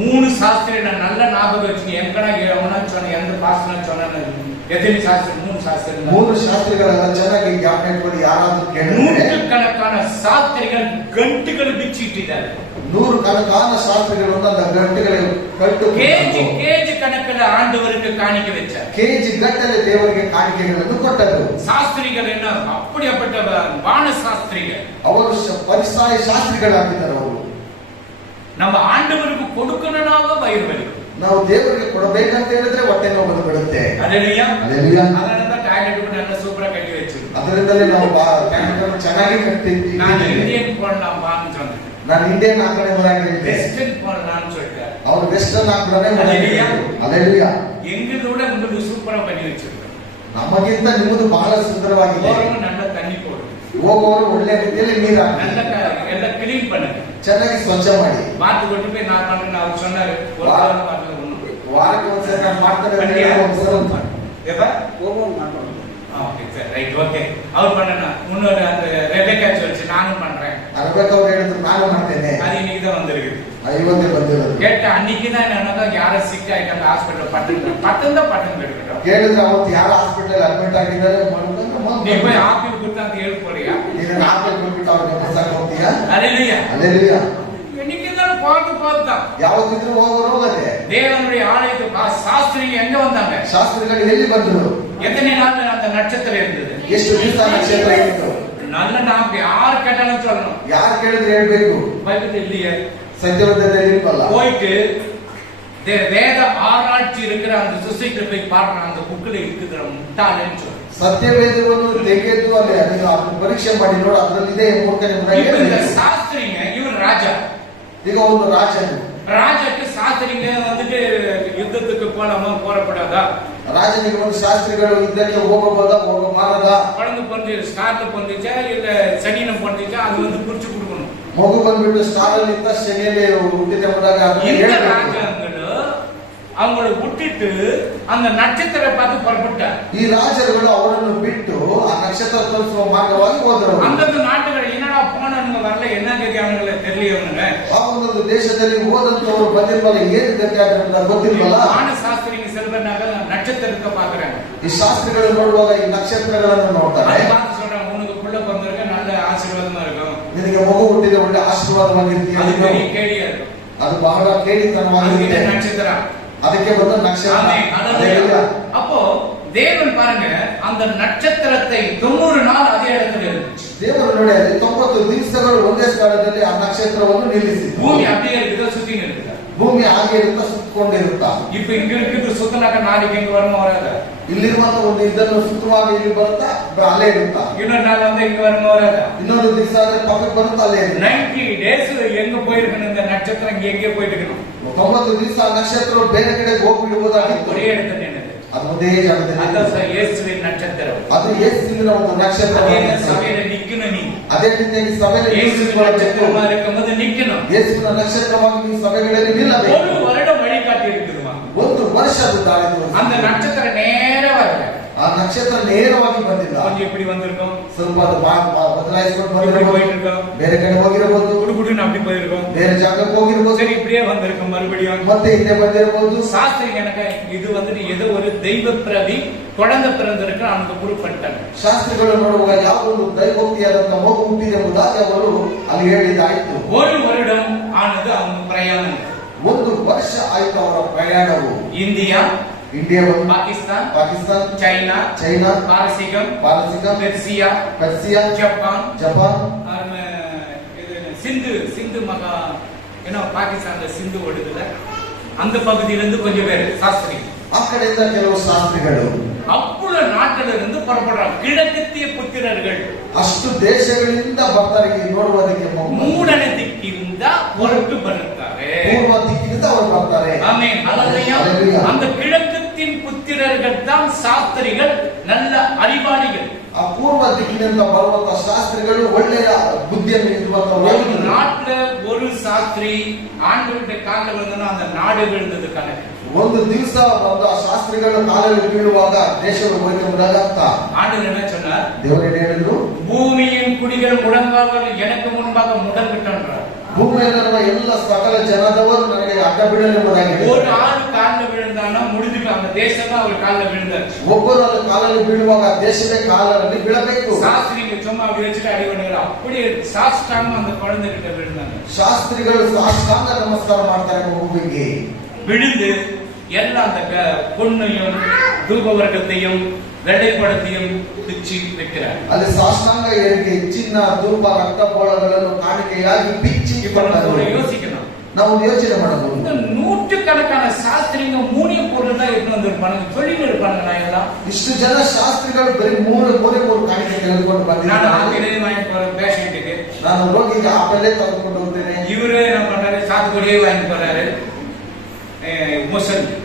3 சாஸ்திரி நான் நல்ல ஞாபகம் வச்சுங்க. எங்கடா எவனா சொன்ன எந்த பாஸ்டர் சொன்னான்னு எத்தனை சாஸ்திரி? 3 சாஸ்திரி. 3 ಶಾಸ್ತ್ರಿಗಳೆಲ್ಲ ಚೆನ್ನಾಗಿ ಜ್ಞಾಪಕ ಇಟ್ಕೊಂಡು ಯಾರಾದ್ರೂ ಕೇಳಿದ್ರೆ நூற்றுக்கணக்கான சாஸ்திரிகள் ಗಂಟುಗಳು ಬಿಚ್ಚಿಟ್ಟಿದ್ದಾರೆ. 100 கணக்கான ಶಾಸ್ತ್ರಿಗಳು அந்த ಗಂಟೆಗಳ ಕಟ್ಟು கேஜி கணக்கில் ஆண்டவருக்கு காணிக்க வச்சார். ಕೆಜಿ ಗಟ್ಟಲೆ ದೇವರಿಗೆ ಕಾಣಿಕೆಗಳನ್ನು ಕೊಟ್ಟರು. சாஸ்திரிகள் என்ன அப்படிப்பட்ட வான சாஸ்திரிகள். ಅವರು ಪರಿಸಾಯ ಶಾಸ್ತ್ರಿಗಳಾಗಿದ್ದರು. ಅವರು நம்ம ஆண்டவருக்கு கொடுக்கணும்னாக வயிறு வலிக்கும். ನಾವು ದೇವರಿಗೆ ಕೊಡಬೇಕಂತ ಹೇಳಿದ್ರೆ ಹೊಟ್ಟೆ ನೋವು ಬಂದು ಬಿಡುತ್ತೆ. அல்லேலூயா. அல்லேலூயா. அதனால டாய்ಲೆಟ್ நல்ல சூப்பரா கட்டி வச்சிருக்கோம். ಅದರಿಂದಲೇ ನಾವು ಟ್ಯಾಂಕನ್ನು ಚೆನ್ನಾಗಿ ಕಟ್ಟಿದ್ದೀವಿ. நான் இந்தியன் போடலாம் வான்னு சொன்னேன். ನಾನು ಇಂಡಿಯನ್ ಹಾಕಣೆ ಬರಂಗ ಹೇಳಿದ್ದೆ. வெஸ்டர்ன் போடலாம்னு சொல்லிட்டார். ಅವರು ವೆಸ್ಟರ್ನ್ ಹಾಕಣೆ அல்லேலூயா. அல்லேலூயா. எங்களோட உங்களுக்கு சூப்பரா பண்ணி வச்சிருக்கோம். ನಮಗಿಂತ ನಿಮ್ಮದು ಬಹಳ ಸುಂದರವಾಗಿದೆ. போறவங்க நல்ல தண்ணி போடு. ಹೋಗುವವರು ಒಳ್ಳೆ ರೀತಿಯಲ್ಲಿ ನೀರು ಹಾಕಿ நல்ல எல்லாம் கிளீன் பண்ணுங்க. ಚೆನ್ನಾಗಿ ಸ್ವಚ್ಛ ಮಾಡಿ. மாத்து கொண்டு போய் நான் பண்ணேன் அவர் சொன்னாரு. ஒரு வாரம் பண்ணல ஒண்ணு. ವಾರಕ್ಕೆ ಒಂದ್ಸರಿ ನಾನು ಮಾಡ್ತಾರೆ எப்ப ஓகே சார் ரைட் ஓகே அவர் பண்ணனா முன்னோரு அந்த ரெபெக்கா சொல்லுச்சு நானும் பண்றேன். ಅರಬೇಕು ಅವ್ರು ಹೇಳಿದ್ರು ನಾನು ಮಾಡ್ತೇನೆ. அது இன்னைக்கு தான் வந்திருக்கு. ಇವತ್ತೇ ಬಂದಿರೋದು. கேட்ட அன்னைக்கு தான் என்னன்னா யார சிக் ஆயிட்டாங்க ஹாஸ்பிடல் பட்டம் எடுக்கட்டும். ಕೇಳಿದ್ರೆ ಅವತ್ತು ಯಾರು ಹಾಸ್ಪಿಟಲ್ ಅಡ್ಮಿಟ್ ಆಗಿದ್ದಾರೆ நீ போய் ஆப்பிள் கொடுத்து அந்த ஏழு போறியா? ನೀನು ಆಪಲ್ ಕೊಟ್ಬಿಟ್ಟು ಅವ್ರಿಗೆ ಬಸ್ಸಾಕ್ ಹೋಗ್ತೀಯಾ? அல்லேலூயா. அல்லேலூயா. இன்னைக்கு தான் பார்த்து ಯಾವತ್ತಿದ್ರು ಹೋಗೋರು ಹೋಗದೆ. தேவனுடைய ஆலயத்துக்கு சாஸ்திரிங்க எங்க வந்தாங்க? ಶಾಸ್ತ್ರಿಗಳು ಎಲ್ಲಿ ಬಂದರು? எத்தனை நாள் அந்த நட்சத்திரம் இருந்தது? ಎಷ್ಟು ದಿವಸ ನಕ್ಷತ್ರ ಇತ್ತು? நல்ல நாம் யார் கேட்டாலும் சொல்லணும். ಯಾರು ಕೇಳಿದ್ರೆ ಹೇಳ್ಬೇಕು. பைபிள் இல்லையே. ಸತ್ಯವೇದದಲ್ಲಿ ಇಲ್ವಲ್ಲ. போயிட்டு வேத ஆராய்ச்சி இருக்கிற அந்த சொசைட்டி போய் பாருங்க அந்த புக்ல இருக்குற முட்டாளன்னு சொல்லு. ಸತ್ಯವೇದವನ್ನು ತೆಗೆದು ಅಲ್ಲಿ ಅದನ್ನು ಪರೀಕ್ಷೆ ಮಾಡಿ ನೋಡು ಅದರಲ್ಲಿದೆ இந்த சாஸ்திரிங்க இவர் ராஜா. ಈಗ ಒಂದು ರಾಜನು ராஜாக்கு சாஸ்திரிங்க வந்துட்டு யுத்தத்துக்கு போலாமா போறப்படாதா? ರಾಜನಿಗೆ ಒಂದು ಶಾಸ್ತ್ರಿಗಳು ಯುದ್ಧಕ್ಕೆ ಹೋಗಬಹುದಾ ಹೋಗಬಾರದಾ? குழந்தை பொண்ணு ஸ்டார்ல பொண்ணுச்சா இல்ல சனினம் பொண்ணுச்சா அது வந்து குறிச்சு கொடுக்கணும். ಮಗು ಬಂದ್ಬಿಟ್ಟು ಸ್ಟಾರ್ ಅಲ್ಲಿ ಇದ್ದ ಶನಿಯಲ್ಲಿ ಹುಟ್ಟಿದ ಬಂದಾಗ இந்த ராஜாங்களும் அவங்களை விட்டுட்டு அந்த நட்சத்திரம் பார்த்து புறப்பட்டார். ಈ ರಾಜರುಗಳು ಅವರನ್ನು ಬಿಟ್ಟು ಆ ನಕ್ಷತ್ರ ತೋರಿಸುವ ಮಾರ್ಗವಾಗಿ ಹೋದರು. அந்தந்த நாட்டுகள் என்னடா போனவங்க வரல என்ன கதி அவங்கள தெரியலவனுங்க. ಆ ಒಂದು ದೇಶದಲ್ಲಿ ಹೋದಂತವರು ಬಂದಿಲ್ವಲ್ಲ ಏನು ಗತಿ ಆದ್ರೆ ಗೊತ್ತಿಲ್ವಲ್ಲ. வான சாஸ்திரிங்க செல்வனாಗ நட்சத்திரத்தை பாக்குறாங்க. ಈ ಶಾಸ್ತ್ರಿಗಳು ನೋಡುವಾಗ ಈ ನಕ್ಷತ್ರಗಳನ್ನು ನೋಡ್ತಾರೆ. பார்த்து சொல்றாங்க உனக்கு புள்ள பிறந்திருக்க நல்ல ஆசீர்வாதமா இருக்கும். ನಿನಗೆ ಮಗು ಹುಟ್ಟಿದ ಒಳ್ಳೆ ಆಶೀರ್ವಾದವಾಗಿರ್ತೀಯ. அது பெரிய கேடியா இருக்கும். ಅದು ಬಹಳ ಕೇಳಿತನವಾಗಿರುತ್ತೆ. நட்சத்திரம் ಅದಕ್ಕೆ ಬಂದ ನಕ್ಷತ್ರ. அப்போ தேவன் பாருங்க அந்த நட்சத்திரத்தை 90 நாள் அதே இடத்துல இருந்துச்சு. ದೇವರು ನೋಡಿ ಅಲ್ಲಿ 90 ದಿವಸಗಳು ಒಂದೇ ಸ್ಥಳದಲ್ಲಿ ಆ ನಕ್ಷತ್ರವನ್ನು ನಿಲ್ಲಿಸಿತು. பூமி அப்படியே இருக்குது சுத்தின்னு இருக்குது. ಭೂಮಿ ಹಾಗೆ ಇರುತ್ತಾ ಸುತ್ತಕೊಂಡಿರುತ್ತಾ. இப்ப இங்க இருக்குது சுத்தனாக்க நாளைக்கு இங்க வரமா வராத? ಇಲ್ಲಿರುವಂತ ಒಂದು ಇದನ್ನು ಸುತ್ತುವಾಗ ಇಲ್ಲಿ ಬರುತ್ತಾ ಅಲ್ಲೇ ಇರುತ್ತಾ? இன்னொரு நாள் வந்து இங்க வரமா வராத? ಇನ್ನೊಂದು ದಿವಸ ಆದ್ರೆ ಪಕ್ಕಕ್ಕೆ ಬರುತ್ತಾ ಅಲ್ಲೇ ಇರುತ್ತೆ. 90 ಡೇಸ್ எங்க போயிருக்கணும் இந்த நட்சத்திரம் எங்கே போயிட்டு இருக்கணும்? 90 ದಿವಸ ಆ ನಕ್ಷತ್ರ ಬೇರೆ ಕಡೆ ಹೋಗ್ಬಿಡುವುದಾಗಿತ್ತು. ஒரே இடத்துல நின்னது. ಅದು ಒಂದೇ ಜಾಗದಲ್ಲಿ. அது இயேசுவின் நட்சத்திரம். ಅದು ಯೇಸುವಿನ ಒಂದು ನಕ್ಷತ್ರ. சபையில நிக்கணும் நீ. ಅದೇ ರೀತಿಯಾಗಿ ಸಭೆಯಲ್ಲಿ நட்சத்திரமா இருக்கும்போது நிக்கணும். ಯೇಸುವಿನ ನಕ್ಷತ್ರವಾಗಿ ನೀವು ಸಭೆಗಳಲ್ಲಿ ನಿಲ್ಲಬೇಕು. ஒரு வருடம் வழிகாட்டி இருக்குதுமா. ಒಂದು ವರ್ಷದ ದಾರಿ அந்த நட்சத்திரம் நேரா வரல. ಆ ನಕ್ಷತ್ರ ನೇರವಾಗಿ ಬಂದಿಲ್ಲ. கொஞ்சம் இப்படி வந்திருக்கும். ಸ್ವಲ್ಪ ಬದಲಾಯಿಸಿಕೊಂಡು ಬಂದಿರಬಹುದು. ಬೇರೆ ಕಡೆ ಹೋಗಿರಬಹುದು. குடுகுடுன்னு அப்படி போயிருக்கும். ಬೇರೆ ಜಾಗಕ್ಕೆ ಹೋಗಿರಬಹುದು. சரி இப்படியே வந்திருக்கும் மறுபடியும். ಮತ್ತೆ ಹಿಂದೆ ಬಂದಿರಬಹುದು. சாஸ்திரிங்க எனக்கு இது வந்துட்டு ஏதோ ஒரு தெய்வ பிரவி குழந்தை பிறந்திருக்கு அவங்க ப்ரூவ் பண்ணிட்டாங்க. ಶಾಸ್ತ್ರಿಗಳು ನೋಡುವಾಗ ಯಾವುದೊಂದು ದೈವೋಕ್ತಿಯಾದಂತ ಮಗು ಹುಟ್ಟಿದೆ ಎಂಬುದಾಗಿ ಅವರು ಅಲ್ಲಿ ಹೇಳಿದಾಯಿತು. ஒரு வருடம் ஆனது அவங்க பிரಯಾணம். ಒಂದು ವರ್ಷ ಆಯ್ತು ಅವರ ಪ್ರಯಾಣವು. இந்தியா, பாகிஸ்தான், சைனா, பாரசீகம், பெர்சியா, ஜப்பான், சிந்து மகா பாகிஸ்தான்ல சிந்து ஓடுதுல அந்த பகுதியிலிருந்து கொஞ்சம் பேர் சாஸ்திரி. ಆ ಕಡೆಯಿಂದ ಕೆಲವು ಶಾಸ್ತ್ರಿಗಳು அவ்வளவு நாட்டில இருந்து புறப்படுறாங்க. கிழக்கத்திய புத்திரர்கள் ಅಷ್ಟು ದೇಶಗಳಿಂದ ಬರ್ತಾರೆ ನೋಡುವುದಕ್ಕೆ. ಮೂಡನ ದಿಕ್ಕಿನಿಂದ ಹೊರಟು ಬರುತ್ತಾರೆ. ಪೂರ್ವ ದಿಕ್ಕಿನಿಂದ ಅವರು ಬರ್ತಾರೆ. ஆமென். அல்லேலூயா. அந்த கிழக்கத்தின் புத்திரர்கள் தான் சாஸ்திரிகள். நல்ல அறிவாளிகள். ಆ ಪೂರ್ವ ದಿಕ್ಕಿನಿಂದ ಬರುವಂತ ಶಾಸ್ತ್ರಿಗಳು ಒಳ್ಳೆಯ ಬುದ್ಧಿಯನ್ನು ಇರುವಂತ ஒரு நாட்டுல ஒரு சாஸ்திரி ஆண்டவருடைய காலில் விழுந்தனா அந்த நாடு விழுந்தது கணக்கு. ಒಂದು ದಿವಸ ಬಂದು ಆ ಶಾಸ್ತ್ರಿಗಳ ಕಾಲಲ್ಲಿ ಬೀಳುವಾಗ ದೇಶವು ಹೋಯ್ತು ಅರ್ಥ. ஆண்டவர் என்ன சொன்னார்? ದೇವರು ಹೇಳಿದ್ರು, பூமியின் குடிகள் முழங்கால்கள் எனக்கு முன்பாக முடங்கிட்டான்றார். ಭೂಮಿಯಲ್ಲಿರುವ ಎಲ್ಲ ಸಕಲ ಜನದವರು ನನಗೆ ಅಡ್ಡ ಬೀಳಲೆಂಬುದಾಗಿದೆ. ஒரு ஆள் காலில் விழுந்தானா முடிஞ்சுட்டு அந்த தேசம் அவர் காலில் விழுந்தாச்சு. ಒಬ್ಬರು ಅಲ್ಲಿ ಕಾಲಲ್ಲಿ ಬೀಳುವಾಗ ದೇಶದ ಕಾಲಲ್ಲಿ ಬೀಳಬೇಕು. சாஸ்திரிங்க சும்மா அப்படி வச்சுட்டு அடி பண்ணுறாங்க. அப்படியே சாஸ்தாங்க அந்த குழந்தை கிட்ட விழுந்தாங்க. ಶಾಸ್ತ್ರಿಗಳು ಸಾಷ್ಟಾಂಗ ನಮಸ್ಕಾರ ಮಾಡ್ತಾರೆ ಮಗುವಿಗೆ. விழுந்து எல்லாம் அந்த பொண்ணையும் தூபவர்க்கத்தையும் வெள்ளைப்படத்தையும் பிச்சு வைக்கிறார். ಅಲ್ಲಿ ಸಾಷ್ಟಾಂಗ ಏರಿಕೆ, ಚಿನ್ನ, ಧೂಪ, ರಕ್ತ ಬೋಳಗಳನ್ನು ಕಾಣಿಕೆಯಾಗಿ ಬಿಚ್ಚಿ யோசிக்கணும். ನಾವು ಯೋಚನೆ ಮಾಡಬಹುದು. இந்த நூற்றுக்கணக்கான சாஸ்திரிங்க மூணே பொருள் தான் எடுத்து வந்திருப்பாங்க, சொல்லிட்டு இருப்பாங்க. நான் எல்லாம் ಇಷ್ಟು ಜನ ಶಾಸ್ತ್ರಿಗಳು ಬರೀ ಮೂರೇ ಕಾಣಿಕೆ ತೆಗೆದುಕೊಂಡು நான் ಬಂದಿದ್ದಾರೆ. ஆங்கிலேயே வாங்கி போறேன் பேஷண்ட்டுக்கு. ನಾನು ರೋಗಿಗೆ ಆಪಲ್ಲೇ ತೆಗೆದುಕೊಂಡು ಹೋಗ್ತೇನೆ. இவரு என்ன பண்றாரு? சாத்துக்குடியே வாங்கி போறாரு.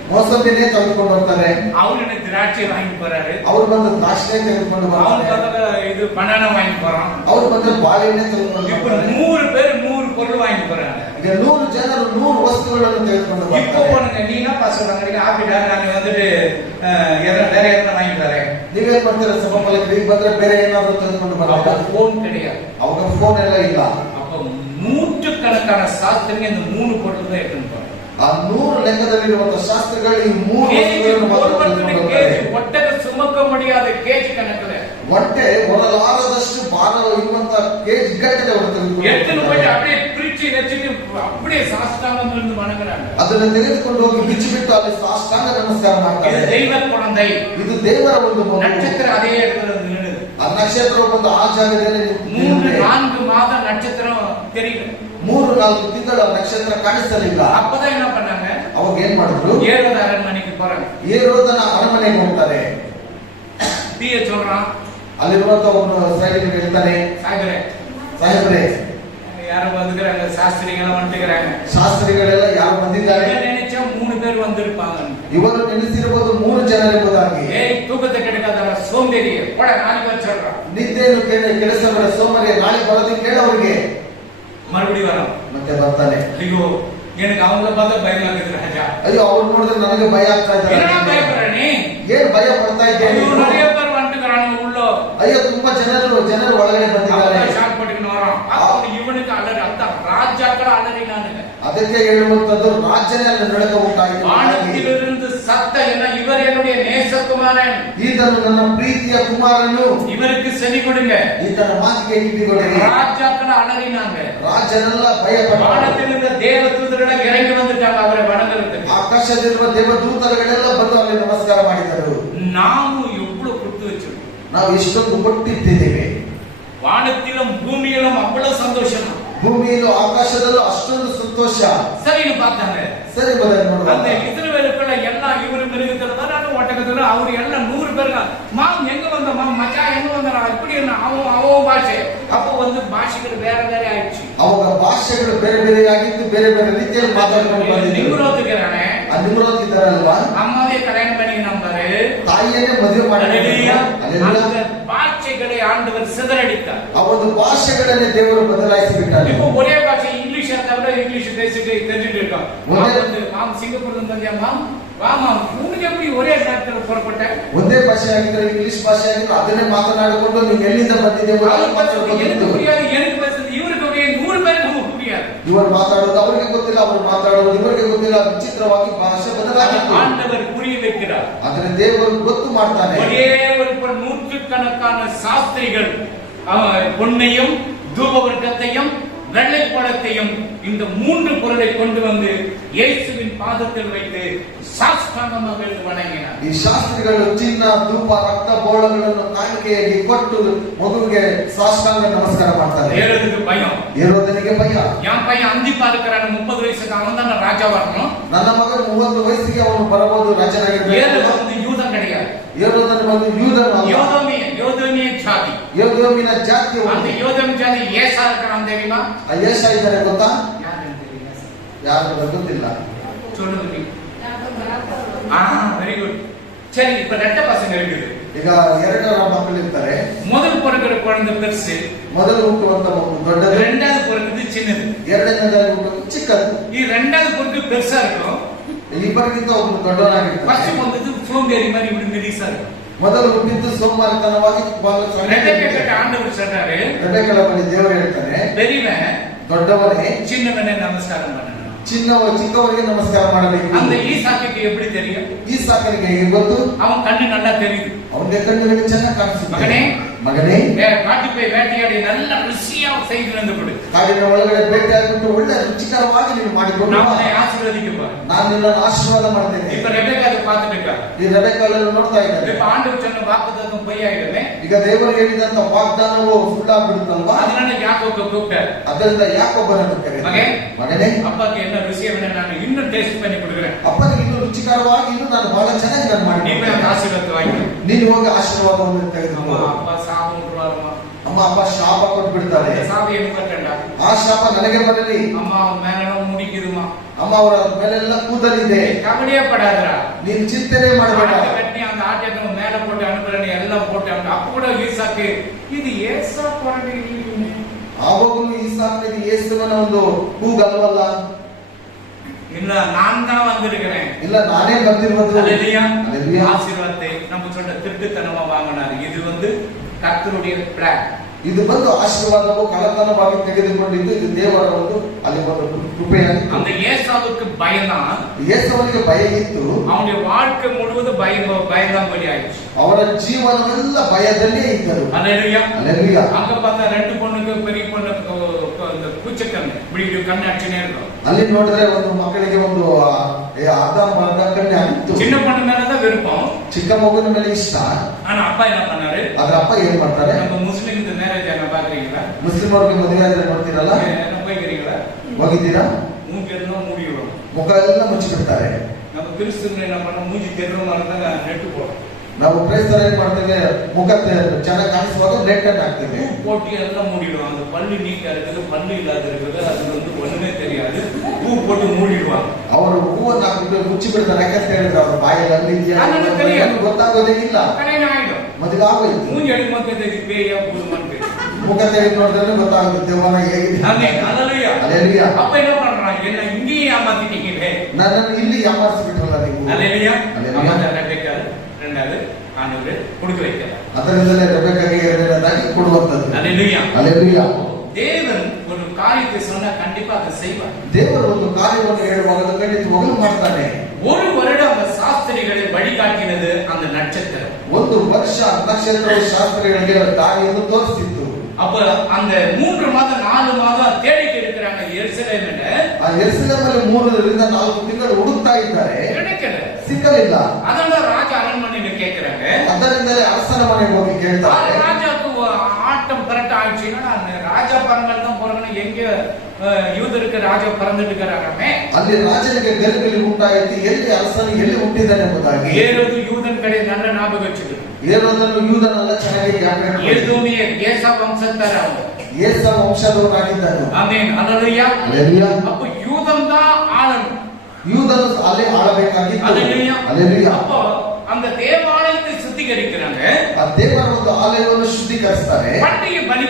ಮೋಸಂಬಿನೇ ತೆಗೆದುಕೊಂಡು ಬರ್ತಾರೆ. அவரு எனக்கு திராட்சை வாங்கி போறாரு. ಅವ್ರು ಬಂದು ದ್ರಾಕ್ಷಿನೇ ತೆಗೆದುಕೊಂಡು ಬರ್ತಾರೆ. இது பனானா வாங்கி போறான். ಅವ್ರು ಬಂದು ಬಾಳೆಹಣ್ಣೆ ತೆಗೆದುಕೊಂಡು இப்ப ಬರ್ತಾರೆ. 100 பேர் 100 பொருள் வாங்கி போறாங்க. ಈಗ 100 ಜನರು 100 ವಸ್ತುಗಳನ್ನು ತೆಗೆದುಕೊಂಡು இப்போ ಬರ್ತಾರೆ. உனக்கு நீ என்ன சொல்றாங்க? ஆப்பிடா நான் வந்துட்டு வேற எதனா வாங்கி தரேன். ನೀವೇನ್ ಮಾಡ್ತೀರಾ? ಸಭಾಫಲಕ್ಕೆ ಬಂದ್ರೆ ಬೇರೆ ಏನಾದ್ರು ತೆಗೆದುಕೊಂಡು அப்ப ಬರ್ತಾರೆ. போன் கிடையாது. ಅವಾಗ ಫೋನ್ ಎಲ್ಲ ಇಲ್ಲ. அப்ப நூற்றுக்கணக்கான சாஸ்திரங்க இந்த 3 பொருள் தான் எடுத்துட்டு போறாங்க. ಆ 100 ಲೆಕ್ಕದಲ್ಲಿರುವಂತಹ ಶಾಸ್ತ್ರಗಳು ಈ 3 ವಸ್ತುಗಳನ್ನು ಮಾತ್ರ ತೆಗೆದುಕೊಂಡು ಬರ್ತಾರೆ. ಒಟ್ಟಗೆ ಸುಮಕ முடியாத ಕೇಜ್ ಕಣಕለ ಹೊಟ್ಟೆ ಹೊರಲಾರದಷ್ಟು ಭಾರ ಇರುವಂತಹ ಕೇಜ್ ಗಟ್ಟಲೆ ಅವರು ತೆಗೆದುಕೊಂಡು ಎತ್ತಲು ಬರ್ತಾರೆ. போய் அப்படியே பிரிச்சு நெச்சிட்டு அப்படியே சாஷ்டாங்கம் இருந்து வணங்குறாங்க. ಅದನ್ನು ತೆಗೆದುಕೊಂಡು ಹೋಗಿ ಬಿಚ್ಚಿಬಿಟ್ಟು ಅಲ್ಲಿ ಸಾಷ್ಟಾಂಗ ನಮಸ್ಕಾರ ಮಾಡ್ತಾರೆ. இது தெய்வ குழந்தை. ಇದು ದೇವರ ಒಂದು ಮಗು. நட்சத்திரம் அதே இடத்துல நின்னுது. ಆ ನಕ್ಷತ್ರವು ಬಂದು ಆ ಜಾಗದಲ್ಲಿ 3-4 ಮಾದ ನಕ್ಷத்திரம் தெரியல. 3-4 ತಿಂಗಳ ನಕ್ಷತ್ರ ಕಾಣಿಸಲಿಲ್ಲ. அப்பதான் என்ன பண்ணாங்க? ಅವಾಗ ಏನ್ ಮಾಡಿದ್ರು? ஏரோத அரண்மனைக்கு போறாங்க. ಏರೋದನ ಅರಮನೆಗೆ ಹೋಗ್ತಾರೆ. தீய சொல்றான். ಅಲ್ಲಿರುವಂತ ಒಬ್ಬನು ಸೈನಿಕ ಹೇಳ್ತಾನೆ, ಸಾಹೇಬ್ರೆ யாரோ வந்துக்கறாங்க, சாஸ்திரிಗಳು வந்துக்கறாங்க. ಶಾಸ್ತ್ರಿಗಳೆಲ್ಲ ಯಾರು ಬಂದಿದ್ದಾರೆ? நினைச்சா 3 பேர் வந்திருப்பாங்க. ಇವರು ನೆನೆಸಿರಬಹುದು 3 ಜನರೆಂಬುದಾಗಿ. ஏய் தூக்கத்தை கெடுக்காதடா சோம்பேறியே, போட நாளைக்கு வச்சிடுறா. ನಿದ್ದೆಯನ್ನು ಕೆಡಿಸಬೇಡ ಸೋಮರಿ, ನಾಳೆ ಬರೋದು ಕೇಳೋರಿಗೆ. மறுபடியும் வரோம். ಮತ್ತೆ ಬರ್ತಾನೆ. ஐயோ எனக்கு அவங்கள பார்த்தா பயமா இருக்குது ராஜா. ಅಯ್ಯೋ ಅವ್ರು ನೋಡಿದ್ರೆ ನನಗೆ ಭಯ ಆಗ್ತಾ ಇದೆ. என்ன பயப்படுற நீ? ಏನ್ ಭಯ ಪಡ್ತಾ ಇದ್ದೇನೆ? நிறைய பேர் வந்துக்கறாங்க உள்ள. ಅಯ್ಯೋ ತುಂಬಾ ಜನರು ಒಳಗಡೆ ಬಂದಿದ್ದಾರೆ. ಶಾಕ್ ಪಟ್ಟಿಕೊಂಡು வரோம். அப்ப இவனுக்கு அலறி அந்த ராஜாக்கள் அலறினானுங்க. ಅದಕ್ಕೆ ಹೇಳುವಂತದ್ದು ರಾಜ್ಯನೇ ಅಲ್ಲಿ ನಡಕ ಉಂಟಾಯಿತು. வானத்திலிருந்து சத்தம் என்ன? இவர் என்னுடைய நேசகுமாரன், ಈತನು ನನ್ನ ಪ್ರೀತಿಯ ಕುಮಾರನು, இவருக்கு செவி கொடுங்க. ಈತನ ಮಾತಿಗೆ ಕಿವಿಗೊಡಿರಿ. ராஜாக்கள் அலறினாங்க. ರಾಜನೆಲ್ಲ ಭಯಪಟ್ಟರು. வானத்திலிருந்து தேவதூதர்கள் இறங்கி வந்துட்டாங்க அவரை வணங்குறதுக்கு. ಆಕಾಶದಲ್ಲಿರುವ ದೇವದೂತರುಗಳೆಲ್ಲ ಬಂದು ಅಲ್ಲಿ ನಮಸ್ಕಾರ ಮಾಡಿದರು. ನಾವು எவ்வளவு கொடுத்து வச்சிருக்கோம். ನಾವು ಎಷ್ಟೊಂದು ಕೊಟ್ಟಿದ್ದೇವೆ. வானத்திலும் பூமியிலும் அவ்வளவு சந்தோஷம். ಭೂಮಿಯಲ್ಲೂ ಆಕಾಶದಲ್ಲೂ ಅಷ್ಟೊಂದು ಸಂತೋಷ. சரின்னு பார்த்தாங்க. ಸರಿ ಬದಲು ನೋಡುವ. அந்த இஸ்ரவேலுக்குள்ள எல்லாம் இவரு மிருகத்துல தான் ஒட்டகத்துல அவரு எல்லாம் 100 பேர் மாம் எங்க வந்த மாம் மச்சா எங்க வந்தா இப்படி என்ன அவன் பாஷೆ. அப்போ வந்து பாஷைகள் வேற வேற ஆயிடுச்சு. ಅವಾಗ ಭಾಷೆಗಳು ಬೇರೆ ಬೇರೆ ಆಗಿದ್ದು, ಬೇರೆ ಬೇರೆ ರೀತಿಯಲ್ಲಿ ಮಾತಾಡ್ಕೊಂಡು ಬಂದಿದ್ರು. ನಿಮ್ರೋದ್கிறாನೆ ಆ ನಿಮ್ರೋದ್ ಇದ್ದಾರಲ್ವಾ, ಅಮ್ಮವೇ ಕಲ್ಯಾಣ பண்ணி நம்பாரு, ತಾಯಿಯನ್ನೇ ಮದುವೆ ஹalleluya. ಮಾಡಿದ್ರು. அந்த பாஷைகளை ஆண்டவர் சிதறடித்தார். ಆ ಒಂದು ಭಾಷೆಗಳನ್ನೇ ದೇವರು ಬದಲಾಯಿಸಿ ಬಿಟ್ಟಾರೆ. இப்போ ஒரே பாஷை இங்கிலீஷ் தவிர இங்கிலீஷ் பேசிட்டு தெரிஞ்சுட்டு இருக்கோம். மாம் சிங்கப்பூர்ல இருந்து வந்தியா மாம் வா மாம், உனக்கு எப்படி ஒரே நேரத்துல புறப்பட்ட? ಒಂದೇ ಭಾಷೆ ಆಗಿದ್ರೆ, ಇಂಗ್ಲಿಷ್ ಭಾಷೆ ಆಗಿದ್ರೆ ಅದನ್ನೇ ಮಾತನಾಡಿಕೊಂಡು ನೀವು ಎಲ್ಲಿಂದ ಬಂದಿದ್ದೇವೆ எனக்கு புரியாது, எனக்கு பேசுறது இவருக்கு அப்படியே 100 பேருக்கு புரியாது. ಇವರು ಮಾತಾಡೋದು ಅವರಿಗೆ ಗೊತ್ತಿಲ್ಲ, ಅವರು ಮಾತಾಡೋದು ಇವರಿಗೆ ಗೊತ್ತಿಲ್ಲ. ವಿಚಿತ್ರವಾಗಿ ಭಾಷೆ ಬದಲಾಗಿತ್ತು. ஆண்டவர் புரிய வைக்கிறார். ಆದ್ರೆ ದೇವರು ಗೊತ್ತು ಮಾಡ್ತಾನೆ. ஒரே ஒரு நூற்றுக்கணக்கான சாஸ்திரிகள் பொன்னையும் தூபவர்க்கத்தையும் வெள்ளைப்பழத்தையும் இந்த 3 பொருளை கொண்டு வந்து இயேசுவின் பாதத்தில் வைத்து சாஷ்டாங்கமாக வணங்கினார். ಈ ಶಾಸ್ತ್ರಿಗಳು ಚಿನ್ನ, ಧೂಪ, ರಕ್ತ ಬೋಳಗಳನ್ನು ಕಾಣಿಕೆಯಾಗಿ ಕೊಟ್ಟು ಮಗುವಿಗೆ ಸಾಷ್ಟಾಂಗ ನಮಸ್ಕಾರ ಮಾಡ್ತಾರೆ. ಹೇರೋದಕ್ಕೆ பயம். ಹೇರೋದನಿಗೆ ಭಯ. என் பையன் அந்திப்பா இருக்கிறான், 30 வயசுக்கு அவன் தான் ராஜா வரணும். ನನ್ನ ಮಗನು 30 ವಯಸ್ಸಿಗೆ ಅವನು ಬರಬಹುದು, ರಾಜನಾಗಿರ್ಬೇಕು. ஏரோது வந்து யூதன் கிடையாது. ಹೇರೋದನು ಬಂದು ಯೂದನು ಅಲ್ಲ. யோதமிய ஜாதி. ಯೋಧೋಮಿನ ಜಾತಿ. அந்த யோதம் ஜாதி ஏசா இருக்கிறான் தெரியுமா? ಯೇಷ ಇದ್ದಾರೆ ಗೊತ್ತಾ? யாரு ಯಾರು ಗೊತ್ತಿಲ್ಲ. சொல்லுங்க. Very good. சரி, இப்ப ரெட்ட பசங்க இருக்குது. ಈಗ ಎರಡರ ಮಕ್ಕಳು ಇರ್ತಾರೆ. முதல் பிறக்கிற குழந்தை பெருசு, ಮೊದಲು ಹುಟ್ಟುವಂತ ಮಗು ದೊಡ್ಡದು, ரெண்டாவது பிறகுது சின்னது. ಎರಡನೇದಾಗಿ ಹುಟ್ಟುವುದು ಚಿಕ್ಕದು. ಈ ரெண்டாவது பிறகு பெருசா இருக்கும், ಇಬ್ಬರಿಗಿಂತ ಒಬ್ಬನು ದೊಡ್ಡವನಾಗಿರ್ತಾನೆ. ஃபர்ஸ்ட் வந்தது சோம்பேறி மாதிரி இப்படி மெலிசா இருக்கும். ಮೊದಲು ಹುಟ್ಟಿದ್ದು ಸೋಮಾರಿತನವಾಗಿ ಬಹಳ ಸಣ್ಣ. ரெபெக்கா ஆண்டவர் சொல்றாரு, ರೆಬೆಕ್ಕಳ ಬಳಿ ದೇವರು ಹೇಳ್ತಾನೆ, பெரியவன் ದೊಡ್ಡವನೇ சின்னவனை நமஸ்காரம் பண்ணணும். ಚಿಕ್ಕವರಿಗೆ ನಮಸ್ಕಾರ ಮಾಡಬೇಕು. அந்த ஈசாக்குக்கு எப்படி தெரியும்? ಈಸಾಕನಿಗೆ ಹೇಗೆ ಗೊತ್ತು? அவன் கண்ணு நல்லா தெரியுது. ಅವನಿಗೆ ಕಣ್ಣಿಗೆ ಚೆನ್ನಾಗಿ ಕಾಣಿಸುತ್ತೆ. மகனே ಮಗನೇ, காட்டு போய் வேட்டையாடி நல்ல ருசியா செய்து வந்து கொடு. ಕಾಡಿನ ಒಳಗಡೆ ಬೇಟೆಯಾಡಿಬಿಟ್ಟು ಒಳ್ಳೆ ರುಚಿಕರವಾಗಿ ನೀನು ಮಾಡಿಕೊಡು. நான் உன்னை ஆசீர்வதிக்கப்பா. ನಾನು ನಿನ್ನನ್ನು ಆಶೀರ್ವಾದ ಮಾಡ್ತೇನೆ. இப்ப ரெபெக்கா அதை பார்த்துட்டு இருக்கா. ಈ ರೆಬೆಕ್ಕಳನ್ನು ನೋಡ್ತಾ ಇದ್ದಾರೆ. இப்ப ஆண்டவர் சொன்ன வாக்குத்தத்தம் பொய்யாயிடுமே. ಈಗ ದೇವರು ಹೇಳಿದಂತ ವಾಗ್ದಾನವು ಸುಳ್ಳಾಗ್ಬಿಡುತ್ತಲ್ವಾ? அதனால யாக்கோபை கூப்பிட்டார். ಅದರಿಂದ ಯಾಕೋಬನನ್ನು ಕರೆದ, ಮಗನೇ, அப்பாக்கு என்ன ருசியை வேணும் நான் இன்னும் டேஸ்ட் பண்ணி கொடுக்குறேன். ಅಪ್ಪನಿಗೆ ಇನ್ನು ರುಚಿಕರವಾಗಿ ಇನ್ನು ನಾನು ಬಹಳ ಚೆನ್ನಾಗಿ ನಾನು நீ போய் அந்த ಮಾಡಿ ஆசீர்வாதத்தை வாங்கி. ನೀನು ಹೋಗಿ ಆಶೀರ್ವಾದವನ್ನು அம்மா ತೆಗೆದುಕೋ. அப்பா சாபம் விட்டுருவாருமா. ಅಮ್ಮ ಅಪ್ಪ ಶಾಪ ಕೊಟ್ಬಿಡ್ತಾರೆ. அந்த சாபம் எனக்கு கட்டண்டா. ಆ ಶಾಪ ನನಗೆ ಬರಲಿ. அம்மா அவன் மேலாம் முடிக்குதுமா. ಅಮ್ಮ ಅವರ ಮೇಲೆಲ್ಲ ಕೂದಲಿದೆ. கவலையே படாதடா. ನೀನು ಚಿಂತನೆ ಮಾಡಬೇಡ. கட்டி அந்த ஆட்டத்தை மேல போட்டு அனுப்புறேன் எல்லாம் போட்டு அனுப்பு. அப்ப கூட ஈசாக்கு இது ஏசா குழந்தை. ಆವಾಗಲೂ ಈಸಾಕನಿಗೆ ಯೇಸುವನ ಒಂದು ಕೂಗಲ್ವಲ್ಲ. இல்ல நான் தான் வந்திருக்கிறேன். ಇಲ್ಲ ನಾನೇ ಬಂದಿರುವುದು. அல்லேலூயா. அல்லேலூயா. ஆசீர்வாதத்தை நம்ம சொன்ன திருட்டுத்தனமா வாங்கினாரு. இது வந்து கர்த்தருடைய பிளான். ಇದು ಬಂದು ಆಶೀರ್ವಾದವು ಕಳ್ಳತನವಾಗಿ ತೆಗೆದುಕೊಂಡಿದ್ದು ಇದು ದೇವರ ಒಂದು ಅಲ್ಲಿ ಒಂದು ಕೃಪೆಯಾಗಿತ್ತು. அந்த ஏசாவுக்கு பயம்தான். ಯೇಸುವನಿಗೆ ಭಯ ಇತ್ತು. அவனுடைய வாழ்க்கை முழுவதும் பயம்தான் பலி ஆயிடுச்சு. ಅವರ ಜೀವನವೆಲ್ಲ ಭಯದಲ್ಲೇ ಇದ್ದರು. அல்லேலூயா. அல்லேலூயா. அங்க பார்த்தா ரெண்டு பொண்ணுக்கு பெரிய பொண்ணுக்கு இந்த பூச்சக்கண்ணு இப்படி கண்ணு அடிச்சுனே இருக்கும். ಅಲ್ಲಿ ನೋಡಿದ್ರೆ ಒಂದು ಮಕ್ಕಳಿಗೆ ಒಂದು ಅರ್ಧ ಕಣ್ಣೆ ಆಗಿತ್ತು. சின்ன பொண்ணு மேலதான் விருப்பம், ಚಿಕ್ಕ ಮಗುವಿನ ಮೇಲೆ ಇಷ್ಟ. ஆனா அப்பா என்ன பண்ணாரு? ಅದ್ರ ಅಪ್ಪ ಏನ್ ಮಾಡ್ತಾರೆ? நம்ம முஸ்லிம் இந்த மேரேஜ் என்ன பாக்குறீங்களா? ಮುಸ್ಲಿಂ ಅವ್ರಿಗೆ ಮದುವೆ ಆದ್ರೆ ನೋಡ್ತೀರಲ್ಲ, என்ன போய்க்கிறீங்களா? ಹೋಗಿದ್ದೀರಾ? மூஞ்சி எல்லாம் மூடி விடும். ಮುಖ ಎಲ್ಲ ಮುಚ್ಚಿಬಿಡ್ತಾರೆ. நம்ம கிறிஸ்துவ என்ன பண்ண மூஞ்சி தெருவு மாதிரி நெட்டு போடும். ನಾವು ಕ್ರೈಸ್ತರ ಏನ್ ಮಾಡ್ತೇವೆ, ಮುಖ ಚೆನ್ನಾಗಿ ಕಾಣಿಸುವಾಗ ನೆಟ್ ಅನ್ನು ಹಾಕ್ತೇವೆ. போட்டி எல்லாம் மூடிடுவாங்க. அந்த பல்லு நீட்டா இருக்குது, பல்லு இல்லாத இருக்குது, அது வந்து ஒண்ணுமே தெரியாது. பூ போட்டு மூடிடுவாங்க. ಅವರು ಹೂವನ್ನು ಹಾಕಿಬಿಟ್ಟು ಮುಚ್ಚಿ ಬಿಡ್ತಾರೆ. ಯಾಕಂತ ಹೇಳಿದ್ರೆ ಅವ್ರ ಬಾಯಲ್ಲಿ ಇದೆಯಾ ಗೊತ್ತಾಗೋದೇ ಇಲ್ಲ. கல்யாணம் ஆயிடும். ಮದುವೆ ಆಗೋಯ್ತು. மூஞ்சி எடுக்கும்போது பேயா பூதுமான்னு ಮುಖ ತೆಗೆದು ನೋಡಿದ್ರೆ ಗೊತ್ತಾಗುತ್ತೆ ದೇವನ ಹೇಗಿದೆ. அல்லேலூயா. அல்லேலூயா. அப்ப என்ன பண்றாங்க? என்ன இங்கேயே ஏமாத்திட்டீங்களே. ನನ್ನನ್ನು ಇಲ್ಲಿ ಯಾಮಾರಿಸಿಬಿಟ್ರಲ್ಲ ನೀವು. அல்லேலூயா. அல்லேலூயா. அப்ப ரெபெக்கா ரெண்டாவது ஆண்டவர் கொடுக்க வைக்கிறார். ಅದರಿಂದಲೇ ರೆಬೆಕ್ಕಗೆ ಎರಡನೇದಾಗಿ ಕೊಡುವಂತದ್ದು. அல்லேலூயா. அல்லேலೂயா. தேவன் ஒரு காரியத்தை சொன்னா கண்டிப்பா அதை செய்வார். ದೇವರು ಒಂದು ಕಾರ್ಯವನ್ನು ಹೇಳುವಾಗ ಅದು ಖಂಡಿತವಾಗಲೂ ಮಾಡ್ತಾನೆ. ஒரு வருடம் அந்த சாஸ்திரிகளை வழிகாட்டினது அந்த நட்சத்திரம். ಒಂದು ವರ್ಷ ನಕ್ಷತ್ರವು ಶಾಸ್ತ್ರಿಗಳಿಗೆ ದಾರಿಯನ್ನು ತೋರಿಸಿತ್ತು. அப்ப அந்த 3 மாதம் 4 மாதம் தேடிட்டு இருக்கிறாங்க எருசலேமில. ಆ ಯೆರೂಸಲೇಮಲ್ಲಿ 3 ರಿಂದ 4 ತಿಂಗಳು ಹುಡುಕ್ತಾ ಇದ್ದಾರೆ, கிடைக்கல, ಸಿಕ್ಕಲಿಲ್ಲ. அதனால ராஜ அரண்மனையில கேக்குறாங்க. ಅದರಿಂದಲೇ ಅರಸನ ಮನೆಗೆ ಹೋಗಿ ಕೇಳ್ತಾರೆ. ராஜாக்கு ஆட்டம் பரட்ட ஆயிடுச்சுன்னா ராஜா பரங்கள் தான் போறாங்க. எங்க யூதருக்கு ராஜா பறந்துட்டு இருக்கிறாங்க. ಅಲ್ಲಿ ರಾಜನಿಗೆ ಗಲಿಬಿಲಿ ಉಂಟಾಯಿತು. ಎಲ್ಲಿ ಅರಸನು ಎಲ್ಲಿ ಹುಟ್ಟಿದ್ದಾನೆ ಎಂಬುದಾಗಿ. ஏரோது யூதன் கடை நல்ல ஞாபகம் வச்சுக்கணும். ಏರೋದನ್ನು ಯೂದನೆಲ್ಲ ಚೆನ್ನಾಗಿ ಜ್ಞಾಪಕ ஏதோமிய ஏசா வம்சத்தார் அவங்க. ಏಸ ವಂಶದವನಾಗಿದ್ದನು. ஆமென். அல்லேலூயா. அல்லேலூயா. அப்ப யூதன் தான் ஆளணும். ಯೂದನು ಅಲ್ಲಿ ಆಳಬೇಕಾಗಿತ್ತು. அல்லேலூயா. அல்லேலூயா. அப்போ அந்த தேவாலயத்தை சுத்திகரிக்கிறாங்க. ಆ ದೇವರ ಒಂದು ಆಲಯವನ್ನು ಶುದ್ಧೀಕರಿಸ್ತಾರೆ. பண்டிகை பலி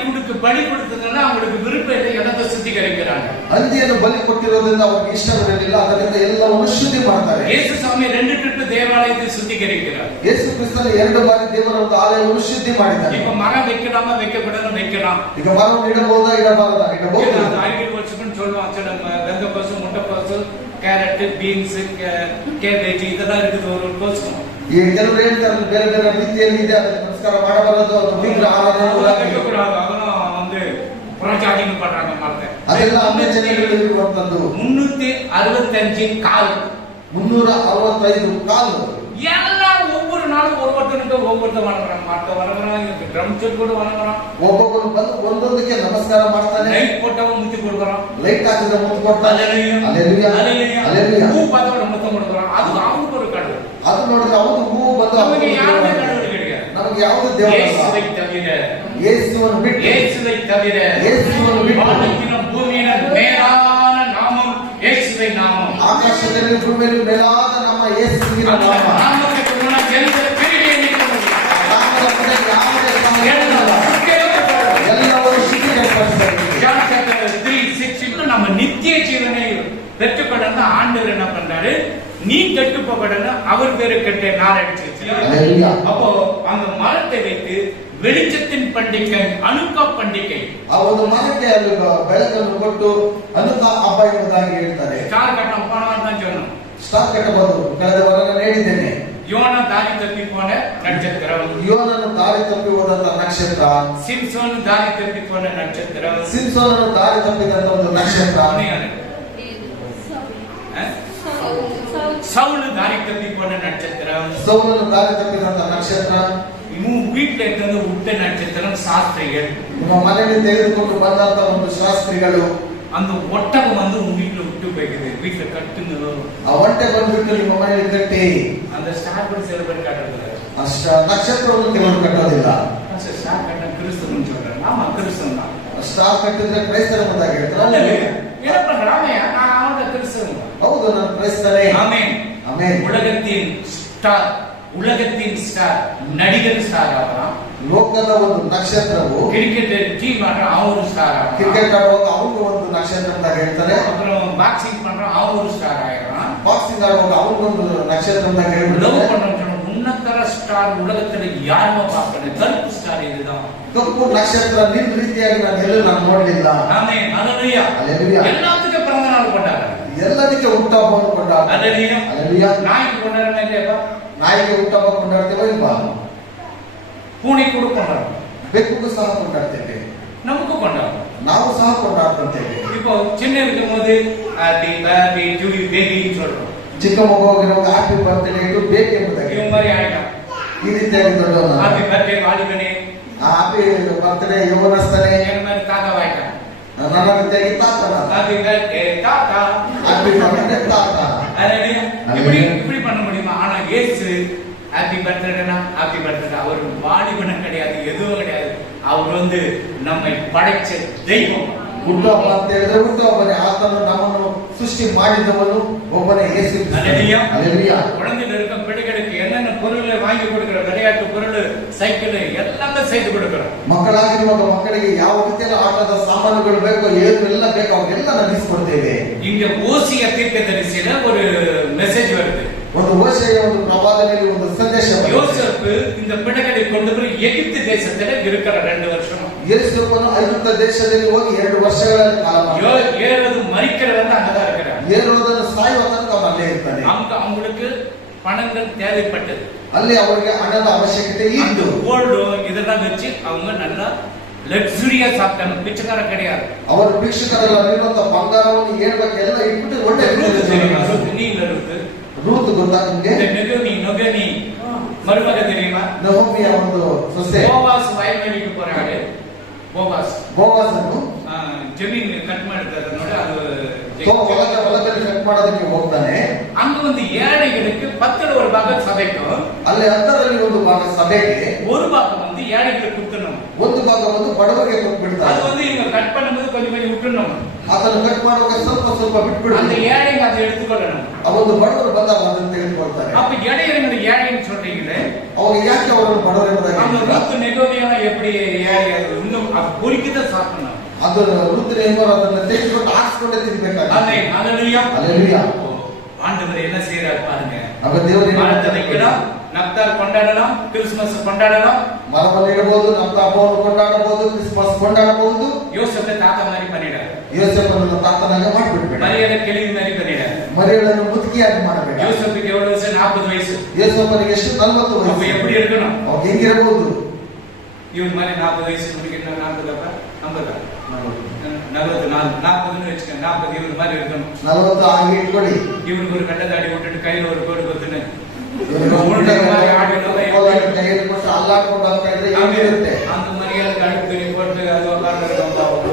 கொடுத்ததுன்னா அவங்களுக்கு விருப்பம் இல்லை, இடத்தை சுத்திகரிக்கிறாங்க. ಹಂದಿಯನ್ನು ಬಲಿ ಕೊಟ್ಟಿರೋದ್ರಿಂದ ಅವರಿಗೆ ಇಷ್ಟವಿರಲಿಲ್ಲ. ಅದರಿಂದ ಎಲ್ಲವನ್ನು ಶುದ್ಧಿ ಮಾಡ್ತಾರೆ. இயேசு சாமி 2 ட்ரிப் தேவாலயத்தை சுத்திகரிக்கிறார். ಯೇಸು ಕ್ರಿಸ್ತನು 2 ಬಾರಿ ದೇವರ ಒಂದು ಆಲಯವನ್ನು ಶುದ್ಧಿ ಮಾಡಿದ್ದಾನೆ. இப்ப மரம் வைக்கலாமா வைக்கக்கூடாது வைக்கலாம். ಈಗ ಮರವನ್ನು ಇಡಬಹುದಾ ಇಡಬಾರದಾ? ಇಡಬಹುದು. ஆங்கில வருஷம்னு சொல்லுவாங்க. சில வெந்த பசு, முட்டை பசு, கேரட், பீன்ஸ், கேபேஜ் இதெல்லாம் இருக்குது ஒரு கோசம். ಈ ಕೆಲವರು ಹೇಳ್ತಾರೆ ಬೇರೆ ಬೇರೆ ರೀತಿಯಲ್ಲಿ ಇದೆ, ಅದಕ್ಕೆ ನಮಸ್ಕಾರ ಮಾಡಬಾರದು, ಅದು ವಿಗ್ರಹ ಆರಾಧನೆ அதெல்லாம் வந்து புறஜாதிங்க பண்றாங்க மரத்தை. ಅದೆಲ್ಲ ಅನ್ಯ ಜನಗಳು ಇರುವಂತದ್ದು. 365 ಕಾಲ್ 365 ಕಾಲು எல்லாம் ஒவ்வொரு நாளும் ஒவ்வொருத்தருக்கு ஒவ்வொருத்தர் வணங்குறாங்க. மரத்தை வணங்குறான், ட்ரம் செட் கூட வணங்குறான். ಒಬ್ಬೊಬ್ಬರು ಬಂದು ಒಂದೊಂದಕ್ಕೆ ನಮಸ್ಕಾರ ಮಾಡ್ತಾನೆ. லைட் போட்டவன் முத்தி கொடுக்குறான். ಲೈಟ್ ಹಾಕಿದ್ರೆ ಮುತ್ತು ಕೊಡ್ತಾನೆ. அல்லேலூயா. அல்லேலೂயா. அல்லேலூயா. பூ பார்த்தவன முத்தம் கொடுக்குறான். ಅದು அவனுக்கு ஒரு கடவுள். ಅದು ನೋಡಿದ್ರೆ ಅವನು ಹೂವು ಬಂದು நமக்கு யாருமே கடவுள் கிடையாது. ನಮಗೆ ಯಾವುದು ದೇವರು இயேசுவை தவிர, ಯೇಸುವನ್ನು ಬಿಟ್ಟು, இயேசுவை தவிர ಯೇಸುವನ್ನು ಬಿಟ್ಟು வானத்திலும் பூமியிலும் மேலான நாமம் இயேசுவை நாமம். ಆಕಾಶದಲ್ಲಿ ಭೂಮಿಯಲ್ಲಿ ಮೇಲಾದ ನಮ್ಮ ಯೇಸುವಿನ அந்த ನಾಮ. நாமத்துக்கு முன்னாடி எந்த பிரிவே நிற்க முடியாது. ಆ சொல்றாரு, நீ கெட்டு போகணும், அவர் பேரு கெட்ட நாள் அடிச்சு. Hallelujah. அப்போ அந்த மரத்தை வைத்து வெளிச்சத்தின் பண்டிகை, ಅನುಕ ಪಂಡಿಕೆ, ಆ ಒಂದು ಮರಕ್ಕೆ ಅಲ್ಲಿ ಬೆಳಕನ್ನು ಕೊಟ್ಟು ಅನುಕ ಹಬ್ಬ ಎಂಬುದಾಗಿ ಹೇಳ್ತಾರೆ. ಸ್ಟಾರ್ ಕಟ್ಟಂ போனவன் தான் சொன்னோம். ಸ್ಟಾರ್ ಕಟ್ಟಬಹುದು, ಕಳೆದ ವಾರ ನಾನು ಹೇಳಿದ್ದೇನೆ. யோனா ದಾರಿ ತಪ್ಪಿ போன ನಕ್ಷತ್ರಂ, ಯೋನನು ದಾರಿ ತಪ್ಪಿ ಹೋದಂತ ನಕ್ಷತ್ರ. ಸಿಂಸೋನ್ ದಾರಿ ತಪ್ಪಿ போன ನಕ್ಷತ್ರಂ, ಸಿಂಸೋನನು ದಾರಿ ತಪ್ಪಿದಂತ ಒಂದು ನಕ್ಷತ್ರ. சவுல் ದಾರಿ ತಪ್ಪಿ போன நட்சத்திரம், ಸೌಲನು ದಾರಿ ತಪ್ಪಿದಂತ ನಕ್ಷತ್ರ. இன்னும் வீட்டுல இருந்து விட்ட நட்சத்திரம் சாஸ்திரிகள். ನಿಮ್ಮ ಮನೆಯಲ್ಲಿ ತೆಗೆದುಕೊಂಡು ಬಂದಂತ ಒಂದು ಶಾಸ್ತ್ರಿಗಳು. அந்த ஒட்டகம் வந்து உங்க வீட்டுல விட்டு போய்க்குது, வீட்டுல கட்டுங்க. ಆ ಒಂಟೆ ಬಂದ್ಬಿಟ್ಟು ನಿಮ್ಮ ಮನೆಯಲ್ಲಿ ಕಟ್ಟಿ அந்த ஸ்டார் கூட சில பேர் காட்டுறது, ಅಷ್ಟ ನಕ್ಷತ್ರವನ್ನು ಕೆಲವರು ಕಟ್ಟೋದಿಲ್ಲ. ஸ்டார் கட்ட கிறிஸ்துவன்னு சொல்றாங்க. ஆமா, கிறிஸ்துவன் தான். ಸ್ಟಾರ್ ಕಟ್ಟಿದ್ರೆ ಕ್ರೈಸ್ತರ ಎಂಬುದಾಗಿ ಹೇಳ್ತಾರೆ. என்ன பண்றாங்க? நான் அவனோட கிறிஸ்துவன். ಹೌದು, ನಾನು ಕ್ರೈಸ್ತನೇ. ஆமென். ಆಮೆನ್. உலகத்தின் ஸ்டார், உலகத்தின் ஸ்டார், நடிகர் ஸ்டார் ஆகலாம். ಲೋಕದ ಒಂದು ನಕ್ಷತ್ರವು கிரிக்கெட் டீம் ஆடுற அவன் ஒரு ஸ்டார் ஆகலாம். ಕ್ರಿಕೆಟ್ ಆಡುವಾಗ ಅವನಿಗೆ ಒಂದು ನಕ್ಷತ್ರ ಅಂತ ಹೇಳ್ತಾರೆ. அப்புறம் பாக்ஸிங் பண்றான் அவன் ஒரு ஸ்டார் ஆகலாம். ಬಾಕ್ಸಿಂಗ್ ಆಡುವಾಗ ಅವನಿಗೊಂದು ನಕ್ಷತ್ರ ಅಂತ லவ் ಹೇಳ್ಬಿಡ್ತಾರೆ. பண்றோம், உன்னதர ஸ்டார் உலகத்துல யாருமே பார்க்கணும், கருப்பு ஸ்டார் இதுதான். ಕಪ್ಪು ನಕ್ಷತ್ರ ನಿನ್ನ ರೀತಿಯಾಗಿ ನಾನು ಎಲ್ಲೂ ನಾನು ನೋಡಲಿಲ್ಲ. ஆமென். ஹalleluya. ஹalleluya. எல்லாத்துக்கும் பிறந்த நாள் கொண்டாடுறாங்க. ಎಲ್ಲದಕ್ಕೆ ಹುಟ್ಟಹಬ್ಬವನ್ನು ಕೊಂಡಾಡ್ತಾರೆ. ஹalleluya. ஹalleluya. நாய்க்கு கொண்டாடுறோம் இல்லையா? ನಾಯಿಗೆ ಹುಟ್ಟಹಬ್ಬ ಕೊಂಡಾಡ್ತೇವೆ ಇಲ್ವಾ? பூனை கூட கொண்டாடுறோம், ಬೆಕ್ಕಿಗೂ ಸಹ ಕೊಂಡಾಡ್ತೇವೆ, நமக்கு கொண்டாடுறோம். ನಾವು ಸಹ ಕೊಂಡಾಡ್ತೇವೆ. இப்போ சின்ன இருக்கும் போது ஹாப்பி பர்த்டே டு யூ பேபின்னு சொல்றோம். ಚಿಕ್ಕ ಮಗುವಾಗಿರುವಾಗ ಹ್ಯಾಪಿ ಬರ್ತ್ಡೇ ಟು ಬೇಕ್ ಎಂಬುದಾಗಿ இவன் மாதிரி ஆயிட்டான். ಈ ರೀತಿಯಾಗಿ ದೊಡ್ಡವನು. ஹாப்பி பர்த்டே வாலிபனே, ಹ್ಯಾಪಿ ಬರ್ತ್ಡೇ ಯೌವನಸ್ಥನೇ, என் மாதிரி தாத்தாவாயிட்டான். ನನ್ನ ರೀತಿಯಾಗಿ ತಾತನ. ஹாப்பி பர்த்டே தாத்தா. ಹ್ಯಾಪಿ ಬರ್ತ್ಡೇ ತಾತ. ஹalleluya. இப்படி பண்ண முடியுமா? ஆனா இயேசு ஹாப்பி பர்த்டேனா ஹாப்பி பர்த்டே. அவர் வாலிபன கிடையாது, எதுவும் கிடையாது. அவர் வந்து நம்மை படைச்ச தெய்வம். ಹುಟ್ಟುಹಬ್ಬ ಅಂತ ಹೇಳಿದ್ರೆ ಹುಟ್ಟುಹಬ್ಬನೇ. ಆತನು ನಮ್ಮನ್ನು ಸೃಷ್ಟಿ ಮಾಡಿದವನು ಒಬ್ಬನೇ ಯೇಸು. ஹalleluya. ஹalleluya. குழந்தைகள் இருக்கும் பிள்ளைகளுக்கு என்னென்ன பொருளை வாங்கி கொடுக்கிற, விளையாட்டு பொருள், சைக்கிள் எல்லாமே செய்து கொடுக்கிறோம். ಮಕ್ಕಳಾಗಿರುವಾಗ ಮಕ್ಕಳಿಗೆ ಯಾವ ರೀತಿಯ ಆಟದ ಸಾಮಾನುಗಳು ಬೇಕೋ ಎಲ್ಲ ಬೇಕೋ ಅವೆಲ್ಲ ನಡೆಸಿಕೊಡ್ತೇವೆ. இங்க ஓசிய தீர்க்கதரிசியில ஒரு மெசேஜ் வருது. ಒಂದು ಓಶೆಯ ಒಂದು ಪ್ರವಾದನೆಯಲ್ಲಿ ಒಂದು ಸಂದೇಶ ಬರುತ್ತೆ. யோசேப்பு இந்த பிள்ளைகளை கொண்டு போய் எகிப்து தேசத்துல இருக்கிற 2 வருஷம். ಯೇಸುವನ್ನು ಐಗುಪ್ತ ದೇಶದಲ್ಲಿ ಹೋಗಿ 2 ವರ್ಷಗಳ ಕಾಲ ಮಾಡಿ. ஏறது மரிக்கிறவங்க அங்கதான் இருக்கிறார். ಏರುವುದನ್ನು ಸಾಯುವ ತನಕ ಅವನು ಅಲ್ಲೇ ಇರ್ತಾನೆ. அவங்களுக்கு பணங்கள் தேவைப்பட்டது. ಅಲ್ಲಿ ಅವರಿಗೆ ಹಣದ ಅವಶ್ಯಕತೆ ಇತ್ತು. கோல்டு இதெல்லாம் வச்சு அவங்க நல்லா ಲಕ್ಸುರಿಯಾ ಸಾಪ್ತಾನೆ, ಪಿಚ್ಚಕಾರ கிடையாது. ಅವರು ಭಿಕ್ಷುಕರಲ್ಲ, ಅಲ್ಲಿರುವಂತ ಬಂಗಾರವನ್ನು ಏಳ್ಬೇಕು ಎಲ್ಲ ಇಟ್ಬಿಟ್ಟು ಒಳ್ಳೆ ರೂತ್ ಗೊತ್ತಾ ನಿಮ್ಗೆ? நொகனி மருமக தெரியுமா? ನಹೋಮಿಯ ಒಂದು ಸೊಸೆ. போவாஸ் வயல்வெளிக்கு போறாரு. ಬೋವಾಸನು ಜಮೀನ್ ಕಟ್ ಮಾಡ್ತಾರೆ ನೋಡಿ, ಅದು ಹೊಲದಲ್ಲಿ ಕಟ್ ಮಾಡೋದಕ್ಕೆ ಹೋಗ್ತಾನೆ. அங்க வந்து ஏழைகளுக்கு 10ல ஒரு பாகம் சபைக்கும், ಅಲ್ಲಿ 10ರಲ್ಲಿ ಒಂದು ಭಾಗ ಸಭೆಗೆ, ஒரு பாகம் வந்து ஏழைகளுக்கு கொடுக்கணும். ಒಂದು ಭಾಗ ಒಂದು ಬಡವರಿಗೆ ಕೊಟ್ಬಿಡ್ತಾರೆ. அது வந்து இவங்க கட் பண்ணும்போது கொஞ்சம் கொஞ்சம் விட்டுறணும். ಅದನ್ನು ಕಟ್ ಮಾಡುವಾಗ ಸ್ವಲ್ಪ ಸ್ವಲ್ಪ ಬಿಟ್ಬಿಡು. அந்த ஏழைங்க அதை எடுத்துக்கொள்ளணும். ಆ ಒಂದು ಬಡವರು ಬಂದಾಗ ಅದನ್ನು ತೆಗೆದುಕೊಳ್ತಾರೆ. அப்ப ஏழைகளை ஏழைன்னு சொல்றீங்களே, அவங்க ಯಾಕೆ ಅವರನ್ನು ಬಡವರು ಎಂಬುದಾಗಿ அந்த ரூத் நெகோமியா எப்படி ஏழை? அது இன்னும் பொறிக்கதான் சாப்பிடணும். ಅದು ರುದ್ರ ಎಂಬರು ಅದನ್ನು ತೆಗೆದುಕೊಂಡು ಆರಿಸಿಕೊಂಡೇ ತಿನ್ಬೇಕಾಗುತ್ತೆ. ஆமென். ஹalleluya. ஹalleluya. ஆண்டவர் என்ன செய்றார் பாருங்க. ಆಗ ದೇವರು மரத்தை வைக்கலாம், நப்தார் கொண்டாடலாம், கிறிஸ்மஸ் கொண்டாடலாம். ಮರವನ್ನು ಇಡಬಹುದು, ನಮ್ಮ ಹಬ್ಬವನ್ನು ಕೊಂಡಾಡಬಹುದು, ಕ್ರಿಸ್ಮಸ್ ಕೊಂಡಾಡಬಹುದು. யோசேப்பை தாத்தா மாதிரி பண்ணிடாரு. ಯೋಸೇಫನನ್ನು ತಾತನಾಗಿ ಮಾಡಿಬಿಡ್ಬೇಡ. மரியாதை ಕೆಳಗಿ மாதிரி பண்ணிடாரு. ಮರಿಯಳನ್ನು ಮುದುಕಿಯಾಗಿ ಮಾಡಬೇಡ. யோசேப்புக்கு எவ்வளவு வயசு? 40 வயசு. ಯೋಸೇಫನಿಗೆ ಎಷ್ಟು? 40 அப்ப ವಯಸ್ಸು. எப்படி இருக்கணும்? ಅವಾಗ ಹೆಂಗಿರಬಹುದು? இவன் மாதிரி 40 வயசு முடிக்கிற 40 50 40 வச்சுக்க, 40 இவன் மாதிரி இருக்கணும். 40 ಆಗಿ ಇಟ್ಕೊಳ್ಳಿ. இவனுக்கு ஒரு கட்ட தாடி விட்டுட்டு கையில ஒரு கோடு கொத்துன்னு ಕೈಯಲ್ಲಿ ಕೊಟ್ಟು ಅಲ್ಲಾಡ್ಕೊಂಡು ಹೋಗ್ತಾ ಇದ್ರೆ ಹೆಂಗಿರುತ್ತೆ? அந்த மரியாதை அடுப்பு பெரிய போட்டு அது உட்கார்ந்து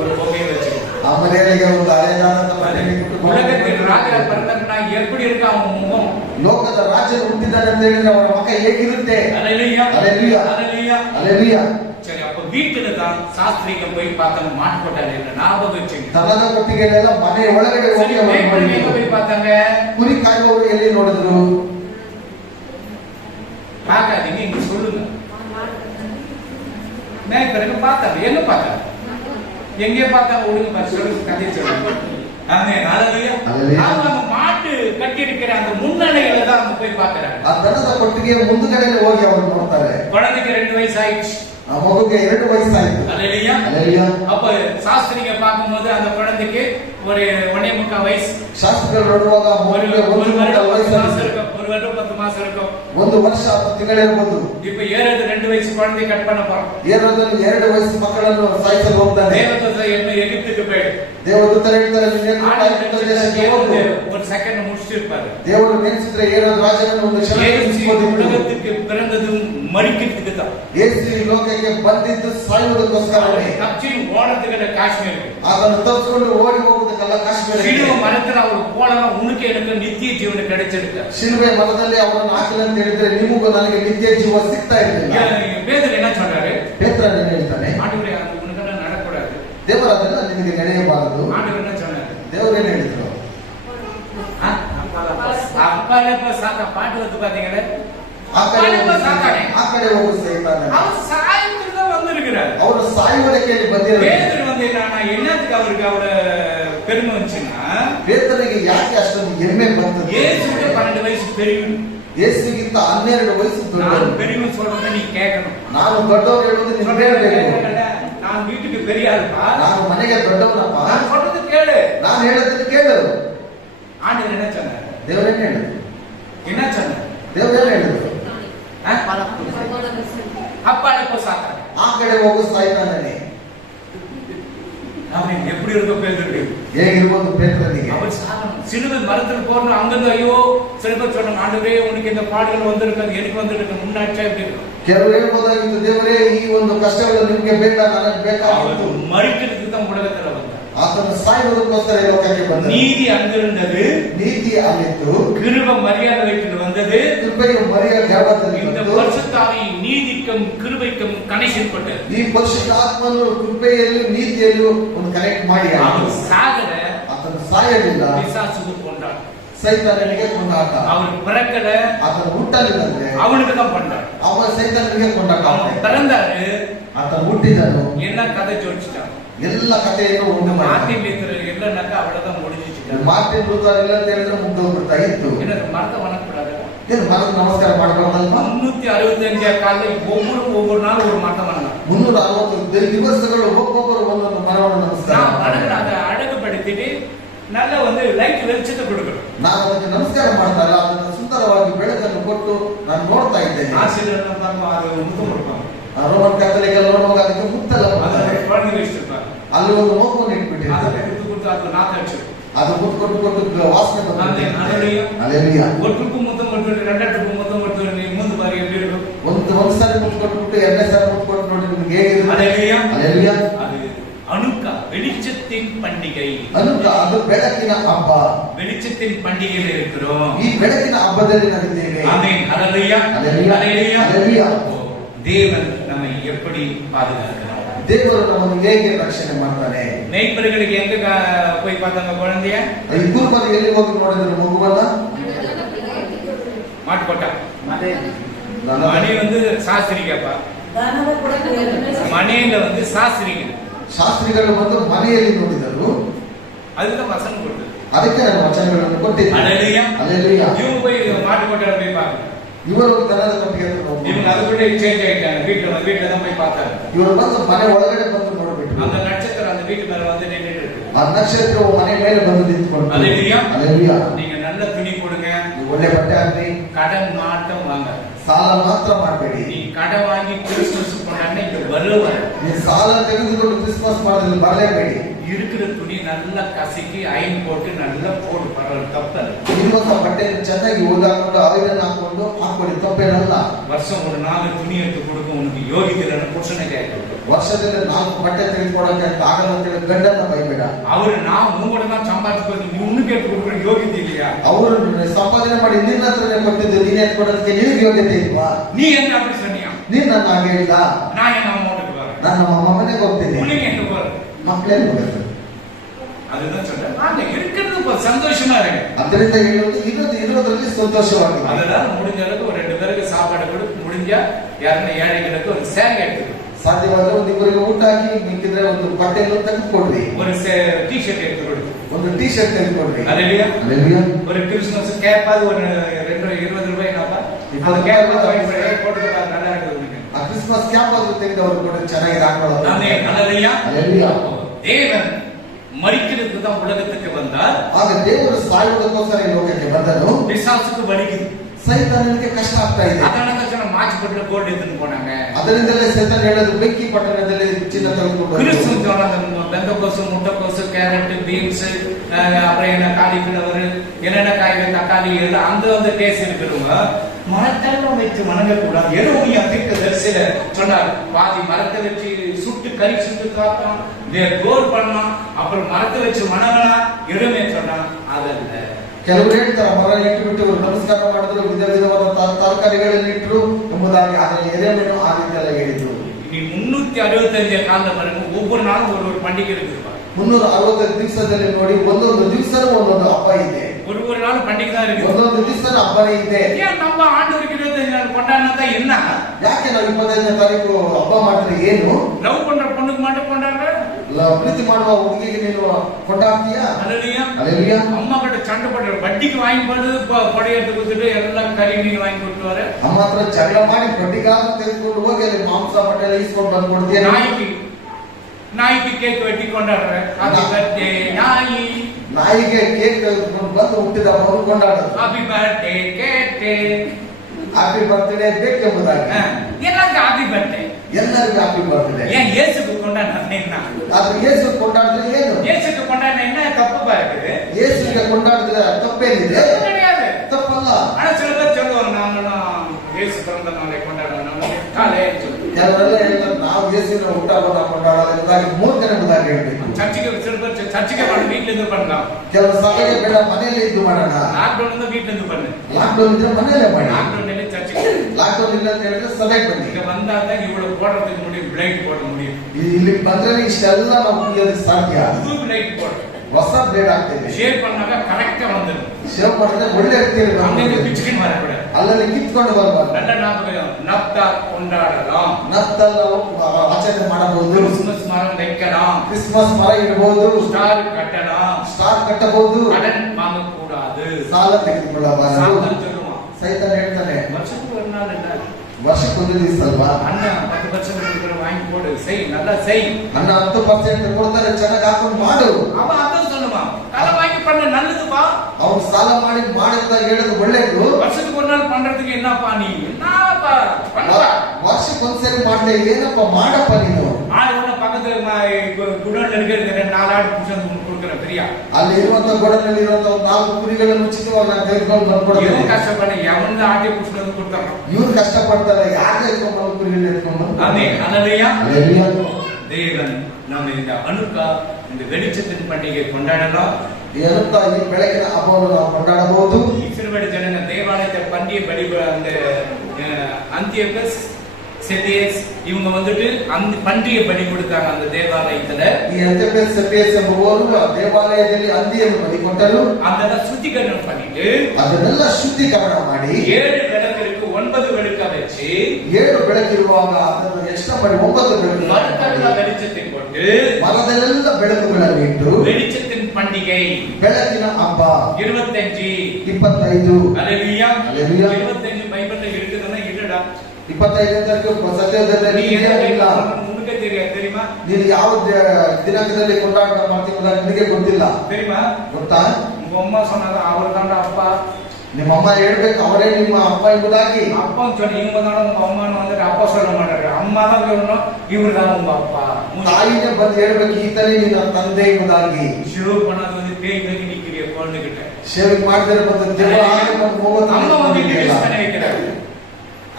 ஒரு பொம்மையை வச்சு ಆ ಮನೆಯಲ್ಲಿ ಒಂದು ಹಳೆಯದಾದಂತ ಮನೆಯಲ್ಲಿ உலகத்தின் ராஜா பிறந்தா எப்படி இருக்கு அவன் முகம்? ಲೋಕದ ರಾಜನು ಹುಟ್ಟಿದ್ದಾನೆ ಅಂತ ಹೇಳಿದ್ರೆ ಅವರ ಮುಖ ಹೇಗಿರುತ್ತೆ? ஹalleluya. ஹalleluya. ஹalleluya. ஹalleluya. சரி, அப்ப வீட்டுல தான் சாஸ்திரிக்கு போய் பார்த்தாங்க, மாட்டு போட்டாரு இல்ல, ஞாபகம் வச்சுங்க. ದನದ ಕೊಟ್ಟಿಗೆಲ್ಲ ಮನೆ ಒಳಗಡೆ ಹೋಗಿ ಅವರು எங்க போய் பார்த்தாங்க? ಕುರಿ ಕಾಯುವವರು ಎಲ್ಲಿ ನೋಡಿದ್ರು? பார்க்காதீங்க, இங்க சொல்லுங்க. மேய்ப்பருக்கு பார்த்தாங்க. எங்க பார்த்தாங்க? எங்கே பார்த்தாங்க? ஒழுங்கு சொல்லுங்க, கதையை சொல்லுங்க. ஆமென். ஹalleluya. அவங்க மாட்டு கட்டி இருக்கிற அந்த முன்னணியில தான் அவங்க போய் பார்க்கறாங்க. ಆ ದನದ ಕೊಟ್ಟಿಗೆ ಮುಂದುಗಡೆನೆ ಹೋಗಿ ಅವರು ನೋಡ್ತಾರೆ. குழந்தைக்கு 2 வயசு ஆயிடுச்சு. ಆ ಮಗುಗೆ 2 ವಯಸ್ಸಾಯ್ತು. அல்லேலூயா. அல்லேலூயா. அப்ப சாஸ்திரிங்க பார்க்கும்போது அந்த குழந்தைக்கு ஒரு 1.25 வயசு. ಶಾಸ್ತ್ರಿಗಳು ನೋಡುವಾಗ ಮಗುಗೆ 1 ವಯಸ್ಸು இருக்கும். 1 வருடம் 10 மாசம் இருக்கும். 1 ವರ್ಷ 10 ತಿಂಗಳಿರಬಹುದು. இப்ப ஏறது 2 வயசு குழந்தை கட் பண்ண போறோம். ಏರೋದಲ್ಲಿ 2 ವಯಸ್ಸು ಮಕ್ಕಳನ್ನು ಸಾಯಿಸಲು ಹೋಗ್ತಾನೆ. தேவதூதர் என்ன எகிப்துக்கு போய் ದೇವದೂತರು ಹೇಳ್ತಾರೆ ದೇಶಕ್ಕೆ ಹೋಗು. ஒரு செகண்ட் முடிச்சிருப்பாரு. ದೇವರು ನೆನೆಸಿದ್ರೆ ಏರೋದ್ ರಾಜನನ್ನು ಒಂದು ಕ್ಷಣ உலகத்துக்கு பிறந்ததும் மறிக்கிறதுக்கு தான். ಯೇಸು ಈ ಲೋಕಕ್ಕೆ ಬಂದಿದ್ದು ಸಾಯುವುದಕ್ಕೋಸ್ಕರವೇ. கப்சின் ஓடுறதுக்கு காஷ்மீர். ಅದನ್ನು ತಪ್ಪಿಕೊಂಡು ಓಡಿ ಹೋಗುವುದಕ್ಕೆಲ್ಲ ಕಾಶ್ಮೀರ. ಶಿಲುವೆ ಮರத்துல ಅವರು போனா உனக்கு எனக்கு நித்திய ஜீவன் கிடைச்சிருக்கு. ಶಿಲುವೆ ಮರದಲ್ಲಿ ಅವರನ್ನು ಹಾಕಿಲ್ಲ ಅಂತ ಹೇಳಿದ್ರೆ ನಿಮಗೂ ನನಗೆ ನಿತ್ಯ ಜೀವ ಸಿಗ್ತಾ ಇರಲಿಲ್ಲ. பேதுரு என்ன சொல்றாரு? ಪೇತ್ರನು ಏನು ಹೇಳ್ತಾನೆ? ஆண்டவரே அது உனக்கு நடக்கூடாது. ದೇವರದೆಲ್ಲ ನಿಮಗೆ ನಡೆಯಬಾರದು. ஆண்டவர் என்ன சொன்னாரு? ದೇವರು ಏನು ಹೇಳಿದ್ರು? அப்பாலப்ப சாத்தா பாட்டு வந்து பாத்தீங்களே, ಆ ಕಡೆ ಹೋಗು ಸೈತಾನನೇ. அவன் சாயத்துல தான் வந்திருக்கிறார். ಅವರು ಸಾಯುವುದಕ್ಕೆ ಬಂದಿರಲಿಲ್ಲ. பேதுரு வந்து நான் என்னத்துக்கு அவருக்கு அவட பெருமை வந்துச்சுன்னா, ಪೇತ್ರನಿಗೆ ಯಾಕೆ ಅಷ್ಟೊಂದು ಹೆಮ್ಮೆ ಬಂತು? இயேசுக்கு 12 வயசு பெரியவன். ಯೇಸುಗಿಂತ 12 ವಯಸ್ಸು ದೊಡ್ಡವನು. நான் பெரியவன் சொல்றத நீ கேட்கணும். ನಾನು ದೊಡ್ಡವರು ಹೇಳುವುದು ನೀವು ಕೇಳಬೇಕು. நான் வீட்டுக்கு பெரிய ஆளுப்பா, ನಾನು ಮನೆಗೆ ದೊಡ್ಡವನಪ್ಪ, நான் சொல்றது ಕೇಳು. ನಾನು ಹೇಳೋದನ್ನು ಕೇಳು. ஆண்டவர் என்ன சொன்னார்? ದೇವರೇನು ಹೇಳಿದ್ರು? என்ன சொன்னார்? ದೇವರೇನು ಹೇಳಿದ್ರು? அப்பாலப்ப சாத்தா ಆ ಕಡೆ ಹೋಗು ಸೈತಾನನೇ. அவன் எப்படி இருக்க பேதுரு? ಹೇಗಿರ್ಬೋದು ಪೇತ್ರನಿಗೆ? அவன் சாகணும். சிலுவை மரத்தில் போறணும். அங்கிருந்து ஐயோ சில பேர் சொன்னாங்க, ஆண்டவரே உனக்கு இந்த பாடுகள் வந்திருக்காது, எனக்கு வந்திருக்கு, முன்னாட்சா எப்படி இருக்கும்? ಕೆಲವರು ಹೇಳ್ಬೋದಾಗಿತ್ತು, ದೇವರೇ ಈ ಒಂದು ಕಷ್ಟಗಳು ನಿಮಗೆ ಬೇಡ, ನನಗೆ ಬೇಕಾಗಿತ್ತು. அவன் மறிக்கிறதுக்கு தான் உலகத்துல வந்தான். ಆತನು ಸಾಯುವುದಕ್ಕೋಸ್ಕರ ಈ ಲೋಕಕ್ಕೆ ಬಂದ. நீதி அங்கிருந்தது, ನೀತಿ ಅಲ್ಲಿತ್ತು, கிருபை மரியாதை வைத்து வந்தது. ಕೃಪೆಯು ಮರಿಯ ಗರ್ಭದಲ್ಲಿ இந்த ಬಂತು. பரிசுத்தாவி நீதிக்கும் கிருபைக்கும் கனெக்ஷன் பட்டது. ಈ ಪರಿಶುದ್ಧಾತ್ಮನು ಕೃಪೆಯಲ್ಲೂ ನೀತಿಯಲ್ಲೂ ಒಂದು ಕನೆಕ್ಟ್ ಮಾಡಿ அவன் சாகல, ಆತನು ಸಾಯಲಿಲ್ಲ. பிசாசுக்கு கொண்டான். ಸೈತಾನನಿಗೆ ಕೊಂಡಾಟ. அவன் பிறக்கல, ಆತನು ಹುಟ್ಟಲಿಲ್ಲಂತೆ அவனுக்கு தான் கொண்டான். ಅವನ ಸೈತಾನನಿಗೆ ಕೊಂಡಾಟ. அவன் பிறந்தாரு, ಆತನು ಹುಟ್ಟಿದನು, என்ன கதை ஜோடிச்சிட்டான். ಎಲ್ಲ ಕಥೆಯನ್ನು ಉಂಟು ಮಾಡಿ. மார்ட்டின் லூத்தர் இல்லைன்னாக்கா அவ்வளவுதான் முடிஞ்சிச்சு. ಮಾರ್ಟಿನ್ ಲೂಥರ್ ಇಲ್ಲ ಅಂತ ಹೇಳಿದ್ರೆ ಮುಗ್ದೋಗ್ಬಿಡ್ತಾ ಇತ್ತು. என்ன மரத்தை வணக்கப்படாது. ಏನು ಮರದ ನಮಸ್ಕಾರ ಮಾಡಬಾರ್ದಲ್ವಾ? 365 காலையில் ஒவ்வொரு நாளும் ஒரு மரத்தை வணங்கலாம். 365 ದಿವಸಗಳು ಒಬ್ಬೊಬ್ಬರು ಒಂದೊಂದು ಮರವನ್ನು ನಮಸ್ಕಾರ நான் ಮಾಡ್ತಾರೆ. வணங்கின அதை அழகுபடுத்திட்டு நல்ல வந்து லைட் வெளிச்சத்தை கொடுக்கணும். ನಾನು ಅದಕ್ಕೆ ನಮಸ್ಕಾರ ಮಾಡ್ತಾರೆ, ಅದನ್ನು ಸುಂದರವಾಗಿ ಬೆಳಕನ್ನು ಕೊಟ್ಟು ನಾನು ನೋಡ್ತಾ ಇದ್ದೇನೆ. ஆசிரியர் பாருங்க, அது முத்தம் கொடுப்பாங்க. ರೋಮನ್ ಕ್ಯಾಥಲಿಕ್ ಎಲ್ಲ ನೋಡುವಾಗ ಅದಕ್ಕೆ ಮುತ್ತೆಲ್ಲ ಕೊಡ್ತಾರೆ. அதை குழந்தை வச்சிருப்பாங்க. ಅಲ್ಲಿ ಒಂದು ಮಗುವನ್ನು அதை ಇಟ್ಬಿಟ್ಟಿರ್ತಾರೆ. கொடுத்து அது நாத்த அடிச்சு ಅದು ಮುತ್ತು ಕೊಟ್ಟು ಕೊಟ್ಟು ವಾಸನೆ ಬರ್ತದೆ. அல்லேலூயா. அல்லேலೂಯಾ. ஒரு ட்ரிப்பு முத்தம் கொடுத்து 2 ட்ரிப்பு முத்தம் கொடுத்து நீ ಮುಂದೆ ಬಾರಿ எப்படி இருக்கும்? ಒಂದು ಸಾರಿ ಮುತ್ತು ಕೊಟ್ಬಿಟ್ಟು 2ನೇ ಸಾರಿ ಮುತ್ತು ಕೊಟ್ಟು ನೋಡಿ ನಿಮ್ಗೆ ಹೇಗಿರುತ್ತೆ? அல்லேலூயா. அல்லேலூயா. அது அனுக்கா வெளிச்சத்தின் பண்டிகை. ಅದು ಬೆಳಕಿನ ಹಬ್ಬ. வெளிச்சத்தின் பண்டிகையில இருக்கிறோம். ಈ ಬೆಳಕಿನ ಹಬ್ಬದಲ್ಲಿ ನಾವಿದ್ದೇವೆ. ஆமென். அல்லேலூயா. அல்லேலூயா. அல்லேலூயா. அல்லேலூயா. தேவன் நம்மை எப்படி பாதுகாக்கிறார்? ದೇವರು ನಮ್ಮನ್ನು ಹೇಗೆ ರಕ್ಷಣೆ ಮಾಡ್ತಾನೆ? மேய்ப்பர்களுக்கு எங்க போய் பார்த்தாங்க குழந்தைய? ಈ ಕುರುಬರು ಎಲ್ಲಿ ಹೋಗಿ ನೋಡಿದ್ರು ಮಗುವನ್ನ? மாட்டு கொட்டா. மணி வந்து சாஸ்திரிகப்பா. ದನದ ಕೊಟ್ಟಿಗೆ மணியில வந்து சாஸ்திரிங்க. ಶಾಸ್ತ್ರಿಗಳು ಬಂದು ಮನೆಯಲ್ಲಿ ನೋಡಿದರು. அதுதான் வசனம் கொடுத்தது. ಅದಕ್ಕೆ ನಾನು ವಚನಗಳನ್ನು ಕೊಟ್ಟಿದ್ದೆ. அல்லேலூயா. அல்லேலூயா. இவங்க போய் மாட்டு கொட்டால போய் பாருங்க. ಇವರು ದನದ ಕೊಟ್ಟಿಗೆ ಹತ್ರ ಹೋಗ್ತಾರೆ. இவங்க அதுக்குள்ளே சேஞ்ச் ஆயிட்டாங்க. வீட்டுல தான் போய் பார்த்தாங்க. ಇವರು ಬಂದು ಮನೆ ಒಳಗಡೆ ಬಂದು ನೋಡ್ಬಿಟ್ರು. அந்த நட்சத்திரம் அந்த வீட்டு மேல வந்து நின்னுட்டு இருக்கு. ಆ ನಕ್ಷತ್ರವು ಮನೆ ಮೇಲೆ ಬಂದು ನಿಂತ್ಕೊಂಡು. அல்லேலூயா. அல்லேலೂயா. நீங்க நல்ல துணி கொடுங்க, ನೀವು ಒಳ್ಳೆ ಬಟ್ಟೆ ಹಾಕ್ರಿ, கடன் மாட்டம் வாங்க. ಸಾಲ ಮಾತ್ರ ಮಾಡಬೇಡಿ. நீ கடன் வாங்கி கிறிஸ்துமஸ் கொண்டாடினா இங்க வருவாரு. ನೀವು ಸಾಲ ತೆಗೆದುಕೊಂಡು ಕ್ರಿಸ್ಮಸ್ ಮಾಡೋದ್ರಲ್ಲಿ ಬರಲೇಬೇಡಿ. இருக்கிற துணி நல்லா கசக்கி அயன் போட்டு நல்லா போடு, பரவாயில்ல, தப்பல. ಇರುವಂತ ಬಟ್ಟೆಯನ್ನು ಚೆನ್ನಾಗಿ ಓದಾಕೊಂಡು ಆಯಿಲ್ ಹಾಕೊಂಡು ಹಾಕೊಳ್ಳಿ, ತಪ್ಪೇನಲ್ಲ. வருஷம் ஒரு 4 துணி எடுத்து கொடுக்க உனக்கு யோகிதை இல்லைன்னு புருஷனை கேட்க. ವರ್ಷದಲ್ಲಿ 4 ಬಟ್ಟೆ ತೆಗೆದುಕೊಡಕ್ಕೆ ಆಗಲ್ಲ ಅಂತ ಹೇಳಿ ಗಂಡನ್ನ ಬೈಬೇಡ. அவரு நான் உங்களோட தான் சம்பாதிச்சு நீ ஒண்ணு கேட்டு கொடுக்குற யோகிதை இல்லையா? ಅವರು ಸಂಪಾದನೆ ಮಾಡಿ ನಿನ್ನ ಹತ್ರನೇ ಕೊಟ್ಟಿದ್ದು, ನೀನೇ ಕೊಡೋದಕ್ಕೆ ನಿನಗೆ ಯೋಗ್ಯತೆ ಇಲ್ವಾ? நீ என்ன அப்படி சொன்னியா? ನೀನ್ ನನ್ನ ಹಾಗೆ ಹೇಳಿಲ್ಲ. நான் என் அம்மா வீட்டுக்கு வரேன், ನಾನು ನಮ್ಮ ಅಮ್ಮ ಮನೆಗೆ ಹೋಗ್ತೀನಿ, பிள்ளைங்க எங்க போறேன், ಮಕ್ಕಳೇನು ಹೋಗುತ್ತೆ. அதுதான் சொல்றேன். நாங்க இருக்கிறது இப்ப சந்தோஷமா இருக்கு. ಅದರಿಂದ ಹೇಳೋದು ಇರೋದ್ರಲ್ಲಿ ಸಂತೋಷವಾಗಿದೆ. அதனால முடிஞ்ச அளவுக்கு ஒரு 2 பேருக்கு சாப்பாடு கொடுத்து, முடிஞ்சா யாருன்னா ஏழைகளுக்கு ஒரு சேலை எடுத்துக்கணும், ಸಾಧ್ಯವಾದ್ರೆ ಒಂದು ಇಬ್ಬರಿಗೆ ಊಟ ಹಾಕಿ, ಮಿಕ್ಕಿದ್ರೆ ಒಂದು ಬಟ್ಟೆಯನ್ನು ತೆಗೆದುಕೊಡ್ರಿ, ஒரு டி ஷர்ட் எடுத்து கொடுத்து, ಒಂದು ಟಿ ಶರ್ಟ್ ತೆಗೆದುಕೊಡ್ರಿ. அல்லேலூயா. அல்லேலூயா. ஒரு கிறிஸ்மஸ் கேப்பாது ஒரு 20 ரூபாய் என்னப்பா அந்த கேப் போட்டுக்கலாம் நல்லா இருக்குது. ಆ ಕ್ರಿಸ್ಮಸ್ ಕ್ಯಾಪ್ ಆದ್ರೂ ತೆಗೆದು ಅವ್ರು ಕೊಟ್ಟು ಚೆನ್ನಾಗಿ ಹಾಕೊಳ್ಳೋದು. ஆமென். அல்லேலூயா. அல்லேலூயா. தேவன் மரிக்கிறதுக்கு தான் உலகத்துக்கு வந்தார். ಆಗ ದೇವರು ಸಾಯುವುದಕ್ಕೋಸ್ಕರ ಈ ಲೋಕಕ್ಕೆ ಬಂದನು. பிசாசுக்கு வலிக்குது. ಸೈತಾನನಿಗೆ ಕಷ್ಟ ಆಗ್ತಾ ಇದೆ. அதனால தான் மார்ச் பட்டல கோல்ட் எடுத்துட்டு போனாங்க. ಅದರಿಂದಲೇ ಸೈತಾನ ಹೇಳೋದು ಬೆಂಕಿ ಪಟ್ಟಣದಲ್ಲಿ ಚಿನ್ನ ತೆಗೆದುಕೊಂಡು கிறிஸ்து சொன்னாங்க பெந்தகோஸ் முட்டைக்கோஸ் கேரட் பீன்ஸ் அப்புறம் என்ன காலிஃபிளவர் என்னென்ன காய்கறி தக்காளி எல்லாம் அந்த டேஸ்ட் இருக்கிறவங்க மரத்தெல்லாம் வச்சு வணங்கக்கூடாது. எருமையா தீர்க்கதரிசியில சொன்னார் பாதி மரத்தை வச்சு சுட்டு கறி சுட்டு காட்டலாம் கோல் பண்ணலாம் அப்புறம் மரத்தை வச்சு வணங்கலாம் எருமையை சொன்னான் அதல்ல. ಕೆಲವರು ಹೇಳ್ತಾರೆ ಮರ ಇಟ್ಟುಬಿಟ್ಟು ನಮಸ್ಕಾರ ಮಾಡಿದ್ರು ವಿಧ ವಿಧವಾದ ತರಕಾರಿಗಳನ್ನು ಇಟ್ಟರು ಎಂಬುದಾಗಿ. ಆದರೆ ಎರೆಮಣ್ಣು ಆ ರೀತಿ ಎಲ್ಲ ಹೇಳಿದ್ರು. நீ 365 காலம் பாருங்க ஒவ்வொரு நாளும் ஒரு பண்டிகை இருக்குப்பா. 365 ದಿವಸದಲ್ಲಿ ನೋಡಿ ಒಂದೊಂದು ದಿವಸನೂ ಒಂದೊಂದು ಹಬ್ಬ ಇದೆ. ஒரு நாள் பண்டிகை தான் இருக்கு. ಒಂದೊಂದು ದಿವಸನ ಹಬ್ಬನೇ ಇದೆ. ஏன் நம்ம ஆண்டவருக்கு 25 நாள் கொண்டாடினா என்ன? ಯಾಕೆ ನಾವು 25ನೇ ತಾರೀಕು ಹಬ್ಬ ಮಾಡಿದ್ರೆ ಏನು? லவ் பண்ற பொண்ணுக்கு மட்டும் கொண்டாடுற? ಪ್ರೀತಿ ಮಾಡುವ ಹುಡುಗಿಗೆ ನೀನು ಕೊಂಡಾಡ್ತೀಯಾ? அல்லேலூயா. அல்லேலூயா. அம்மா கிட்ட சண்டை போடுற வட்டிக்கு வாங்கி போடுறது கொடை எடுத்து கொடுத்துட்டு எல்லாம் கறி மீன் வாங்கி கொடுத்து வர. ಅಮ್ಮ ಹತ್ರ ಜಗಳ ಮಾಡಿ ಬಡ್ಡಿಗಾಲ ತೆಗೆದುಕೊಂಡು ಹೋಗಿ ಅಲ್ಲಿ ಮಾಂಸ ಬಟ್ಟೆ ಇಸ್ಕೊಂಡು ಬಂದ್ಕೊಡ್ತೀಯ. நாய்க்கு கேக் வெட்டி கொண்டாடுற. ஹாப்பி பர்த்டே நாய். ನಾಯಿಗೆ ಕೇಕ್ ತೆಗೆದುಕೊಂಡು ಬಂದು ಹುಟ್ಟಿದ ಹಬ್ಬವನ್ನು ಕೊಂಡಾಡೋದು. ஹாப்பி பர்த்டே கேட்டே. ಹ್ಯಾಪಿ ಬರ್ತ್ಡೇ ಬೇಕೆಂಬುದಾಗಿ எல்லாருக்கும் ஹாப்பி பர்த்டே. ಎಲ್ಲರಿಗೂ ಹ್ಯಾಪಿ ಬರ್ತ್ಡೇ. ஏன் இயேசுக்கு கொண்டாடுறது என்ன? ಅದು ಯೇಸು ಕೊಂಡಾಡಿದ್ರೆ ಏನು? இயேசுக்கு கொண்டாடுற என்ன தப்பு இருக்குது? ಯೇಸುವಿಗೆ ಕೊಂಡಾಡಿದ್ರೆ ತಪ್ಪೇನಿದೆ? கிடையாது. ತಪ್ಪಲ್ಲ. ஆனா சில பேர் சொல்லுவாங்க நாமெல்லாம் இயேசு பிறந்த நாளை கொண்டாடுறோம் காலேஜ். ಕೆಲವರೆಲ್ಲ ಹೇಳ್ತಾರೆ ನಾವು ಯೇಸುವಿನ ಹುಟ್ಟಹಬ್ಬನ ಕೊಂಡಾಡೋದು ಎಂಬುದಾಗಿ ಮೂರ್ಖನೆಂಬುದಾಗಿ ಹೇಳ್ಬೇಕು. சர்ச்சுக்கு சில பேர் சர்ச்சுக்கு பண்ண வீட்ல இருந்து பண்ணலாம். ಕೆಲವು ಸಭೆಗೆ ಬೇಡ ಮನೆಯಲ್ಲಿ ಇದ್ದು ಮಾಡೋಣ. லாக்டவுன் இருந்து வீட்ல இருந்து பண்ணு. ಲಾಕ್ಡೌನ್ ಇದ್ರೆ ಮನೆಯಲ್ಲೇ ಮಾಡಿ. லாக்டவுன் இல்லை சர்ச்சுக்கு. ಲಾಕ್ಡೌನ್ ಇಲ್ಲ ಅಂತ ಹೇಳಿದ್ರೆ ಸಭೆಗೆ ಬನ್ನಿ. இங்க வந்தா தான் இவ்வளவு போடுறதுக்கு முடியும் ಬ್ಲೈಟ್ போட முடியும். ಇಲ್ಲಿ ಬಂದ್ರೆ ಇಷ್ಟೆಲ್ಲ ನಾವು ಕುಡಿಯೋದಕ್ಕೆ ಸಾಧ್ಯ. புது ಬ್ಲೈಟ್ போடு. ಹೊಸ ಬ್ಲೇಡ್ ಆಗ್ತದೆ. ಶೇವ್ பண்ணாக்க ಕರೆಕ್ಟಾ வந்துரும். ಶೇವ್ ಮಾಡಿದ್ರೆ ಒಳ್ಳೆ ಇರ್ತೀರಿ. அங்கே பிச்சுக்கிட்டு வரக்கூடாது. ಅಲ್ಲಲ್ಲಿ ಕಿತ್ಕೊಂಡು ಬರಬಾರ್ದು. நல்ல ஞாபகம் நப்தா கொண்டாடலாம். ನತ್ತಲ್ಲ ಆಚರಣೆ ಮಾಡಬಹುದು. கிறிஸ்மஸ் மரம் வைக்கலாம். ಕ್ರಿಸ್ಮಸ್ ಮರ ಇಡಬಹುದು. ஸ்டார் கட்டலாம். ಸ್ಟಾರ್ ಕಟ್ಟಬಹುದು. கடன் வாங்க கூடாது. ಸಾಲ ತೆಗೆದುಕೊಳ್ಳಬಾರದು. சாத்தான் சொல்லுவான். ಸೈತಾನ ಹೇಳ್ತಾನೆ வருஷத்துக்கு ஒரு நாள் என்ன? ವರ್ಷಕ್ಕೊಂದು ದಿವಸ ಅಲ್ವಾ? அண்ணன் 10% கொடுக்குற வாங்கி போடு செய் நல்லா செய். ಅಣ್ಣ 10% ಕೊಡ್ತಾರೆ ಚೆನ್ನಾಗಿ ಹಾಕೊಂಡು ಮಾಡು. அவன் அதான் சொல்லுவான் கடன் வாங்கி பண்ண நல்லதுப்பா. ಅವ್ನು ಸಾಲ ಮಾಡಿ ಮಾಡಿದಾಗ ಹೇಳೋದು ಒಳ್ಳೇದು. வருஷத்துக்கு ஒரு நாள் பண்றதுக்கு என்னப்பா நீ என்னப்பா பண்ணுவா? ವರ್ಷಕ್ಕೊಂದ್ಸರಿ ಮಾಡ್ದೆ ಏನಪ್ಪ ಮಾಡಪ್ಪ ನೀನು. ஆடு ஒண்ணு பக்கத்துல குடோன்ல இருக்கிற 4 ஆடு புடிச்சு கொடுக்குற பெரியா. ಅಲ್ಲಿ ಇರುವಂತ ಗೋಡನಲ್ಲಿ ಇರುವಂತ 4 ಕುರಿಗಳನ್ನು ಉಚಿತವಾಗಿ ನಾನು ತೆಗೆದುಕೊಂಡು ಬಂದ್ಕೊಡ್ತೀನಿ. இவன் கஷ்டப்பட எவன் ஆட்டை புடிச்சு வந்து கொடுத்தாங்க. ಇವ್ರು ಕಷ್ಟಪಡ್ತಾರೆ ಯಾರು ಎತ್ಕೊಂಡು ಕುರಿಗಳನ್ನ ಎತ್ಕೊಂಡು. ஆமென். ஹல்லேலூயா. ಹಲ್ಲೆಲೂಯಾ. தேவன் நம்ம இந்த அனுக்கா இந்த வெளிச்சத்தின் பண்டிகை கொண்டாடலாம். ಏನಂತ ಈ ಬೆಳಕಿನ ಹಬ್ಬವನ್ನು ನಾವು ಕೊಂಡಾಡಬಹುದು. இஸ்ரவேல் ஜனங்க தேவாலயத்தை பண்டிகை பலி அந்த அந்தியோகஸ் செபியஸ் இவங்க வந்துட்டு அந்த பண்டிகை பலி கொடுத்தாங்க அந்த தேவாலயத்துல. ಈ ಅಂತ್ಯೋಕಸ್ ಸೆಪಿಯಸ್ ಎಂಬುವರು ದೇವಾಲಯದಲ್ಲಿ ಹಂದಿಯನ್ನು ಬಲಿ ಕೊಟ್ಟರು. அதெல்லாம் சுத்திகரணம் பண்ணிட்டு ಅದನ್ನೆಲ್ಲ ಶುದ್ಧೀಕರಣ ಮಾಡಿ 7 விளக்குக்கு 9 விளக்க வச்சு 7 ಬೆಳಕಿರುವಾಗ ಅದನ್ನು ಎಕ್ಸ್ಟ್ರಾ ಮಾಡಿ 9 ಬೆಳಕು மரத்தெಲ್ಲ வெளிச்சத்தை கொண்டு ಮರದಲ್ಲೆಲ್ಲ ಬೆಳಕುಗಳನ್ನು ಇಟ್ಟು வெளிச்சத்தின் பண்டிகை ಬೆಳಕಿನ ಹಬ್ಬ 25. 25. அல்லேலூயா. அல்லேலூயா. 25 பைபிள்ல இருக்குதுன்னா இல்லடா. 25ನೇ ತಾರೀಕು ಸತ್ಯದಲ್ಲಿ ಇಲ್ಲ. உனக்கு தெரியுமா? ನೀನು ಯಾವ ದಿನಾಂಕದಲ್ಲಿ ಕೊಂಡಾಟ ಮಾಡ್ತೀವಿ ನಿನಗೆ ಗೊತ್ತಿಲ್ಲ. தெரியுமா? ಗೊತ್ತಾ? உங்க அம்மா சொன்னாங்க அவர் தாண்டா அப்பா. ನಿಮ್ಮ ಅಮ್ಮ ಹೇಳ್ಬೇಕು ಅವರೇ ನಿಮ್ಮ ಅಪ್ಪ ಎಂಬುದಾಗಿ. அப்பா சொல்லி இவங்க தானே உங்க அம்மான்னு வந்துட்டு அப்பா சொல்ல மாட்டாரு. அம்மா தான் சொல்லணும் இவரு தான் உங்க அப்பா. ತಾಯಿನೇ ಬಂದು ಹೇಳ್ಬೇಕು ಈತನೇ ನಿನ್ನ ತಂದೆ ಎಂಬುದಾಗಿ. ಶಿವ பண்ணாது வந்து பேய் மாதிரி நிக்கிறிய குழந்தைகிட்ட. ಶೇವಿಂಗ್ ಮಾಡಿದ್ರೆ ಬಂದು ದೇವ ಆಗಿ ಬಂದು ಹೋಗೋದು. அம்மா வந்து இன்ட்ரோ듀ஸ் பண்ணி வைக்கிறாங்க.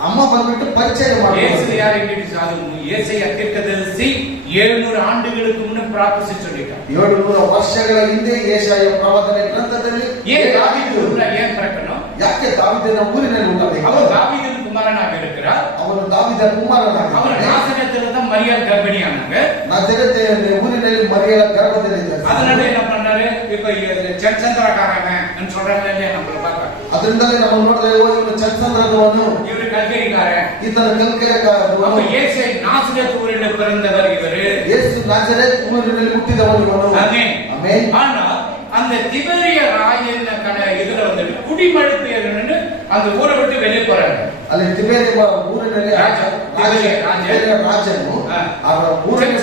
ಅಮ್ಮ ಬಂದ್ಬಿಟ್ಟು ಪರಿಚಯ ಮಾಡ್ತಾರೆ. இயேசு யார் இன்ட்ரோ듀ஸ் ஆகும்? இயேசையா தீர்க்கதரிசி 700 ஆண்டுகளுக்கு முன்ன பிரார்த்திச்சு சொல்லிட்டார். 700 ವರ್ಷಗಳ ಹಿಂದೆ ಯೆಶಾಯ ಪ್ರವಾದನೆ ಗ್ರಂಥದಲ್ಲಿ ஏன் தாவீது ஊர்ல ஏன் பிறக்கணும்? ಯಾಕೆ ದಾವೀದನ ಊರಿನಲ್ಲಿ ಹುಟ್ಟಬೇಕು? அவன் தாவீதின் குமாரனாக இருக்கிறார். ಅವನು ದಾವೀದನ அவன் ಕುಮಾರನಾಗಿದ್ದಾನೆ. நாசரேத்துல தான் மரியாள் கர்ப்பிணியானாங்க. ನಜರೇತಿನ ಊರಿನಲ್ಲಿ ಮರಿಯಳ ಗರ್ಭದಲ್ಲಿದ್ದ. அதனால என்ன பண்ணாரு? இப்ப ಚಂದ್ರಕಾರನ ಅಂತ சொல்றாங்க இல்லையா நம்மள பார்க்க. ಅದರಿಂದಲೇ ನಾವು ನೋಡಿದ್ರೆ ಇವನು ಚಂದ್ರದವನು, இவரு கல்கரிக்காரன். ಈತನ ಕಲ್ಕೆರೆಕಾರನು. அப்ப இயேசு நாசரேத் ஊரில் பிறந்தவர் இவரு. ಯೇಸು ನಾಜರೇತ್ ಊರಿನಲ್ಲಿ ಹುಟ್ಟಿದವನು ಇವನು. ஆமென். ಆಮೆನ್. ஆனா அந்த திபெரிய ராஜன் இதுல வந்துட்டு குடிமழுப்பியன்னு அந்த ஊரை விட்டு வெளியே போறாங்க. ಅಲ್ಲಿ ತಿಬೇರಿಯ ಊರಿನಲ್ಲಿ ರಾಜನು ಅವರ ಊರನ್ನು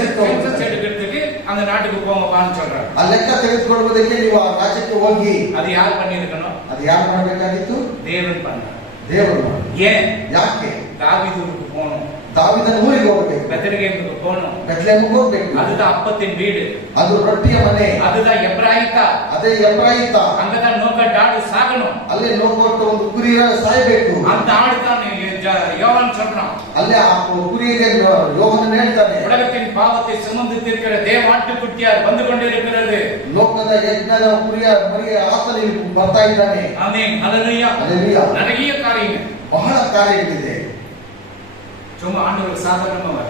எடுக்கிறதுக்கு அந்த நாட்டுக்கு போங்கப்பான்னு சொல்றாங்க. ಆ ಲೆಕ್ಕ ತೆಗೆದುಕೊಳ್ಳುವುದಕ್ಕೆ ನೀವು ಆ ರಾಜ್ಯಕ್ಕೆ ಹೋಗಿ. ಅದು ಯಾರು பண்ணிருக்கணும்? ಅದು ಯಾರು ಮಾಡಬೇಕಾಗಿತ್ತು? ದೇವರು பண்ண. ದೇವರು. ஏன்? ಯಾಕೆ? தாவீதுக்கு போகணும். ದಾವೀದನ ಊರಿಗೆ ಹೋಗಬೇಕು. ಬೆತ್ಲೆಹೇಮಿಗೆ போகணும். ಬೆತ್ಲೆಹೇಮಿಗೆ ಹೋಗಬೇಕು. அதுதான் அப்பத்தின் வீடு. ಅದು ರೊಟ್ಟಿಯ ಮನೆ. அதுதான் ಎಬ್ರಾಯಿತ. ಅದೇ ಎಬ್ರಾಯಿತ. அங்கதான் நோக்கட் ஆடு சாகணும். ಅಲ್ಲೇ ನೋಕೊಟ್ಟು ಒಂದು ಕುರಿ ಸಾಯಬೇಕು. அந்த ஆடு தான் யோவான் சொல்றான். ಅಲ್ಲೇ ಆ ಕುರಿಗೆ ಯೋಹಾನನು ಹೇಳ್ತಾನೆ. உலகத்தின் பாவத்தை சுமந்து தீர்க்கிற தேவாட்டுக்குட்டியார் வந்து கொண்டிருக்கிறது. ಲೋಕದ ಯಜ್ಞದ ಕುರಿಯ ಮರಿಯ ಆತನು ಬರ್ತಾ ಇದ್ದಾನೆ. ಆಮೆನ್. ಹಲ್ಲೆಲೂಯಾ. ಹಲ್ಲೆಲೂಯಾ. நிறைய காரியங்கள். ಬಹಳ ಕಾರ್ಯಗಳಿದೆ. சும்மா ஆண்டவர் சாதாரணமா வர.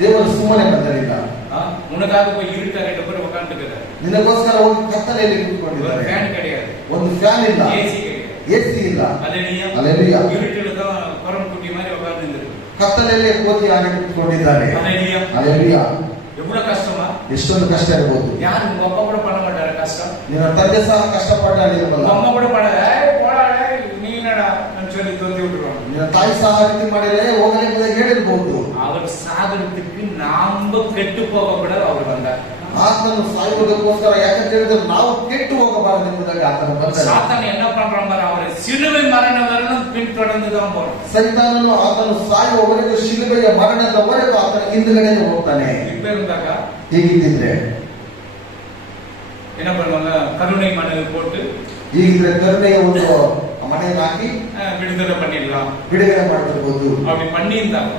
ದೇವರು ಸುಮ್ಮನೆ ಬಂದರಿಲ್ಲ. உனக்காக போய் இருட்ட ரெண்டு பேர் உட்கார்ந்துக்கிறார். ನಿನಗೋಸ್ಕರ ಹೋಗಿ ಕತ್ತಲೆಯಲ್ಲಿ ಕೂತ್ಕೊಂಡಿದ್ದಾರೆ. ಫ್ಯಾನ್ கிடையாது. ಒಂದು ಫ್ಯಾನ್ ಇಲ್ಲ. ஏசி கிடையாது. ಏಸಿ ಇಲ್ಲ. ಹಲ್ಲೆಲೂಯಾ. ಹಲ್ಲೆಲೂಯಾ. இருட்டில தான் கொரம் குட்டி மாதிரி உட்கார்ந்துருக்காரு. ಕತ್ತಲೆಯಲ್ಲಿ ಕೋತಿ ಆಗಿ ಕೂತ್ಕೊಂಡಿದ್ದಾರೆ. ಹಲ್ಲೆಲೂಯಾ. ಹಲ್ಲೆಲೂಯಾ. எவ்வளவு கஷ்டமா? ಎಷ್ಟೊಂದು ಕಷ್ಟ ಇರಬಹುದು. ಯಾರು ಉங்க ಅಪ್ಪ ಕೂಡ ಪಡ ಮಾட்டாರ ಕಷ್ಟ? ನಿನ್ನ ತಂದೆ ಸಹ ಕಷ್ಟಪಟ್ಟಿರಬಲ್ಲ. ಅಮ್ಮ ಕೂಡ ಪಡ போடாட நீனடா ಅಂತ சொல்லி ತೊಂದಿ விட்டுருவாங்க. ನಿನ್ನ ತಾಯಿ ಸಹ ರೀತಿ ಮಾಡಿದರೆ ಹೋಗಲೇ ಮುಂದೆ ಹೇಳಿರಬಹುದು. அவர் சாகறதுக்கு நாம கெட்டு போக கூட அவர் வந்தார். ಆತನು ಸಾಯುವುದಕ್ಕೋಸ್ಕರ ಯಾಕಂತ ಹೇಳಿದ್ರೆ ನಾವು ಕೆಟ್ಟು ಹೋಗಬಾರದು ಎಂಬುದಾಗಿ ಆತನು ಬಂದ. சாத்தான் என்ன பண்றான்? அவரை சிலுவை மரணம் வரணும் பின்தொடர்ந்து தான் போறான். ಸೈತಾನನು ಆತನು ಸಾಯುವವರೆಗೂ ಶಿಲುಬೆಯ ಮರಣದವರೆಗೂ ಆತನ ಹಿಂದುಗಡೆ ಹೋಗ್ತಾನೆ. இப்ப இருந்தாಗ ಹೀಗಿದ್ದಿದ್ರೆ என்ன பண்ணுவாங்க? கருணை மணல் போட்டு ಹೀಗಿದ್ರೆ ಕರುಣೆಯ ಒಂದು ಮನೆಯನ್ನು ಹಾಕಿ ಬಿಡುಗಡೆ பண்ணிடலாம். ಬಿಡುಗಡೆ ಮಾಡ್ತಿರ್ಬೋದು. அப்படி பண்ணியிருந்தாங்க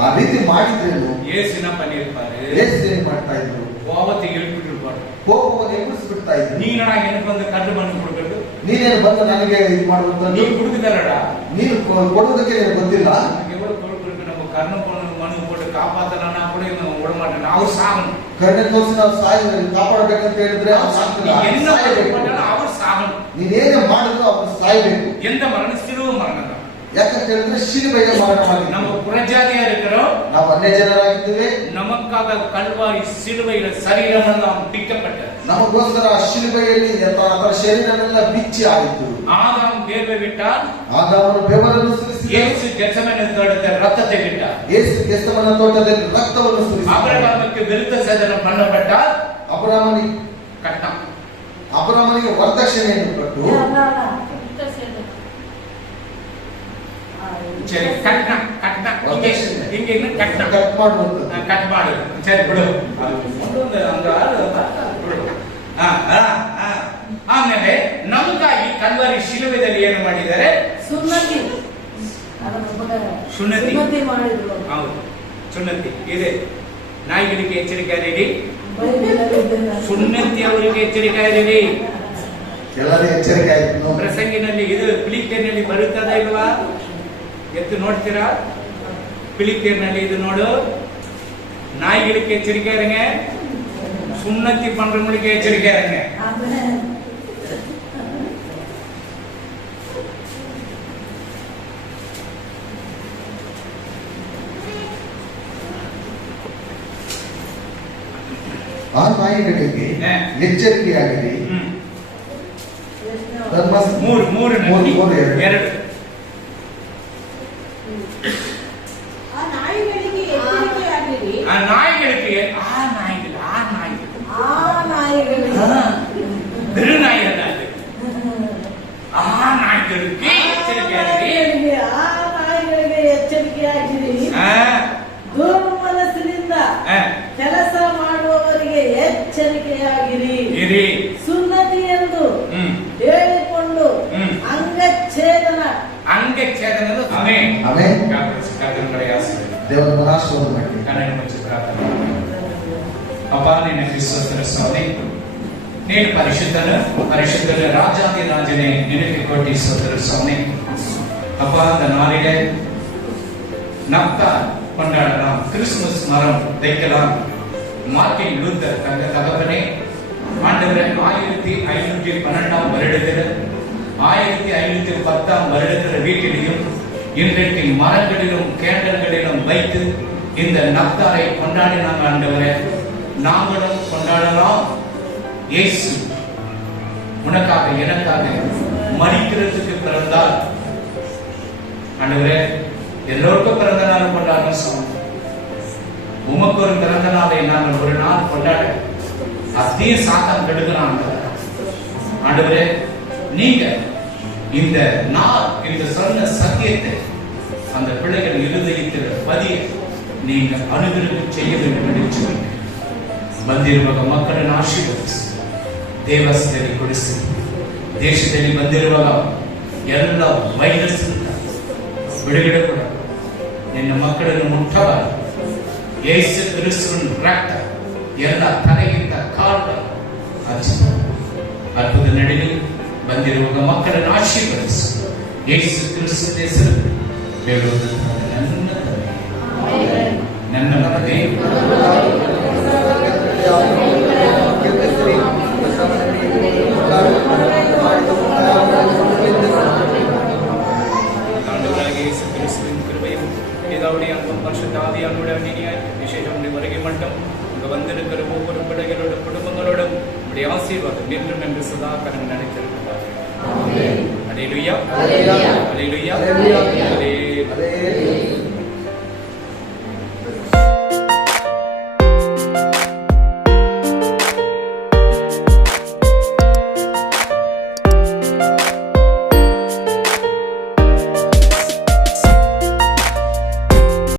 ಆ ರೀತಿ ಮಾಡಿದ್ರೇನು ஏசு என்ன பண்ணிருப்பாரு? ಯೇಸು ಏನ್ ಮಾಡ್ತಾ ಇದ್ರು? கோபத்தை எழுப்பிட்டிருப்பாரு. ಕೋಪವನ್ನು ಎಬ್ಬಿಸ್ಬಿಡ್ತಾ ಇದ್ರು. நீங்கடா எனக்கு வந்து கண்டு மண்ணு கொடுக்கிறது? ನೀನೇನು ಬಂದು ನನಗೆ ಇದು ಮಾಡುವಂತ? நீ கொடுக்குதல்லடா. ನೀನು ಕೊಡುವುದಕ್ಕೆ ನಿನಗೆ ಗೊತ್ತಿಲ್ಲ. எவ்வளவு பொறுப்பு இருக்கு? நம்ம கர்ண மனு போட்டு காப்பாத்தனா கூட விட மாட்டேன். அவர் சாகணும். ಕರುಣೆ ತೋರಿಸಿ ನಾವು ಕಾಪಾಡಬೇಕಂತ ಹೇಳಿದ್ರೆ ಅವ್ರು என்ன ಸಾಯಬೇಕು. அவர் சாகணும். ನೀನೇನು ಮಾಡಿದ್ರು ಅವ್ರು ಸಾಯ್ಬೇಕು. எந்த மரணம்? சிலுவை மரணம் தான். ಯಾಕಂತ ಹೇಳಿದ್ರೆ ಶಿಲುಬೆಯ ಮರಣವಾಗಿದೆ. நம்ம புறஜாதியா இருக்கிறோம். ನಾವು ಅನ್ಯ ಜನರಾಗಿದ್ದೇವೆ. நமக்காக கல்வாரி சிலுவையில சரீரம் எல்லாம் பிக்கப்பட்டது. ನಮಗೋಸ್ಕರ ಶಿಲುಬೆಯಲ್ಲಿ ಅದರ ಶರೀರವೆಲ್ಲ ಬಿಚ್ಚಿ ಆಯಿತು. ஆதாம் தேவை விட்டார். ಆದಾಮನು ಬೆವರನ್ನು ಸುರಿಸಿದ. இயேசு கெத்செமனே தோட்டத்தில் ரத்தத்தை விட்டார். ಯೇಸು ಗೆತ್ಸೆಮನೆ ತೋಟದಲ್ಲಿ ರಕ್ತವನ್ನು ಸುರಿಸಿದ. ஆபிரகாமுக்கு விருத்த சேதனம் பண்ணப்பட்டார். ಅಬ್ರಹಾಮನಿಗೆ ಅಬ್ರಹಾಮನಿಗೆ ವರದಕ್ಷಿಣೆಯನ್ನು ಕೊಟ್ಟು சரி கட்னா இங்க என்ன கட்னா ಕಟ್ ಮಾಡುವಂತ கட் மாடு. சரி ಬಿಡು. அந்த ಆಮೇಲೆ ನಮಗಾಗಿ ಕಲ್ವಾರಿ ಶಿಲುಬೆಯಲ್ಲಿ ಏನು ಮಾಡಿದ್ದಾರೆ? ಸುನ್ನತಿ ಮಾಡಿದ್ರು. ಹೌದು, ಸುನ್ನತಿ ಇದೆ. ನಾಯಿಗಳಿಗೆ ಎಚ್ಚರಿಕೆ ನೀಡಿ, ಸುನ್ನತಿ ಅವರಿಗೆ ಎಚ್ಚರಿಕೆ ನೀಡಿ. ಎಲ್ಲರೂ ಎಚ್ಚರಿಕೆ ಆಯ್ತು. ಪ್ರಸಂಗಿನಲ್ಲಿ ಇದು ಫಿಲಿಪಿಯರ್ನಲ್ಲಿ ಬರುತ್ತದ ಇಲ್ವಾ? ಎತ್ತು ನೋಡ್ತೀರಾ? பிலிப்பியர்ನಲ್ಲಿ இது ನೋಡು. நாய்களுக்கு எச்சரிக்கை இருங்க, சுண்ணத்தி பண்றவங்களுக்கு எச்சரிக்கை இருங்க. ಆ ನಾಯಿಗಳಿಗೆ ಎಚ್ಚರಿಕೆಯಾಗಿದೆ. ಮೂರು ಎರಡು நாய்களுக்கு வெறும் நாய் அல்ல, நாய்களுக்கு ಎಚ್ಚರಿಕೆಯಾಗಿರಿ. ದೂರ ಮನಸ್ಸಿನಿಂದ ಕೆಲಸ ಮಾಡುವವರಿಗೆ ಎಚ್ಚರಿಕೆಯಾಗಿರಿ. ಸುನ್ನತಿ ಎಂದು ಹೇಳಿಕೊಂಡು ಅಂಗಚ್ಛೇದನ ದೇವರ ಮನಾಶ್ವರ ಮಾಡಿ ಅಪ್ಪ ನಿನ್ನ ಕ್ರಿಸ್ತನ ಸ್ವಾಮಿ, ನೀನು ಪರಿಶುದ್ಧನ ராஜாதி ராஜனே, நினைத்து கோட்டி சோதர சுவாமி. அப்பா, அந்த நாளிலே நப்தா கொண்டாடலாம், கிறிஸ்துமஸ் மரம் வைக்கலாம். மார்ட்டின் லூத்தர் தகப்பனே, ஆண்டவரே, 1512 வருடத்தில் 1510 வருடத்தில் வீட்டிலையும் இன்றைக்கு மரங்களிலும் கேண்டல்களிலும் வைத்து இந்த நப்தாரை கொண்டாடினாங்க. ஆண்டவரே, நாங்களும் கொண்டாடலாம். இயேசு உனக்காக எனக்காக மரிக்கிறதுக்கு பிறந்தார். ஆண்டவரே, எல்லோருக்கும் பிறந்த நாள் கொண்டாடுறோம் சுவாமி. உமக்கு ஒரு பிறந்த நாளை நாங்கள் ஒரு நாள் கொண்டாட அதே சாத்தம் கெடுக்கிறான். ஆண்டவரே, நீங்க இந்த நாள் இந்த சொன்ன சத்தியத்தை அந்த பிள்ளைகள் இருதயத்தில் பதிய நீங்க அனுகிரகம் செய்ய வேண்டும் என்று சொல்லுங்க. ಬಂದಿರುವ ಮಕ್ಕಳನ್ನು ಆಶೀರ್ವದಿಸಿ, ದೇವಸ್ಥಾನದಲ್ಲಿ ಕೊಡಿಸಿ, ದೇಶದಲ್ಲಿ ಬಂದಿರುವ ಎಲ್ಲ ವೈರಸ್ ಬಿಡುಗಡೆ ಕೂಡ ನಿನ್ನ ಮಕ್ಕಳನ್ನು ಮುಟ್ಟಬಾರದು. ಯೇಸು ಕ್ರಿಸ್ತನ ರಕ್ತ ಎಲ್ಲ ತಲೆಗಿಂತ ಕಾಲ ಹಚ್ಚಿ ಅದ್ಭುತ ನಡೆಯಲಿ. ಬಂದಿರುವ ಮಕ್ಕಳನ್ನು ಆಶೀರ್ವದಿಸಿ, ಯೇಸು ಕ್ರಿಸ್ತನ ಹೆಸರು ಬೇಡುವುದು ನನ್ನ ಮಗನೇ. வந்திருக்கிற ஒவ்வொரு பிள்ளைகளோட குடும்பங்களோடும் உடைய ஆசீர்வாதம் என்றும் என்று சதா கரம் நினைத்திருக்கிறார். அல்லேலூயா, அல்லேலூயா, அல்லேலூயா, அல்லேலூயா.